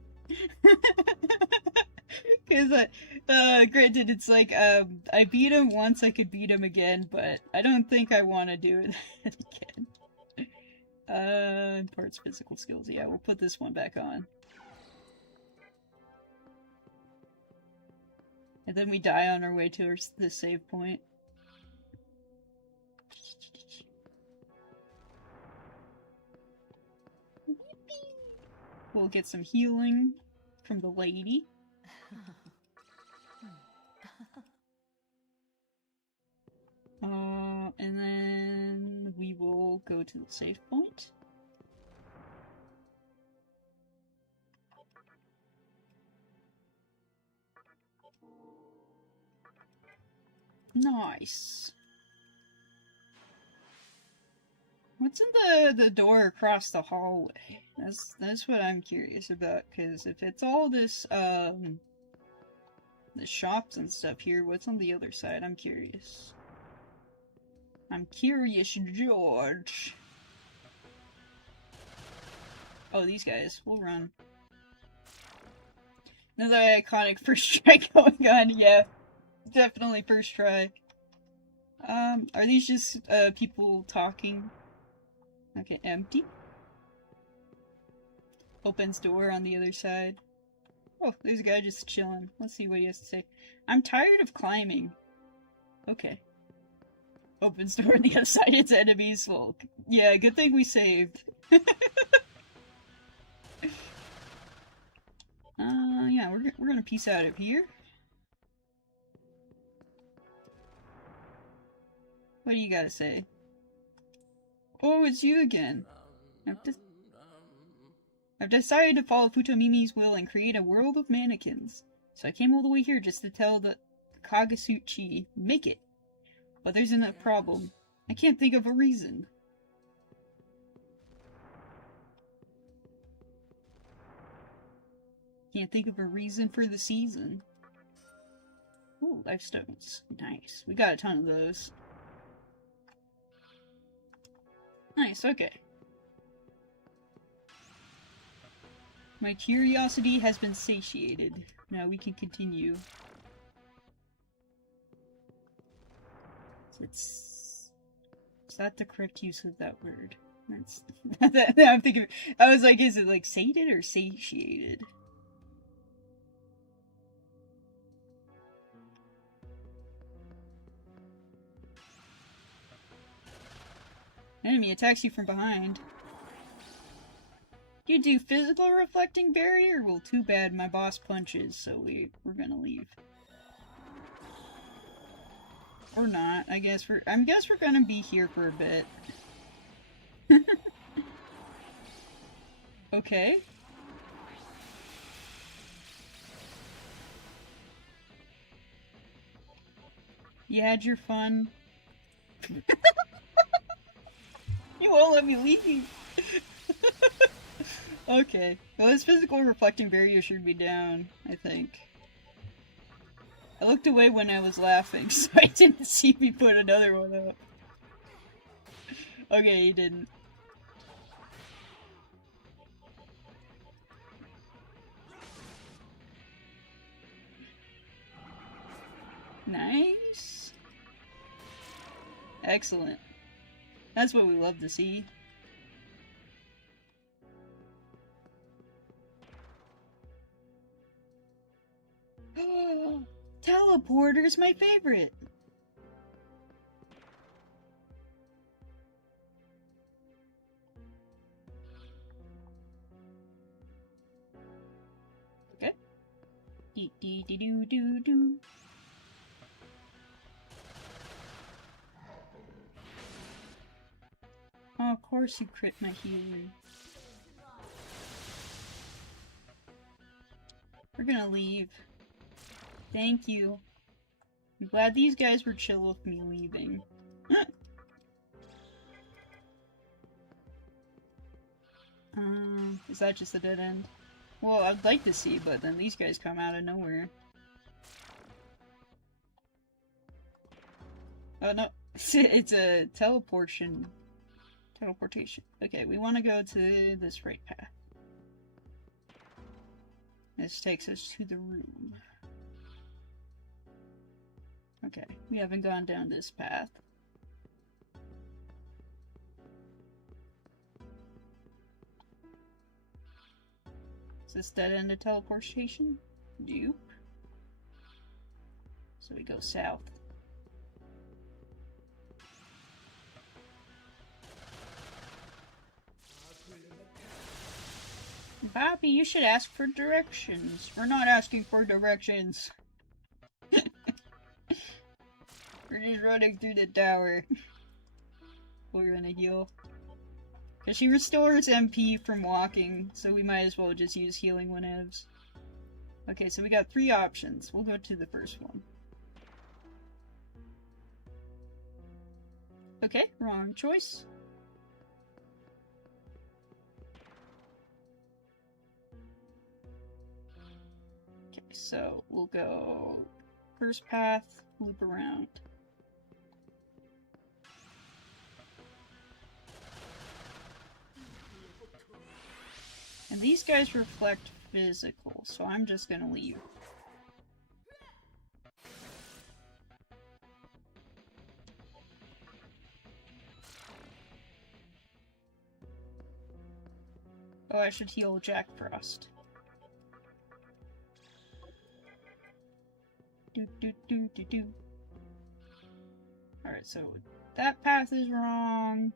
Because, granted, it's like, I beat him once, I could beat him again, but I don't think I want to do it again. Imparts physical skills. Yeah, we'll put this one back on. And then we die on our way to the save point. We'll get some healing from the lady. And then we will go to the save point. Nice. What's in the door across the hallway? That's what I'm curious about, because if it's all this, the shops and stuff here, what's on the other side? I'm curious. I'm curious, George. Oh, these guys. We'll run. Another iconic first try going on, yeah. Definitely first try. Are these just, people talking? Okay, empty. Opens door on the other side. Oh, there's a guy just chilling. Let's see what he has to say. I'm tired of climbing. Okay. Opens door on the other side, it's enemies. Well, yeah, good thing we saved. Yeah, we're gonna peace out of here. What do you gotta say? Oh, it's you again. I've decided to follow Futomimi's will and create a world of mannequins. So I came all the way here just to tell the Kagetsuchi, make it. But there's a problem. I can't think of a reason. Can't think of a reason for the season. Ooh, life stones. Nice. We got a ton of those. Nice, okay. My curiosity has been satiated. Now we can continue. Is that the correct use of that word? That's I'm thinking. I was like, is it like sated or satiated? Enemy attacks you from behind. You do physical reflecting barrier? Well, too bad, my boss punches, so we're gonna leave. Or not. I guess we're gonna be here for a bit. Okay. You had your fun. You won't let me leave. Okay. Well, his physical reflecting barrier should be down, I think. I looked away when I was laughing, so I didn't see me put another one up. Okay, he didn't. Nice. Excellent. That's what we love to see. Teleporter's my favorite. Okay. Dee dee dee doo doo doo. Oh, of course you crit my healer. We're gonna leave. Thank you. I'm glad these guys were chill with me leaving. Is that just a dead end? Well, I'd like to see, but then these guys come out of nowhere. Oh no, it's a teleportation. Okay, we want to go to this right path. This takes us to the room. Okay, we haven't gone down this path. Is this dead end a teleportation? Nope. So we go south. Bobby, you should ask for directions. We're not asking for directions. We're just running through the tower. We're gonna heal. Because she restores MP from walking, so we might as well just use healing whenevs. Okay, so we got 3 options. We'll go to the first one. Okay, wrong choice. Okay, so we'll go first path, loop around. And these guys reflect physical, so I'm just gonna leave. Oh, I should heal Jack Frost. Alright, so that path is wrong.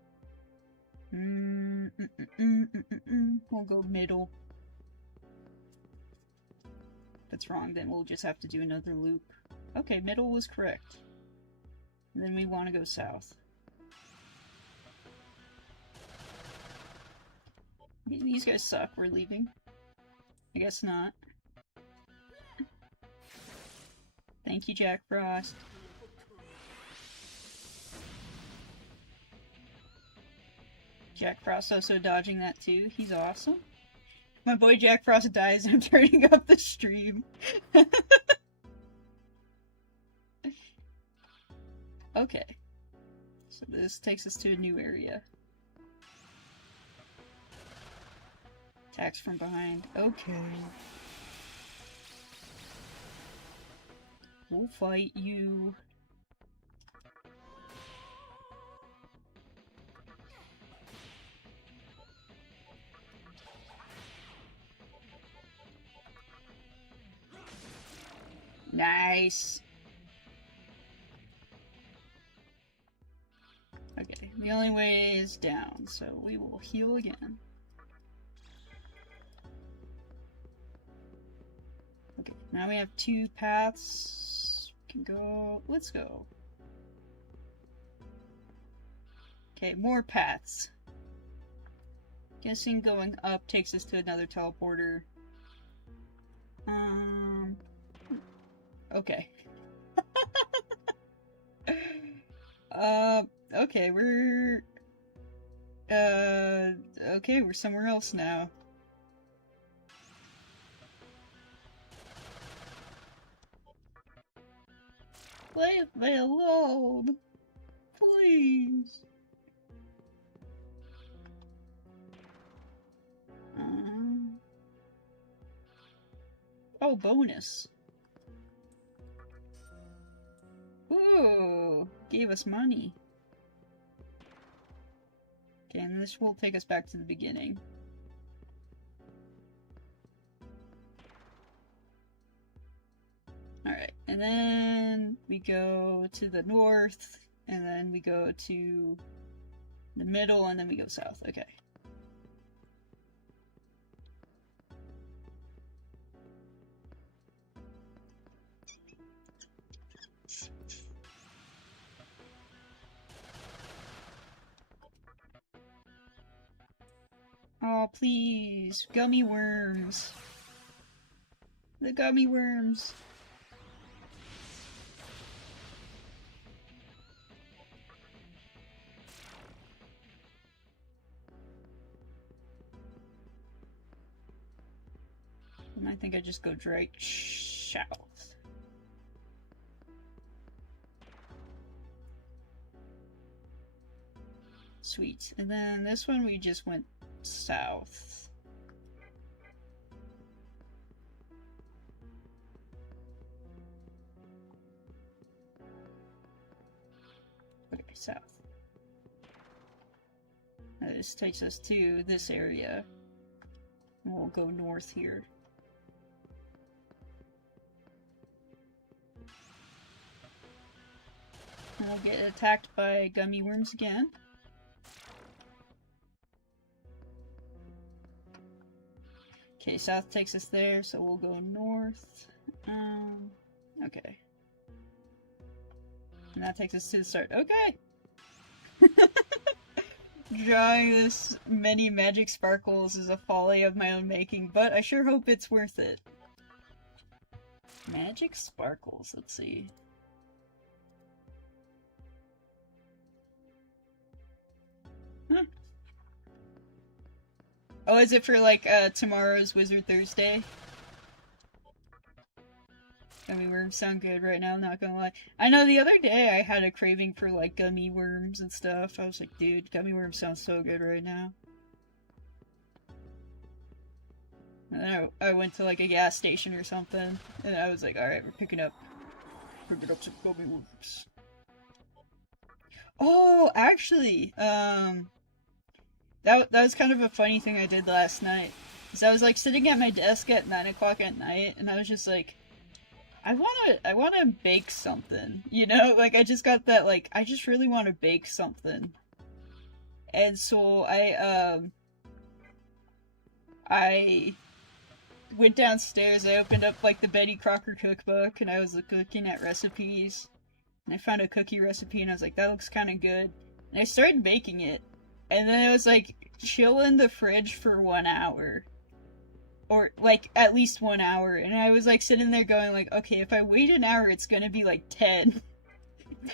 We'll go middle. If it's wrong, then we'll just have to do another loop. Okay, middle was correct. And then we want to go south. These guys suck, we're leaving. I guess not. Thank you, Jack Frost. Jack Frost also dodging that too. He's awesome. My boy Jack Frost dies, I'm turning up the stream. Okay. So this takes us to a new area. Attacks from behind. Okay. We'll fight you. Nice. Okay, the only way is down, so we will heal again. Okay, now we have 2 paths. We can go. Let's go. Okay, more paths. Guessing going up takes us to another teleporter. Okay. Okay, okay, we're somewhere else now. Leave me alone, please. Oh, bonus. Ooh, gave us money. Okay, and this will take us back to the beginning. Alright, and then we go to the north, and then we go to the middle, and then we go south. Okay. Oh, please. Gummy worms. The gummy worms. And I think I just go right south. Sweet. And then this one we just went south. Okay, south. Now this takes us to this area. And we'll go north here. And we'll get attacked by gummy worms again. Okay, south takes us there, so we'll go north. Okay. And that takes us to the start. Okay! Drawing this many magic sparkles is a folly of my own making, but I sure hope it's worth it. Magic sparkles, let's see. Huh. Oh, is it for like tomorrow's Wizard Thursday? Gummy worms sound good right now, not gonna lie. I know the other day I had a craving for like gummy worms and stuff. I was like, dude, gummy worms sound so good right now. And then I went to like a gas station or something, and I was like, alright, we're picking up some gummy worms. Oh, actually, that was kind of a funny thing I did last night. Is I was like sitting at my desk at 9 o'clock at night, and I was just like, I wanna bake something, you know? Like, I just got that, like, I just really want to bake something. And so I went downstairs, I opened up, like, the Betty Crocker cookbook, and I was looking at recipes. And I found a cookie recipe, and I was like, that looks kind of good. And I started baking it. And then it was, like, chill in the fridge for 1 hour. Or, like, at least 1 hour. And I was, like, sitting there going, like, okay, if I wait an hour, it's gonna be, like, 10.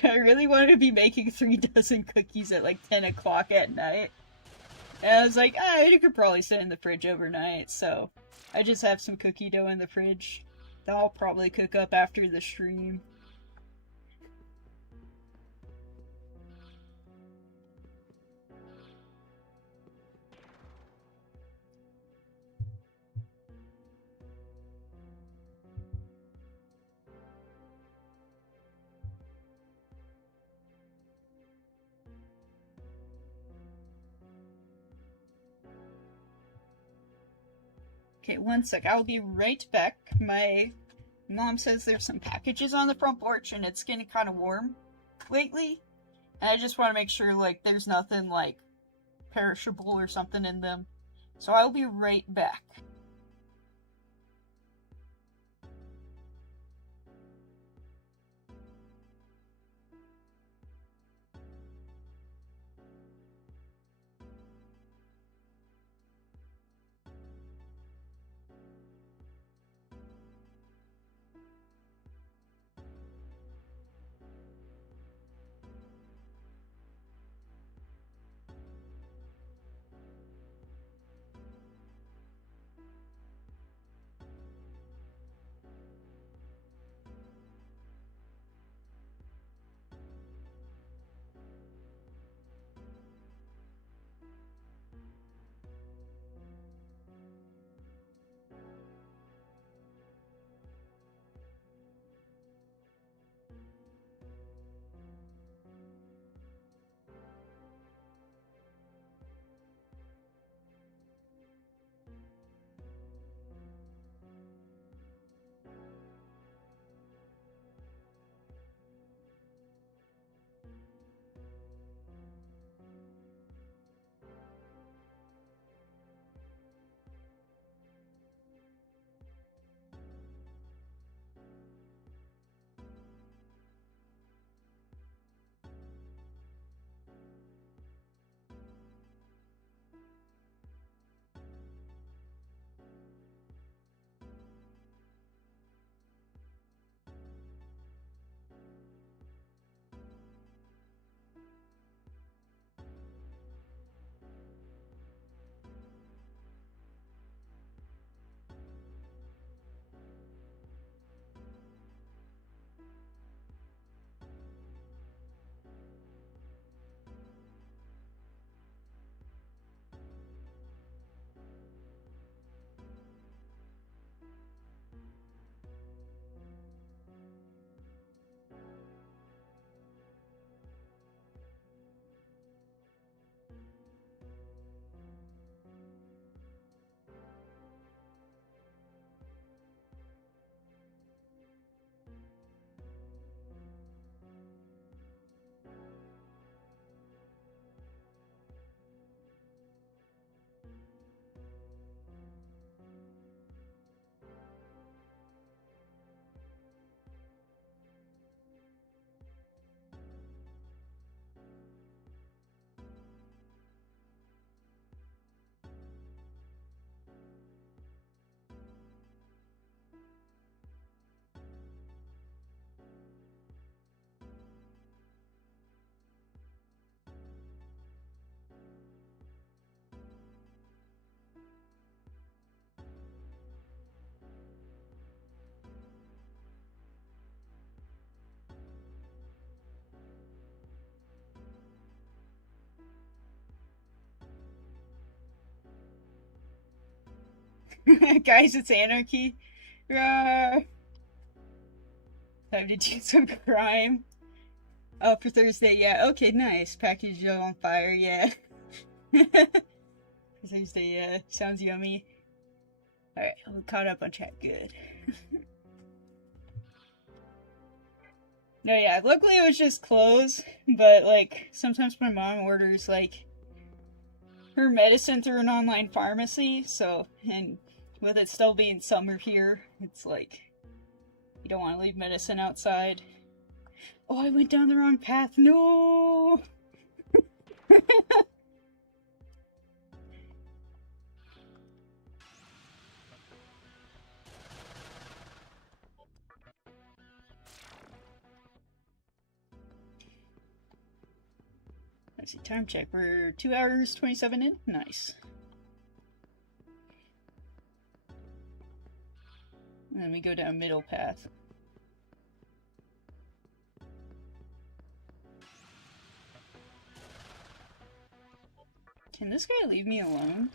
I really wanted to be making 3 dozen cookies at, like, 10 o'clock at night. And I was like, ah, it could probably sit in the fridge overnight, so I just have some cookie dough in the fridge. That I'll probably cook up after the stream. Okay, one sec. I'll be right back. My mom says there's some packages on the front porch and it's getting kind of warm lately. And I just want to make sure, like, there's nothing, like, perishable or something in them. So I'll be right back. Guys, it's anarchy. Time to do some crime. Oh, for Thursday, yeah. Okay, nice. Package on fire, yeah. For Thursday, yeah. Sounds yummy. Alright, I'm caught up on chat. Good. No, yeah. Luckily, it was just clothes, but like sometimes my mom orders like her medicine through an online pharmacy. So, and with it still being summer here, it's like you don't want to leave medicine outside. Oh, I went down the wrong path. No. Let's see, time check. We're 2 hours 27 in. Nice. And then we go down middle path. Can this guy leave me alone?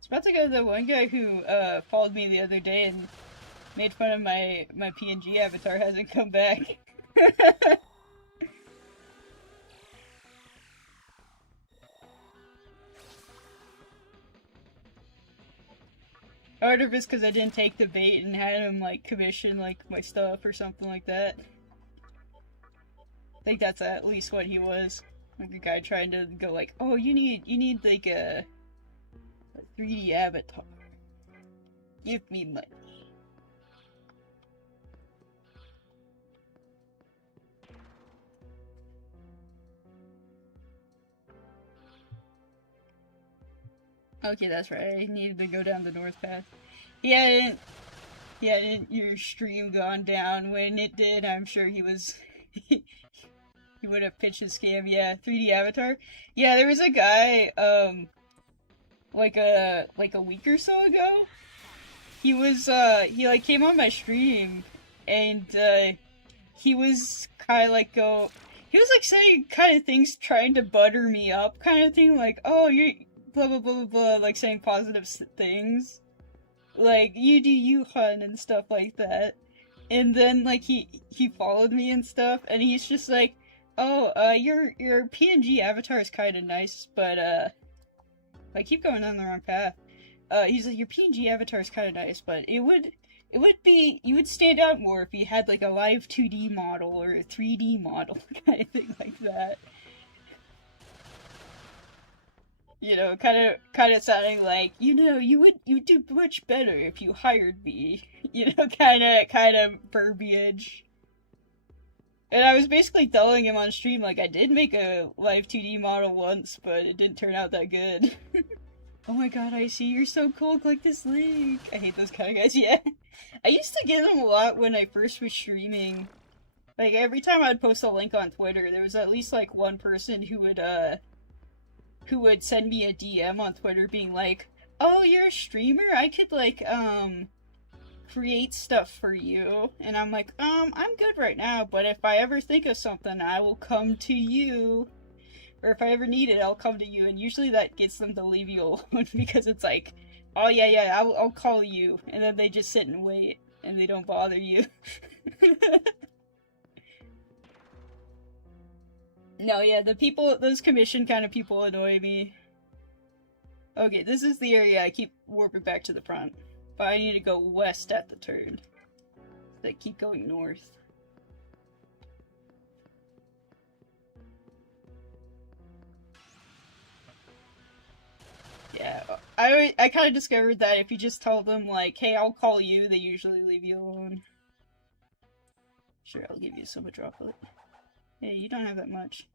It's about to go to the one guy who followed me the other day and made fun of my PNG avatar hasn't come back. I wonder if it's because I didn't take the bait and had him like commission like my stuff or something like that. I think that's at least what he was. Like a guy trying to go like, oh, you need like a 3D avatar. Give me money. Okay, that's right. I needed to go down the north path. Yeah, didn't your stream gone down when it did? I'm sure he was. He would have pitched a scam. Yeah, 3D avatar. Yeah, there was a guy, like a week or so ago. He was, he like came on my stream, and he was kind of like he was like saying kind of things, trying to butter me up, kind of thing, like, oh, you're blah blah blah blah blah, like saying positive things, like you do you, hun, and stuff like that. And then like he followed me and stuff, and he's just like, oh, your PNG avatar is kind of nice, but I keep going down the wrong path. He's like, your PNG avatar is kind of nice, but it would be, you would stand out more if you had like a live 2D model or a 3D model, kind of thing like that. You know, kind of sounding like, you know, you'd do much better if you hired me. You know, kind of verbiage. And I was basically telling him on stream, like, I did make a live 2D model once, but it didn't turn out that good. Oh my god, I see, you're so cool, click this link. I hate those kind of guys, yeah. I used to get them a lot when I first was streaming. Like, every time I'd post a link on Twitter, there was at least, like, one person who would send me a DM on Twitter being like, oh, you're a streamer? I could, like, create stuff for you. And I'm like, I'm good right now, but if I ever think of something, I will come to you. Or if I ever need it, I'll come to you. And usually that gets them to leave you alone, because it's like, oh yeah, I'll call you. And then they just sit and wait, and they don't bother you. No, yeah, those commission kind of people annoy me. Okay, this is the area I keep warping back to the front. But I need to go west at the turn. They keep going north. Yeah, I kind of discovered that if you just tell them, like, hey, I'll call you, they usually leave you alone. Sure, I'll give you so much droplet. Hey, you don't have that much.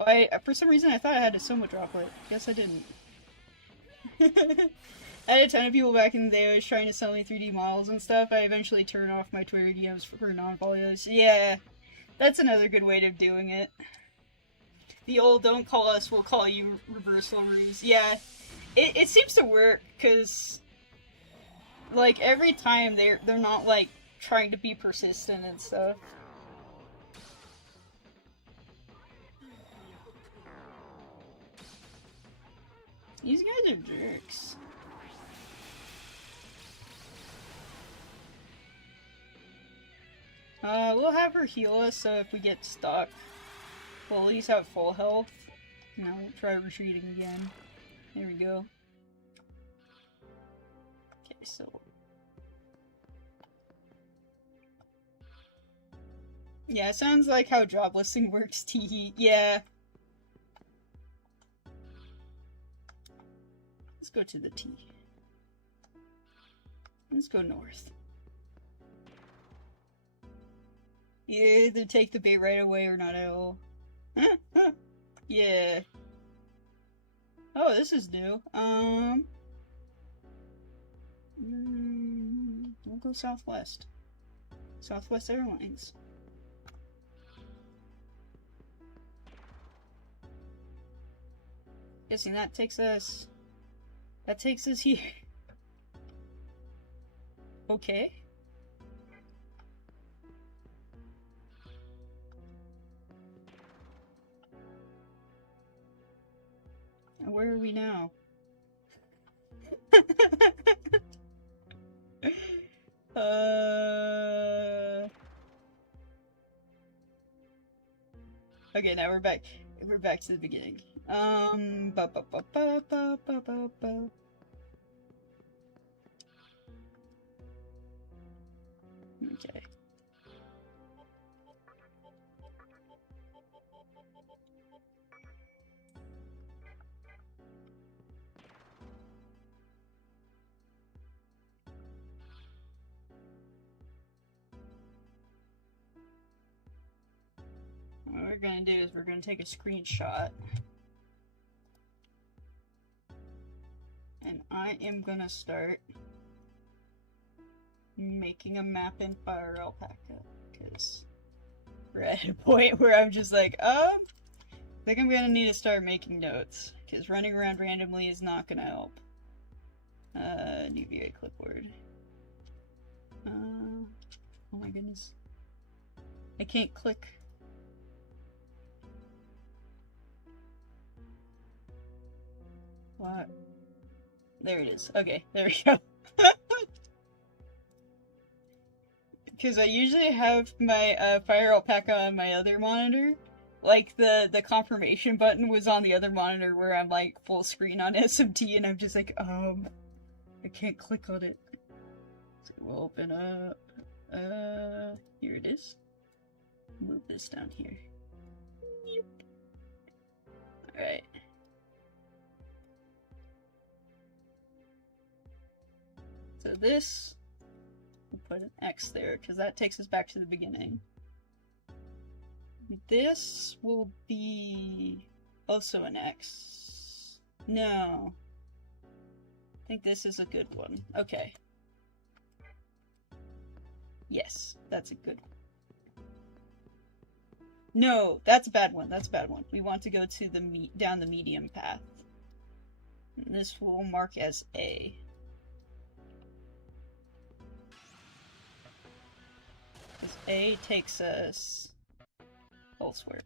Oh, for some reason I thought I had a Soma droplet. Guess I didn't. I had a ton of people back in the day who was trying to sell me 3D models and stuff. I eventually turned off my Twitter DMs for non-followers. Yeah, that's another good way of doing it. The old don't call us, we'll call you reversal ruse. Yeah, it seems to work, because like every time they're not like trying to be persistent and stuff. These guys are jerks. We'll have her heal us, so if we get stuck, we'll at least have full health. Now we'll try retreating again. There we go. Okay, so... yeah, it sounds like how job listing works, teehee. Yeah. Let's go to the T. Let's go north. You either take the bait right away or not at all. Yeah. Oh, this is new. We'll go Southwest. Southwest Airlines. Guessing that takes us here. Okay. And where are we now? Okay, now we're back. We're back to the beginning. Ba ba ba ba ba ba ba ba. Okay. What we're gonna do is we're gonna take a screenshot. And I am gonna start making a map in Fire Alpaca. Because we're at a point where I'm just like, I think I'm gonna need to start making notes. Because running around randomly is not gonna help. New VA clipboard. Oh my goodness. I can't click. What? There it is. Okay, there we go. Because I usually have my Fire Alpaca on my other monitor. Like, the confirmation button was on the other monitor where I'm, like, full screen on SMT, and I'm just like, I can't click on it. So we'll open up, here it is. Move this down here. Yep. Alright. So this, we'll put an X there, because that takes us back to the beginning. This will be also an X. No. I think this is a good one. Okay. Yes, that's a good one. No, that's a bad one. That's a bad one. We want to go to the down the medium path. And this will mark as A. Because A takes us elsewhere.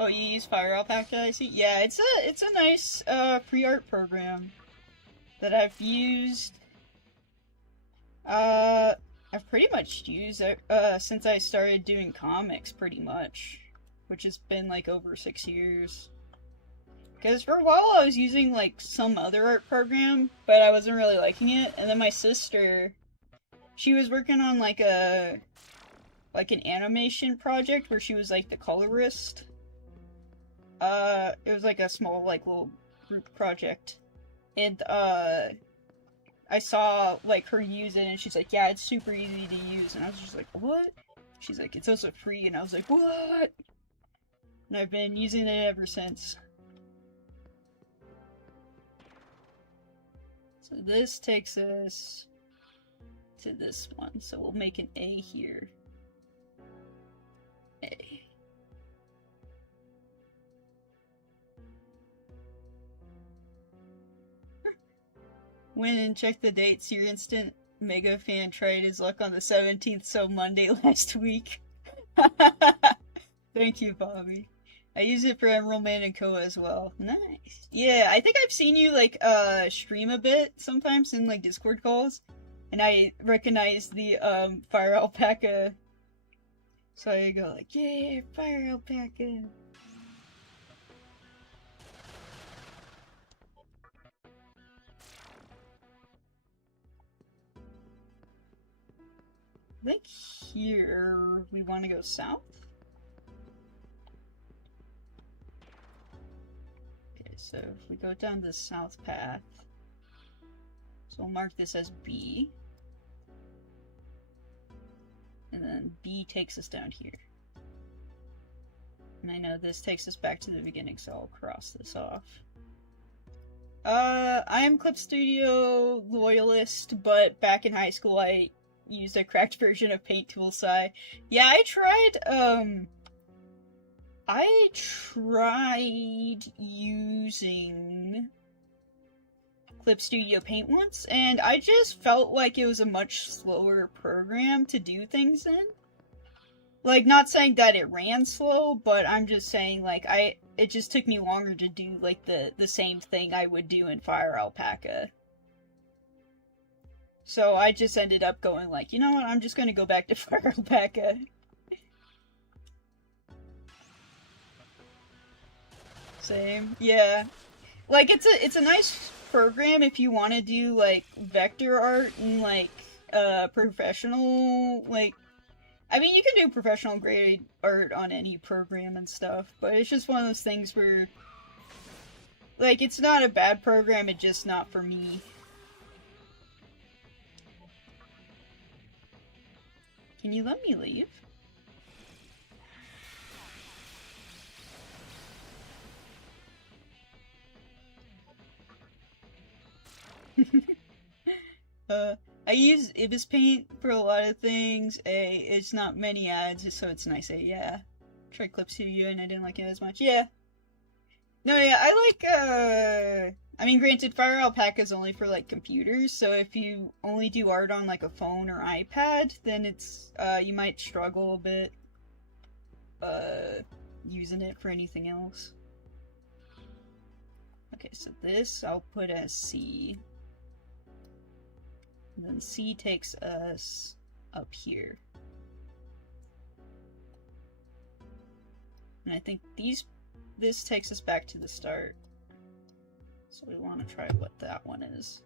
Oh, you use Fire Alpaca, I see? Yeah, it's a nice free art program that I've used. I've pretty much used it since I started doing comics, pretty much, which has been like over 6 years. Because for a while I was using like some other art program, but I wasn't really liking it. And then my sister, she was working on like an animation project where she was like the colorist. It was like a small like little group project, and I saw like her use it, and she's like, yeah, it's super easy to use, and I was just like, what? She's like, it's also free, and I was like, what? And I've been using it ever since. So this takes us to this one, so we'll make an A here. A. Went and checked the dates. Your instant mega fan tried his luck on the 17th, so Monday last week. Thank you, Bobby. I use it for Emerald Man and Co as well. Nice. Yeah, I think I've seen you like stream a bit sometimes in like Discord calls, and I recognize the Fire Alpaca. So I go like, yeah, Fire Alpaca. I think here we want to go south. Okay, So if we go down the south path, so we'll mark this as B. And then B takes us down here. And I know this takes us back to the beginning, so I'll cross this off. I am Clip Studio loyalist, but back in high school I used a cracked version of Paint Tool Sci. Yeah, I tried using Clip Studio Paint once, and I just felt like it was a much slower program to do things in. Like, not saying that it ran slow, but I'm just saying, like, it just took me longer to do, like, the same thing I would do in Fire Alpaca. So I just ended up going, like, you know what, I'm just gonna go back to Fire Alpaca. Same, yeah. Like, it's a nice program if you want to do, like, vector art and, like, professional, like, I mean, you can do professional grade art on any program and stuff, but it's just one of those things where, like, it's not a bad program, it's just not for me. Can you let me leave? I use Ibis Paint for a lot of things. It's not many ads, so it's nice. Yeah. Tried Clip Studio and I didn't like it as much. Yeah. No, yeah, I like, I mean, granted, Fire Alpaca is only for, like, computers, so if you only do art on, like, a phone or iPad, then it's, you might struggle a bit, using it for anything else. Okay, so this I'll put as C. And then C takes us up here. And I think this takes us back to the start. So we want to try what that one is.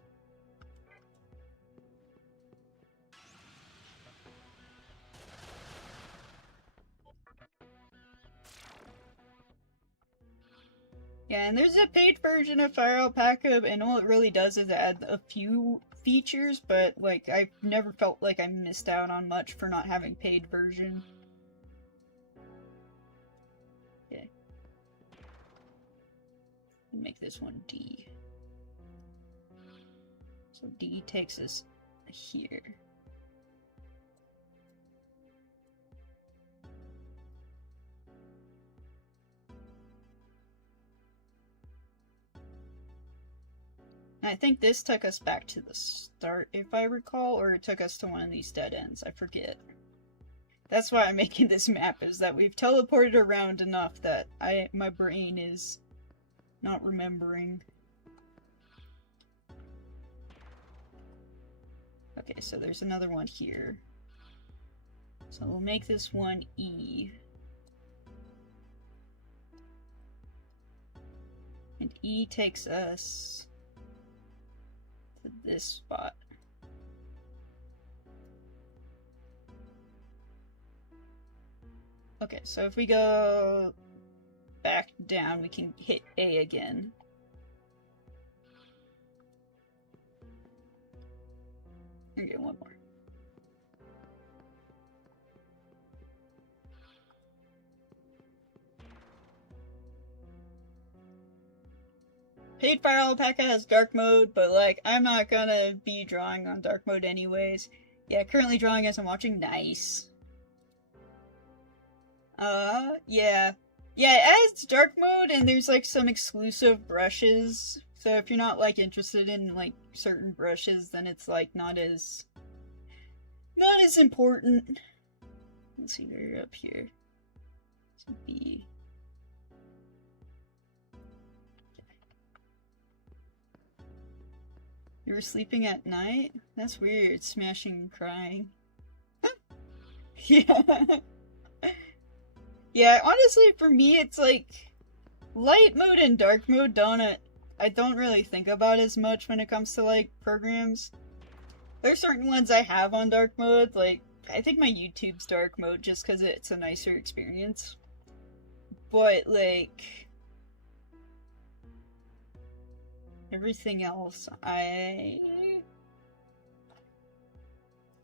Yeah, and there's a paid version of Fire Alpaca, and all it really does is add a few features, but, like, I've never felt like I missed out on much for not having paid version. Okay. Make this one D. So D takes us here. And I think this took us back to the start, if I recall, or it took us to one of these dead ends. I forget. That's why I'm making this map, is that we've teleported around enough that my brain is not remembering. Okay, so there's another one here. So we'll make this one E. And E takes us to this spot. Okay, so if we go back down, we can hit A again. Okay, one more. Paid Fire Alpaca has dark mode, but, like, I'm not gonna be drawing on dark mode anyways. Yeah, currently drawing as I'm watching. Nice. Yeah. Yeah, it adds dark mode, and there's, like, some exclusive brushes. So if you're not, like, interested in, like, certain brushes, then it's, like, not as important. Let's see, we're up here. So B. You were sleeping at night? That's weird, smashing and crying. Yeah. Yeah, honestly, for me, it's like, light mode and dark mode I don't really think about as much when it comes to, like, programs. There's certain ones I have on dark mode, like, I think my YouTube's dark mode just because it's a nicer experience. But, like, Everything else,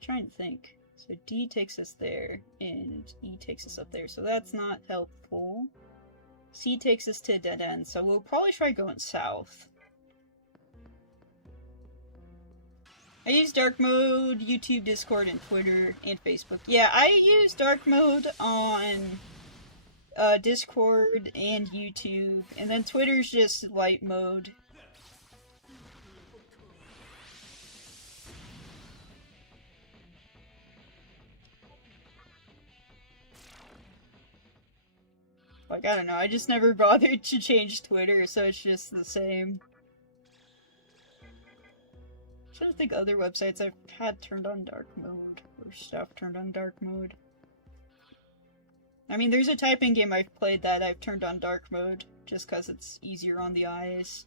trying to think. So D takes us there, and E takes us up there, so that's not helpful. C takes us to a dead end, so we'll probably try going south. I use dark mode, YouTube, Discord, and Twitter, and Facebook. Yeah, I use dark mode on Discord and YouTube, and then Twitter's just light mode. Like, I don't know, I just never bothered to change Twitter, so it's just the same. I'm trying to think other websites I've had turned on dark mode, or stuff turned on dark mode. I mean, there's a typing game I've played that I've turned on dark mode, just because it's easier on the eyes.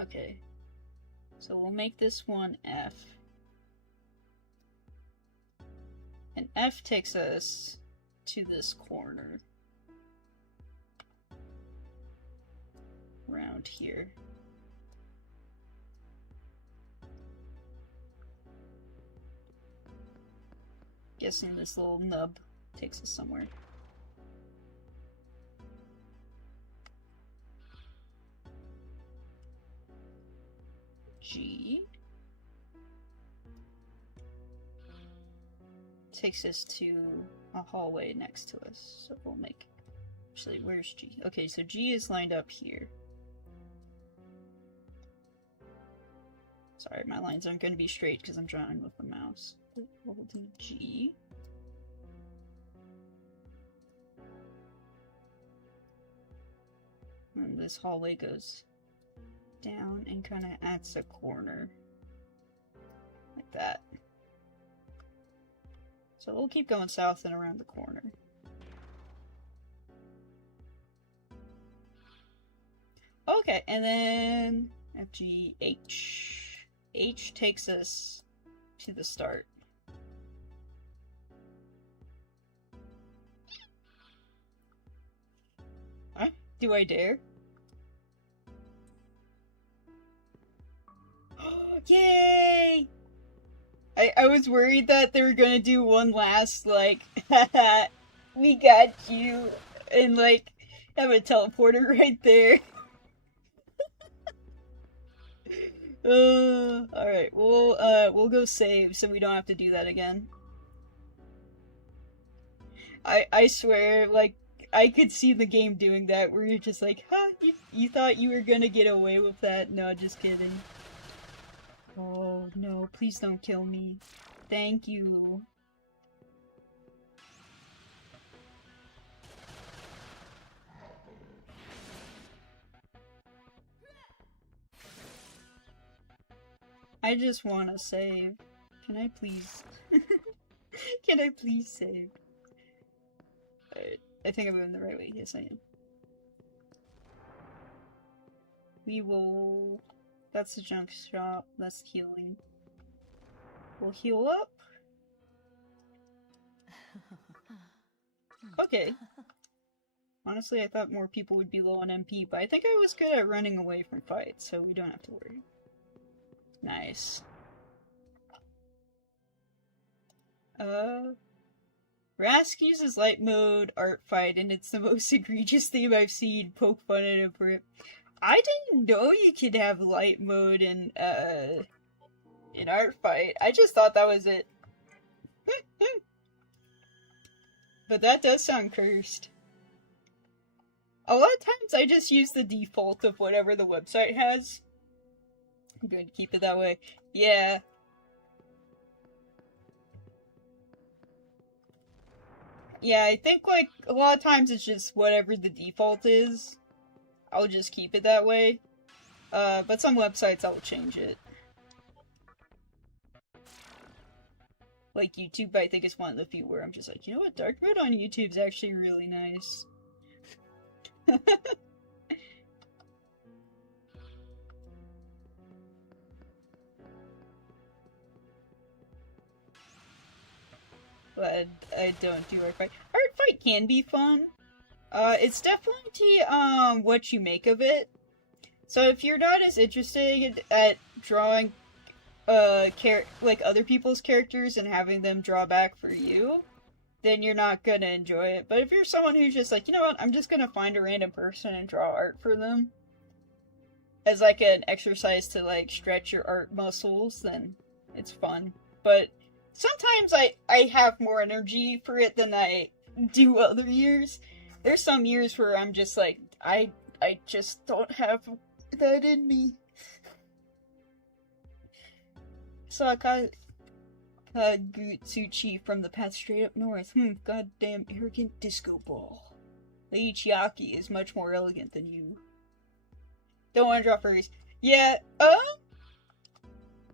Okay. So we'll make this one F. And F takes us to this corner. Around here. Guessing this little nub takes us somewhere. G takes us to a hallway next to us, so we'll make... Actually, where's G? Okay, so G is lined up here. Sorry, my lines aren't going to be straight because I'm drawing with the mouse. But we'll do G. And this hallway goes down and kind of adds a corner. Like that. So we'll keep going south and around the corner. Okay, and then F, G, H. H takes us to the start. Huh? Do I dare? Yay! I was worried that they were gonna do one last, like, haha, we got you, and, like, have a teleporter right there. Alright, we'll go save so we don't have to do that again. I swear, like, I could see the game doing that, where you're just like, huh, you thought you were gonna get away with that? No, just kidding. Oh, no, please don't kill me. Thank you. I just want to save. Can I please? Can I please save? Alright, I think I'm moving the right way. Yes, I am. We will... That's the junk shop. That's healing. We'll heal up. Okay. Honestly, I thought more people would be low on MP, but I think I was good at running away from fights, so we don't have to worry. Nice. Rask uses light mode art fight, and it's the most egregious theme I've seen. Poke fun at him for it. I didn't know you could have light mode in art fight. I just thought that was it. But that does sound cursed. A lot of times I just use the default of whatever the website has. I'm going to keep it that way. Yeah. Yeah, I think, like, a lot of times it's just whatever the default is. I'll just keep it that way. But some websites I'll change it. Like YouTube, I think is one of the few where I'm just like, you know what, dark mode on YouTube's actually really nice. But I don't do art fight. Art fight can be fun. It's definitely what you make of it. So if you're not as interested at drawing like other people's characters and having them draw back for you, then you're not gonna enjoy it. But if you're someone who's just like, you know what, I'm just gonna find a random person and draw art for them as like an exercise to like stretch your art muscles, then it's fun. But sometimes I have more energy for it than I do other years. There's some years where I'm just like, I just don't have that in me. So Gutsuchi from the path straight up north. Goddamn arrogant disco ball. Lady Chiaki is much more elegant than you. Don't want to draw furries. Yeah,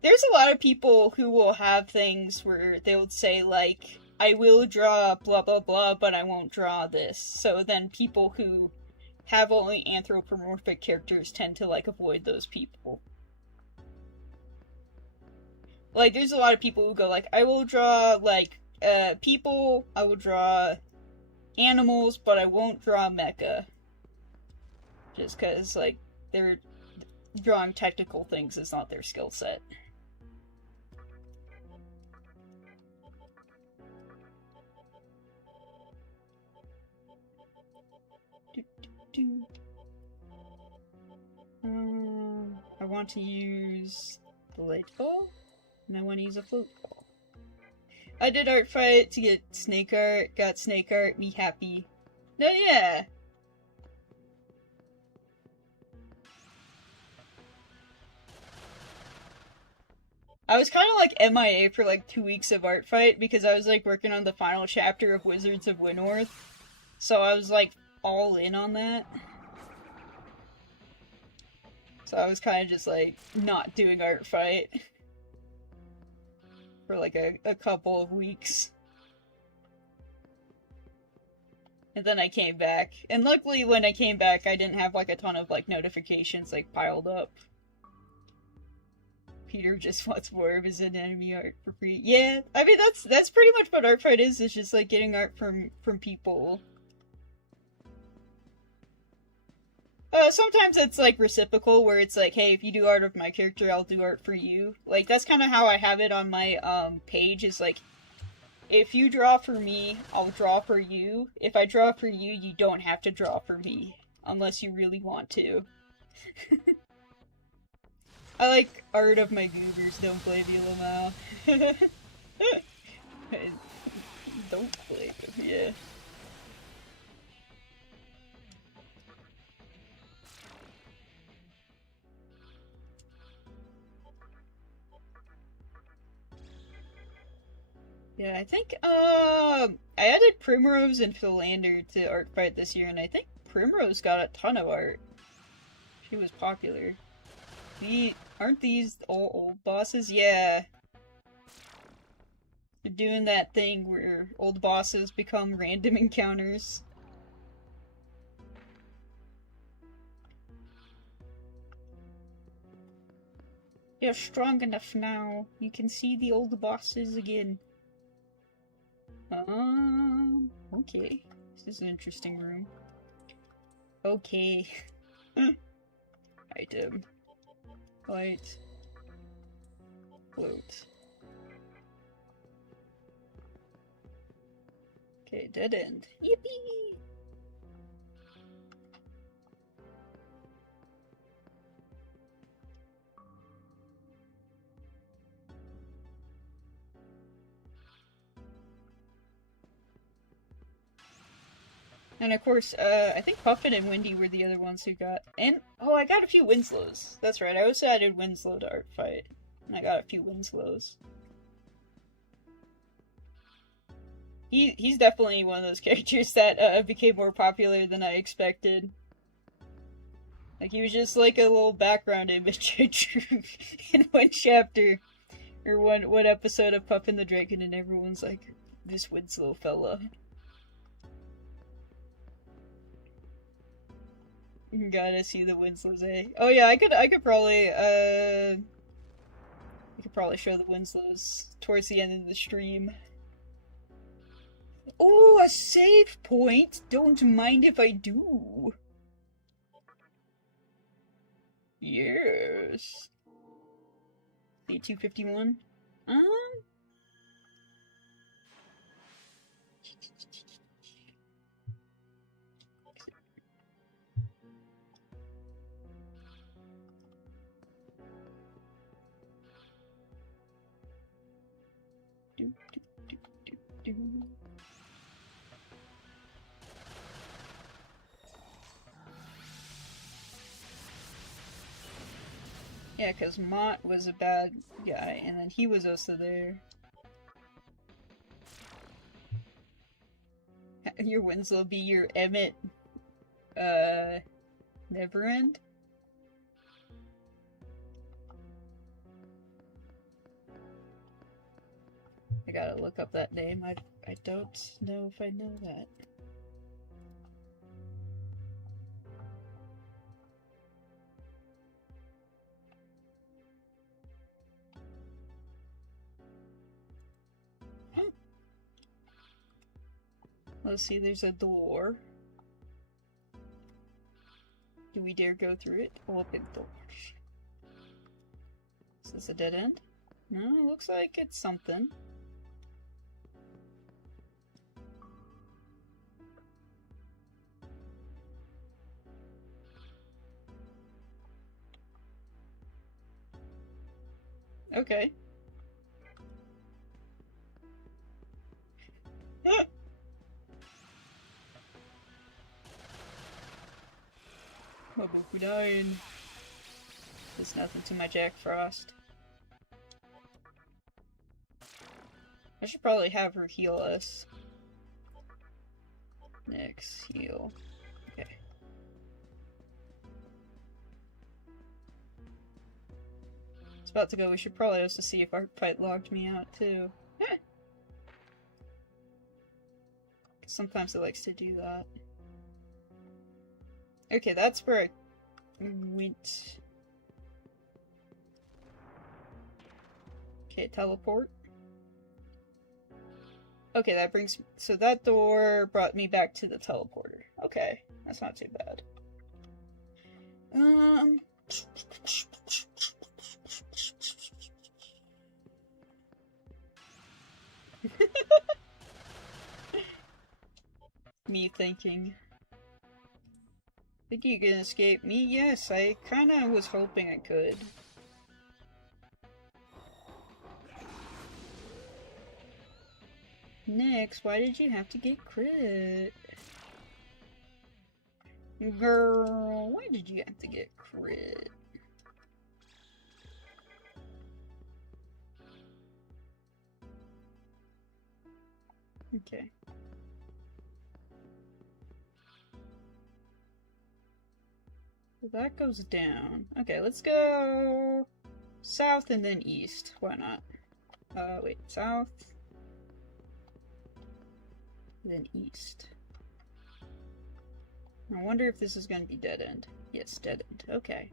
there's a lot of people who will have things where they would say, like, I will draw blah blah blah, but I won't draw this. So then people who have only anthropomorphic characters tend to, like, avoid those people. Like, there's a lot of people who go, like, I will draw, like, people, I will draw animals, but I won't draw mecha. Just because, like, they're drawing technical things is not their skill set. I want to use the light ball, and I want to use a float ball. I did art fight to get snake art, got snake art, me happy. No, yeah! I was kind of like MIA for like 2 weeks of art fight because I was like working on the final chapter of Wizards of Winnorth. So I was like all in on that. So I was kind of just like not doing art fight for like a couple of weeks. And then I came back. And luckily when I came back I didn't have like a ton of like notifications like piled up. Peter just wants more of his enemy art for free. Yeah, I mean that's pretty much what art fight is. It's just like getting art from people. Sometimes it's like reciprocal, where it's like, hey, if you do art of my character, I'll do art for you. Like that's kind of how I have it on my page. Is like, if you draw for me, I'll draw for you. If I draw for you, you don't have to draw for me unless you really want to. I like art of my goobers, don't play Villamau. Don't play them, yeah. Yeah, I think, I added Primrose and Philander to Art Fight this year, and I think Primrose got a ton of art. She was popular. Aren't these old bosses? Yeah. They're doing that thing where old bosses become random encounters. You're strong enough now. You can see the old bosses again. Okay. This is an interesting room. Okay. Item. Light. Float. Okay, dead end. Yippee! And of course, I think Puffin and Wendy were the other ones who got. And, oh, I got a few Winslows. That's right, I also added Winslow to Art Fight. And I got a few Winslows. He's definitely one of those characters that became more popular than I expected. Like, he was just like a little background image I drew in one chapter. Or one episode of Puffin the Dragon, and everyone's like, this Winslow fella. Gotta see the Winslows, eh? Oh yeah, I could probably show the Winslows towards the end of the stream. Oh, a save point! Don't mind if I do. Yes. The 251. Yeah, because Mott was a bad guy, and then he was also there. Your Winslow be your Emmett, Neverend? I gotta look up that name. I don't know if I know that. Let's see, there's a door. Do we dare go through it? Open door. Is this a dead end? No, it looks like it's something. Okay. Mabuku dying. There's nothing to my Jack Frost. I should probably have her heal us. Next, heal. Okay. It's about to go. We should probably also see if our fight logged me out too. Sometimes it likes to do that. Okay, that's where I went. Okay, teleport. Okay, that brings... So that door brought me back to the teleporter. Okay, that's not too bad. Me thinking. Think you can escape me? Yes, I kinda was hoping I could. Next, why did you have to get crit? Girl, why did you have to get crit? Okay. So that goes down. Okay, let's go south and then east. Why not? Wait, south. Then east. I wonder if this is going to be dead end. Yes, dead end. Okay.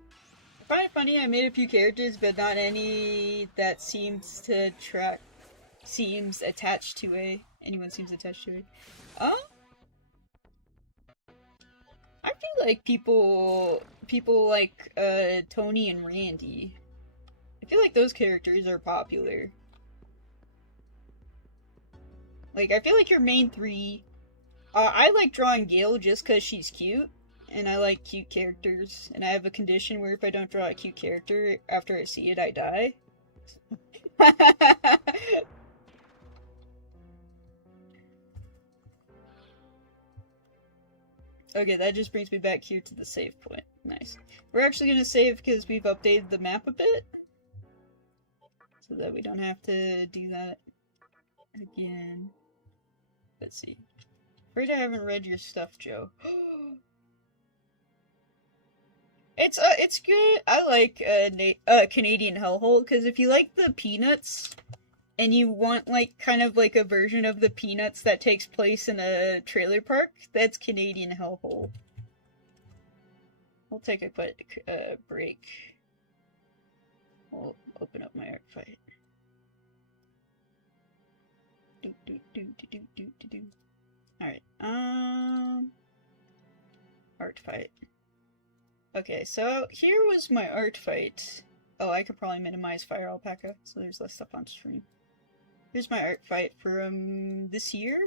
I find it funny I made a few characters, but not any that seems to track... Seems attached to a... Anyone seems attached to it. I feel like people like Tony and Randy. I feel like those characters are popular. Like, I feel like your main three... I like drawing Gale just because she's cute, and I like cute characters, and I have a condition where if I don't draw a cute character, after I see it, I die. Okay, that just brings me back here to the save point. Nice. We're actually going to save because we've updated the map a bit, so that we don't have to do that again. Let's see. Afraid I haven't read your stuff, Joe. It's good. I like Canadian Hellhole because if you like the Peanuts and you want like kind of like a version of the Peanuts that takes place in a trailer park, that's Canadian Hellhole. We'll take a quick break. We'll open up my arc fight. Alright, art fight. Okay, so here was my art fight. Oh, I could probably minimize Fire Alpaca, so there's less stuff on stream. Here's my art fight from this year.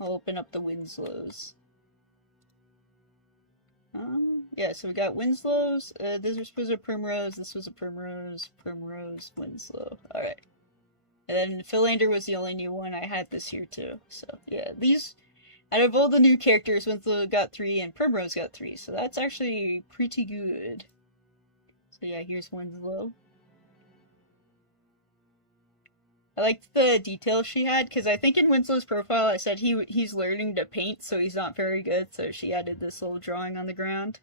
I'll open up the Winslow's. Yeah, so we got Winslow's. This was a Primrose, this was a Primrose, Primrose, Winslow. Alright. And then Philander was the only new one I had this year too. So yeah, these, out of all the new characters, Winslow got 3 and Primrose got 3. So that's actually pretty good. So yeah, here's Winslow. I liked the details she had, because I think in Winslow's profile I said he's learning to paint, so he's not very good, so she added this little drawing on the ground.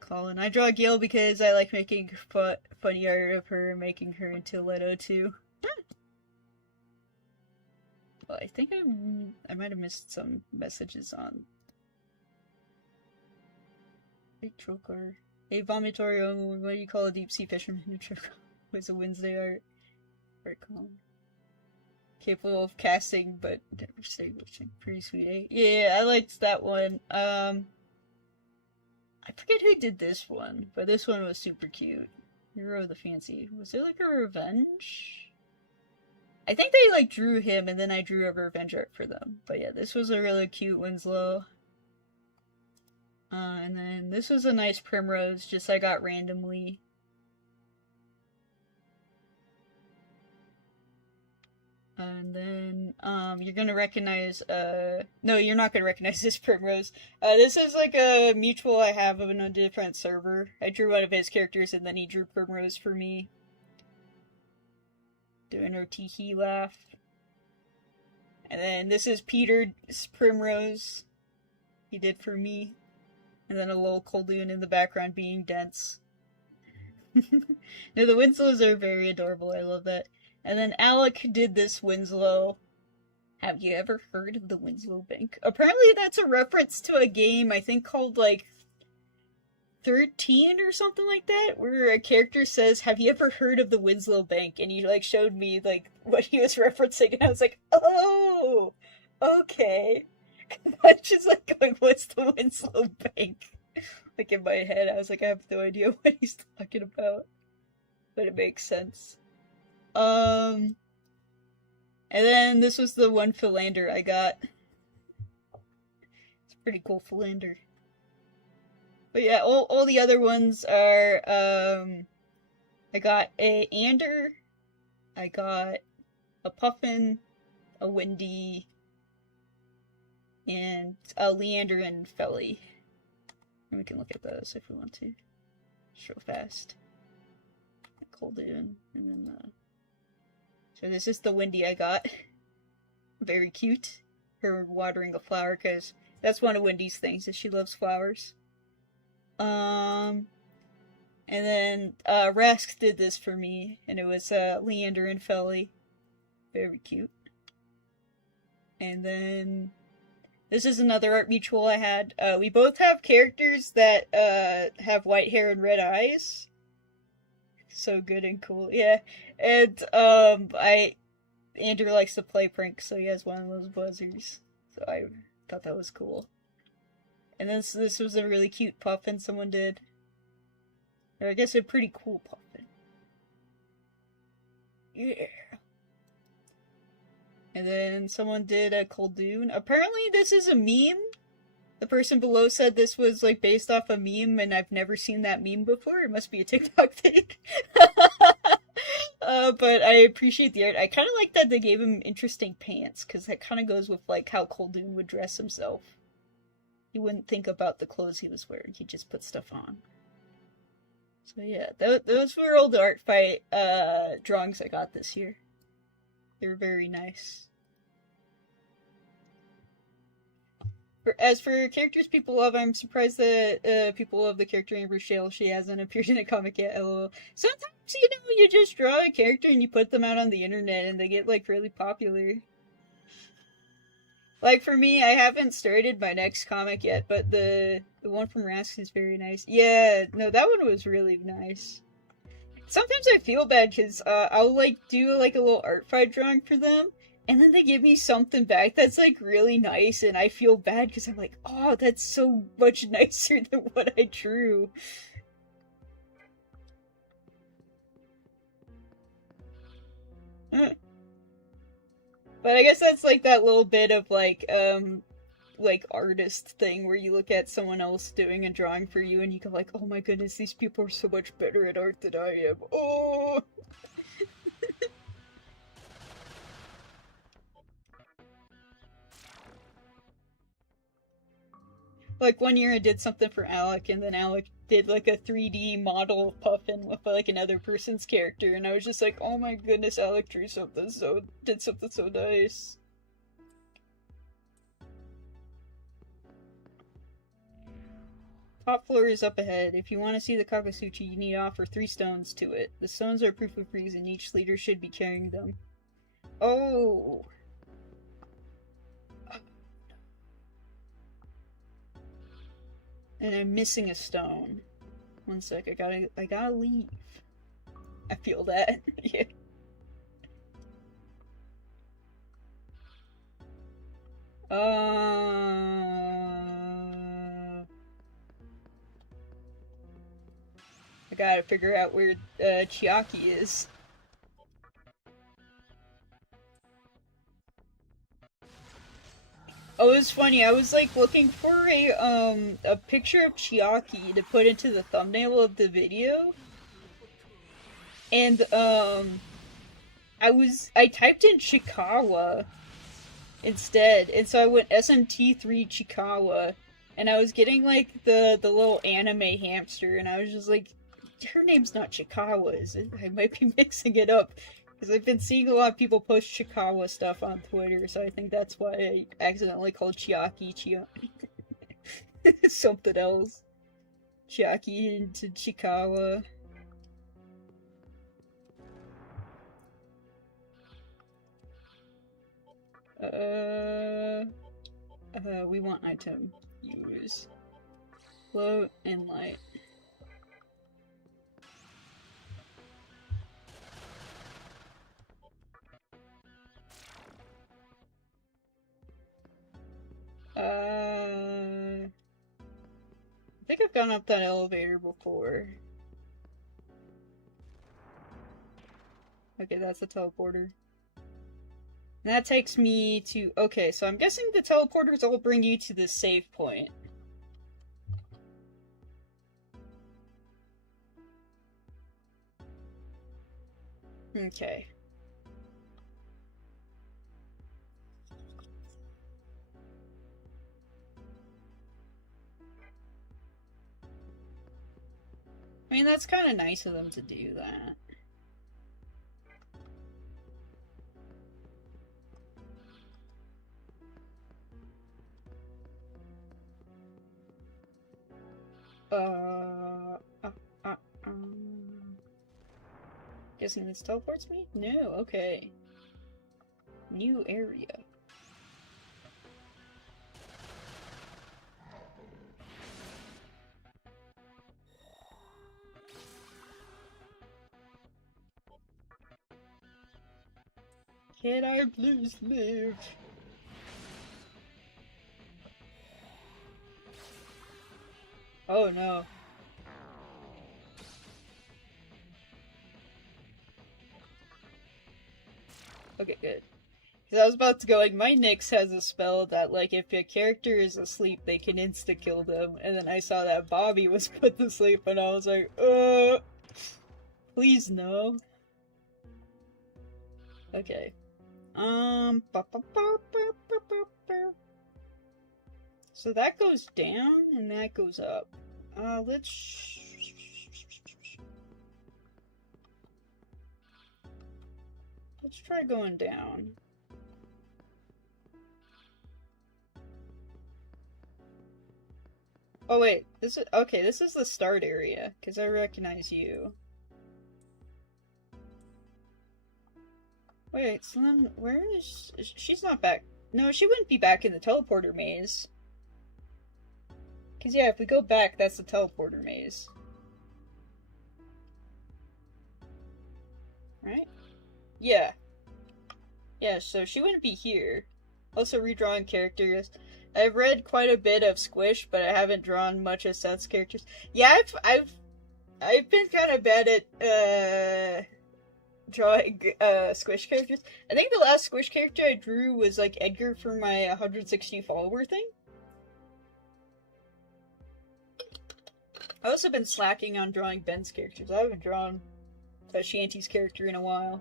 Colin. I draw Gale because I like making funny art of her, making her into Leto too. Well, I think I might have missed some messages on... Hey, Trokar. Hey, Vomitorio, what do you call a deep sea fisherman who was a Wednesday art? Art Colin. Capable of casting, but never stay wishing. Pretty sweet, eh? Yeah, I liked that one. I forget who did this one, but this one was super cute. Hero of the Fancy. Was it like a revenge? I think they like drew him and then I drew a revenge art for them. But yeah, this was a really cute Winslow. And then this was a nice Primrose, just I got randomly. And then, you're gonna recognize, no, you're not gonna recognize this Primrose. This is like a mutual I have on a different server. I drew one of his characters and then he drew Primrose for me. Doing her tee-hee laugh. And then this is Peter's Primrose. He did for me. And then a little Coldoon in the background being dense. No, the Winslows are very adorable, I love that. And then Alec did this Winslow. Have you ever heard of the Winslow Bank? Apparently that's a reference to a game, I think called, like, 13 or something like that, where a character says, have you ever heard of the Winslow Bank? And he, like, showed me, like, what he was referencing, and I was like, oh, okay. I'm just, like, going, what's the Winslow Bank? Like, in my head, I was like, I have no idea what he's talking about. But it makes sense. And then this was the one Philander I got. It's a pretty cool Philander. But yeah, all the other ones are, I got a Ander, I got a Puffin, a Windy, and a Leander and Felly. And we can look at those if we want to. Just real fast. Coldoon, and then, so this is the Windy I got. Very cute. Her watering a flower, because that's one of Wendy's things, is she loves flowers. And then, Rask did this for me, and it was, Leander and Felly. Very cute. And then, this is another art mutual I had. We both have characters that, have white hair and red eyes. So good and cool, yeah. And, Andrew likes to play pranks, so he has one of those buzzers. So I thought that was cool. And then this was a really cute Puffin someone did. Or I guess a pretty cool Puffin. Yeah. And then someone did a Coldoon. Apparently this is a meme. The person below said this was like based off a meme, and I've never seen that meme before. It must be a TikTok thing. But I appreciate the art. I kind of like that they gave him interesting pants, because that kind of goes with like how Coldoon would dress himself. He wouldn't think about the clothes he was wearing. He'd just put stuff on. So yeah, those were all the art fight drawings I got this year. They were very nice. As for characters people love, I'm surprised that people love the character Amber Shale. She hasn't appeared in a comic yet, lol. Sometimes, you know, you just draw a character and you put them out on the internet and they get, like, really popular. Like, for me, I haven't started my next comic yet, but the one from Rask is very nice. Yeah, no, that one was really nice. Sometimes I feel bad, because I'll, like, do, like, a little art fight drawing for them, And then they give me something back that's like really nice, and I feel bad because I'm like, oh, that's so much nicer than what I drew. But I guess that's like that little bit of like artist thing where you look at someone else doing a drawing for you and you go like, oh my goodness, these people are so much better at art than I am. Oh. Like one year I did something for Alec, and then Alec did like a 3D model of Puffin with like another person's character, and I was just like, oh my goodness, Alec did something so nice. Top floor is up ahead. If you want to see the Kakasuchi, you need to offer 3 stones to it. The stones are proof of reason. Each leader should be carrying them. Oh. And I'm missing a stone. One sec, I gotta leave. I feel that. Yeah. I gotta figure out where Chiaki is. Oh, it was funny. I was like looking for a picture of Chiaki to put into the thumbnail of the video, and I typed in Chikawa instead, and so I went SMT III Chikawa, and I was getting like the little anime hamster, and I was just like, her name's not Chikawa, is it? I might be mixing it up. Because I've been seeing a lot of people post Chikawa stuff on Twitter, so I think that's why I accidentally called Chiaki something else. Chiaki into Chikawa. We want item. Use. Float and light. I think I've gone up that elevator before. Okay, that's the teleporter. And that takes me to... Okay, so I'm guessing the teleporters all bring you to the save point. Okay. I mean, that's kind of nice of them to do that. Guessing this teleports me? No, okay. New area. Can I please live? Oh no. Okay, good. Because I was about to go, like, my Nyx has a spell that, like, if a character is asleep, they can insta-kill them. And then I saw that Bobby was put to sleep, and I was like, please no. Okay. So that goes down, and that goes up. Let's... Let's try going down. Oh wait, this is... Okay, this is the start area, because I recognize you. Wait, so then where is... She's not back. No, she wouldn't be back in the teleporter maze. Because yeah, if we go back, that's the teleporter maze. Right? Yeah. Yeah, so she wouldn't be here. Also, redrawing characters. I've read quite a bit of Squish, but I haven't drawn much of Seth's characters. Yeah, I've been kind of bad at drawing Squish characters. I think the last Squish character I drew was like Edgar for my 160 follower thing. I've also been slacking on drawing Ben's characters. I haven't drawn Shanty's character in a while.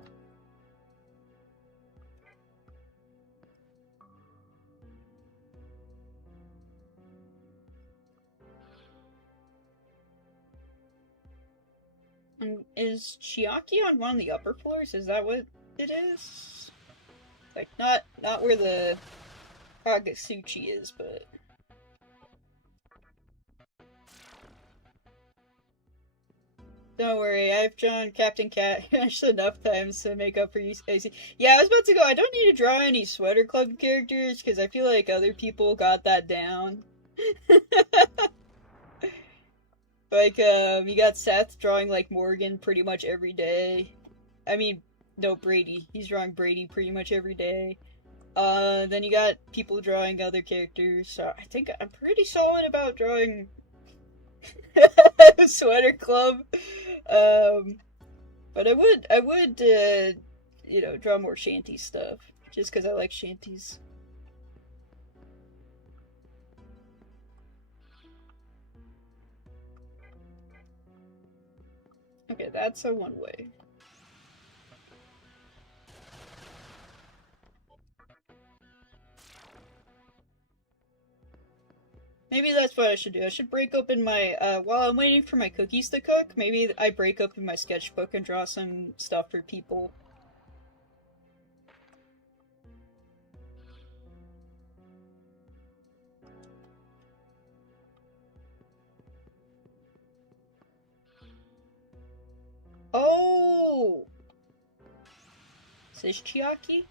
Is Chiaki on one of the upper floors? Is that what it is? Like, not where the Kagasuchi is, but... Don't worry, I've drawn Captain Cat enough times to make up for you, Stacey. Yeah, I was about to go, I don't need to draw any Sweater Club characters, because I feel like other people got that down. Like, you got Seth drawing, like, Morgan pretty much every day. I mean, no, Brady. He's drawing Brady pretty much every day. Then you got people drawing other characters. So I think I'm pretty solid about drawing Sweater Club. But I would, you know, draw more Shanty stuff. Just because I like Shanties. Okay, that's a one-way. Maybe that's what I should do. I should break open my, while I'm waiting for my cookies to cook, maybe I break open my sketchbook and draw some stuff for people. Oh! Is this Chiaki?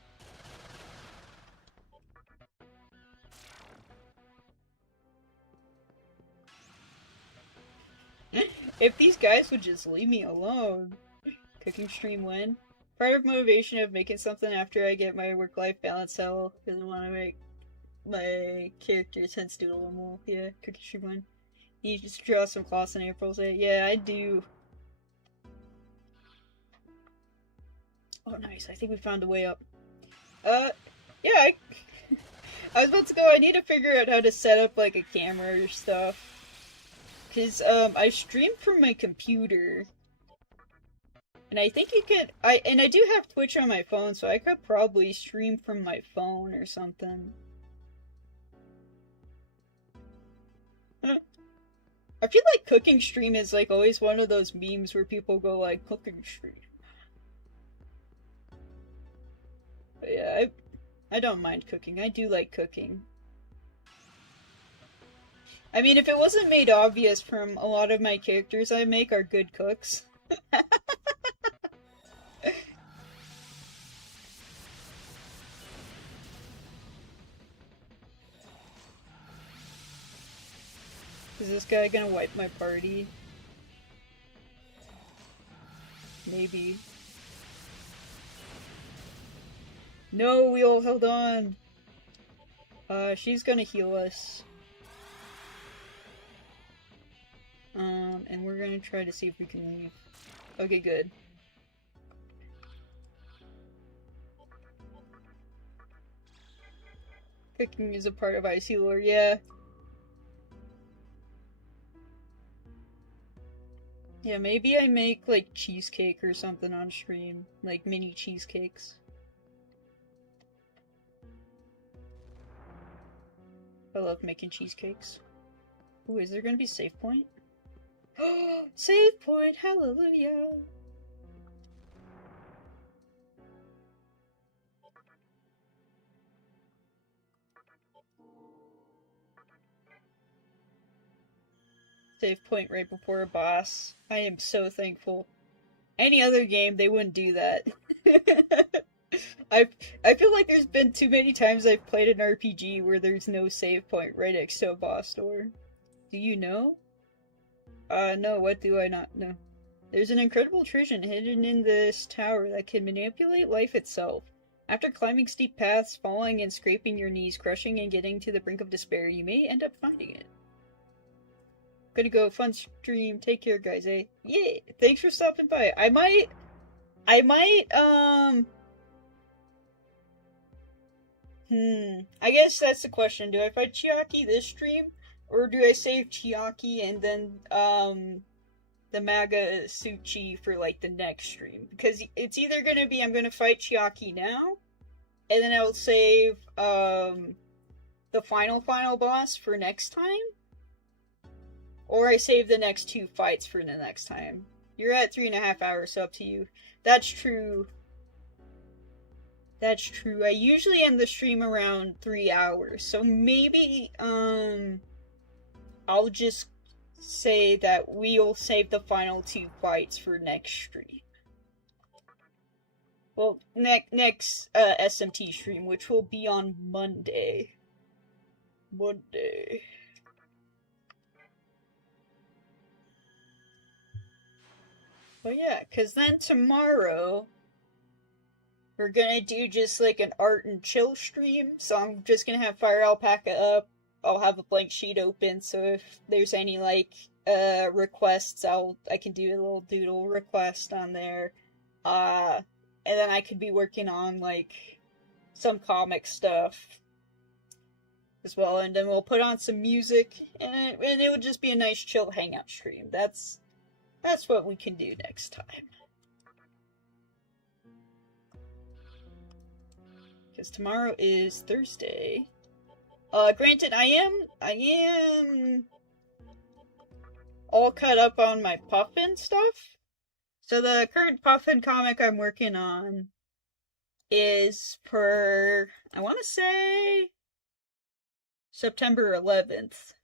If these guys would just leave me alone. Cooking stream when? Part of motivation of making something after I get my work-life balance settled, because I want to make my characters hence do a little more. Yeah, cooking stream when? You just draw some cloths in April, say, yeah, I do. Oh, nice. I think we found a way up. Yeah, I was about to go, I need to figure out how to set up, like, a camera or stuff. Because, I stream from my computer. And I think you could, and I do have Twitch on my phone, so I could probably stream from my phone or something. I feel like cooking stream is, like, always one of those memes where people go, like, cooking stream. But yeah, I don't mind cooking. I do like cooking. I mean, if it wasn't made obvious from a lot of my characters I make are good cooks. Is this guy gonna wipe my party? Maybe. No, we all held on. She's gonna heal us. And we're gonna try to see if we can leave. Okay, good. Cooking is a part of IC lore, yeah. Yeah, maybe I make, like, cheesecake or something on stream. Like, mini cheesecakes. I love making cheesecakes. Ooh, is there gonna be save point? Save point, hallelujah! Save point right before a boss. I am so thankful. Any other game, they wouldn't do that. I feel like there's been too many times I've played an RPG where there's no save point right next to a boss door. Do you know? No, what do I not know? There's an incredible treasure hidden in this tower that can manipulate life itself. After climbing steep paths, falling and scraping your knees, crushing and getting to the brink of despair, you may end up finding it. Gonna go, fun stream. Take care, guys, eh? Yeah, thanks for stopping by. I might, I guess that's the question. Do I fight Chiaki this stream? Or do I save Chiaki and then, the Maga Suchi for, like, the next stream? Because it's either gonna be I'm gonna fight Chiaki now, and then I'll save, the final boss for next time, or I save the next 2 fights for the next time. You're at 3.5 hours, so up to you. That's true. That's true. I usually end the stream around 3 hours, so maybe, I'll just say that we'll save the final 2 fights for next stream. Well, next SMT stream, which will be on Monday. But yeah, because then tomorrow we're gonna do just like an art and chill stream. So I'm just gonna have Fire Alpaca up. I'll have a blank sheet open, so if there's any like requests, I can do a little doodle request on there. And then I could be working on like some comic stuff as well, and then we'll put on some music, and it would just be a nice chill hangout stream. That's what we can do next time. Because tomorrow is Thursday. Granted, I am all cut up on my Puffin stuff. So the current Puffin comic I'm working on is per, I want to say, September 11th.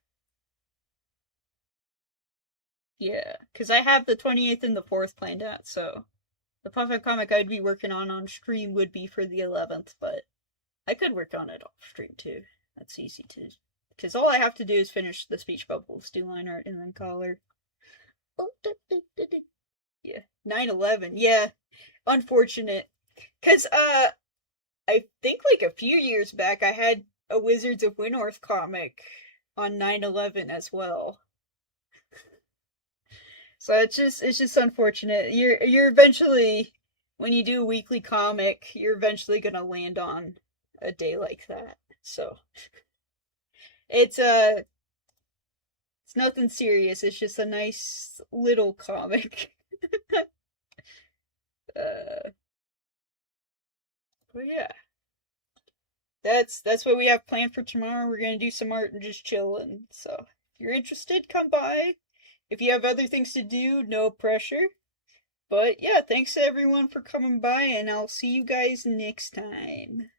Yeah, because I have the 28th and the 4th planned out, so the Puffin comic I'd be working on stream would be for the 11th, but I could work on it off stream too. That's easy to, because all I have to do is finish the speech bubbles, do line art, and then color. Yeah, 9/11. Yeah, unfortunate. Because, I think like a few years back I had a Wizards of Winnorth comic on 9/11 as well. So it's just unfortunate. You're eventually, when you do a weekly comic, you're eventually gonna land on a day like that. So it's nothing serious. It's just a nice little comic. But yeah, that's what we have planned for tomorrow. We're gonna do some art and just chillin'. So if you're interested, come by. If you have other things to do, no pressure. But yeah, thanks to everyone for coming by, and I'll see you guys next time.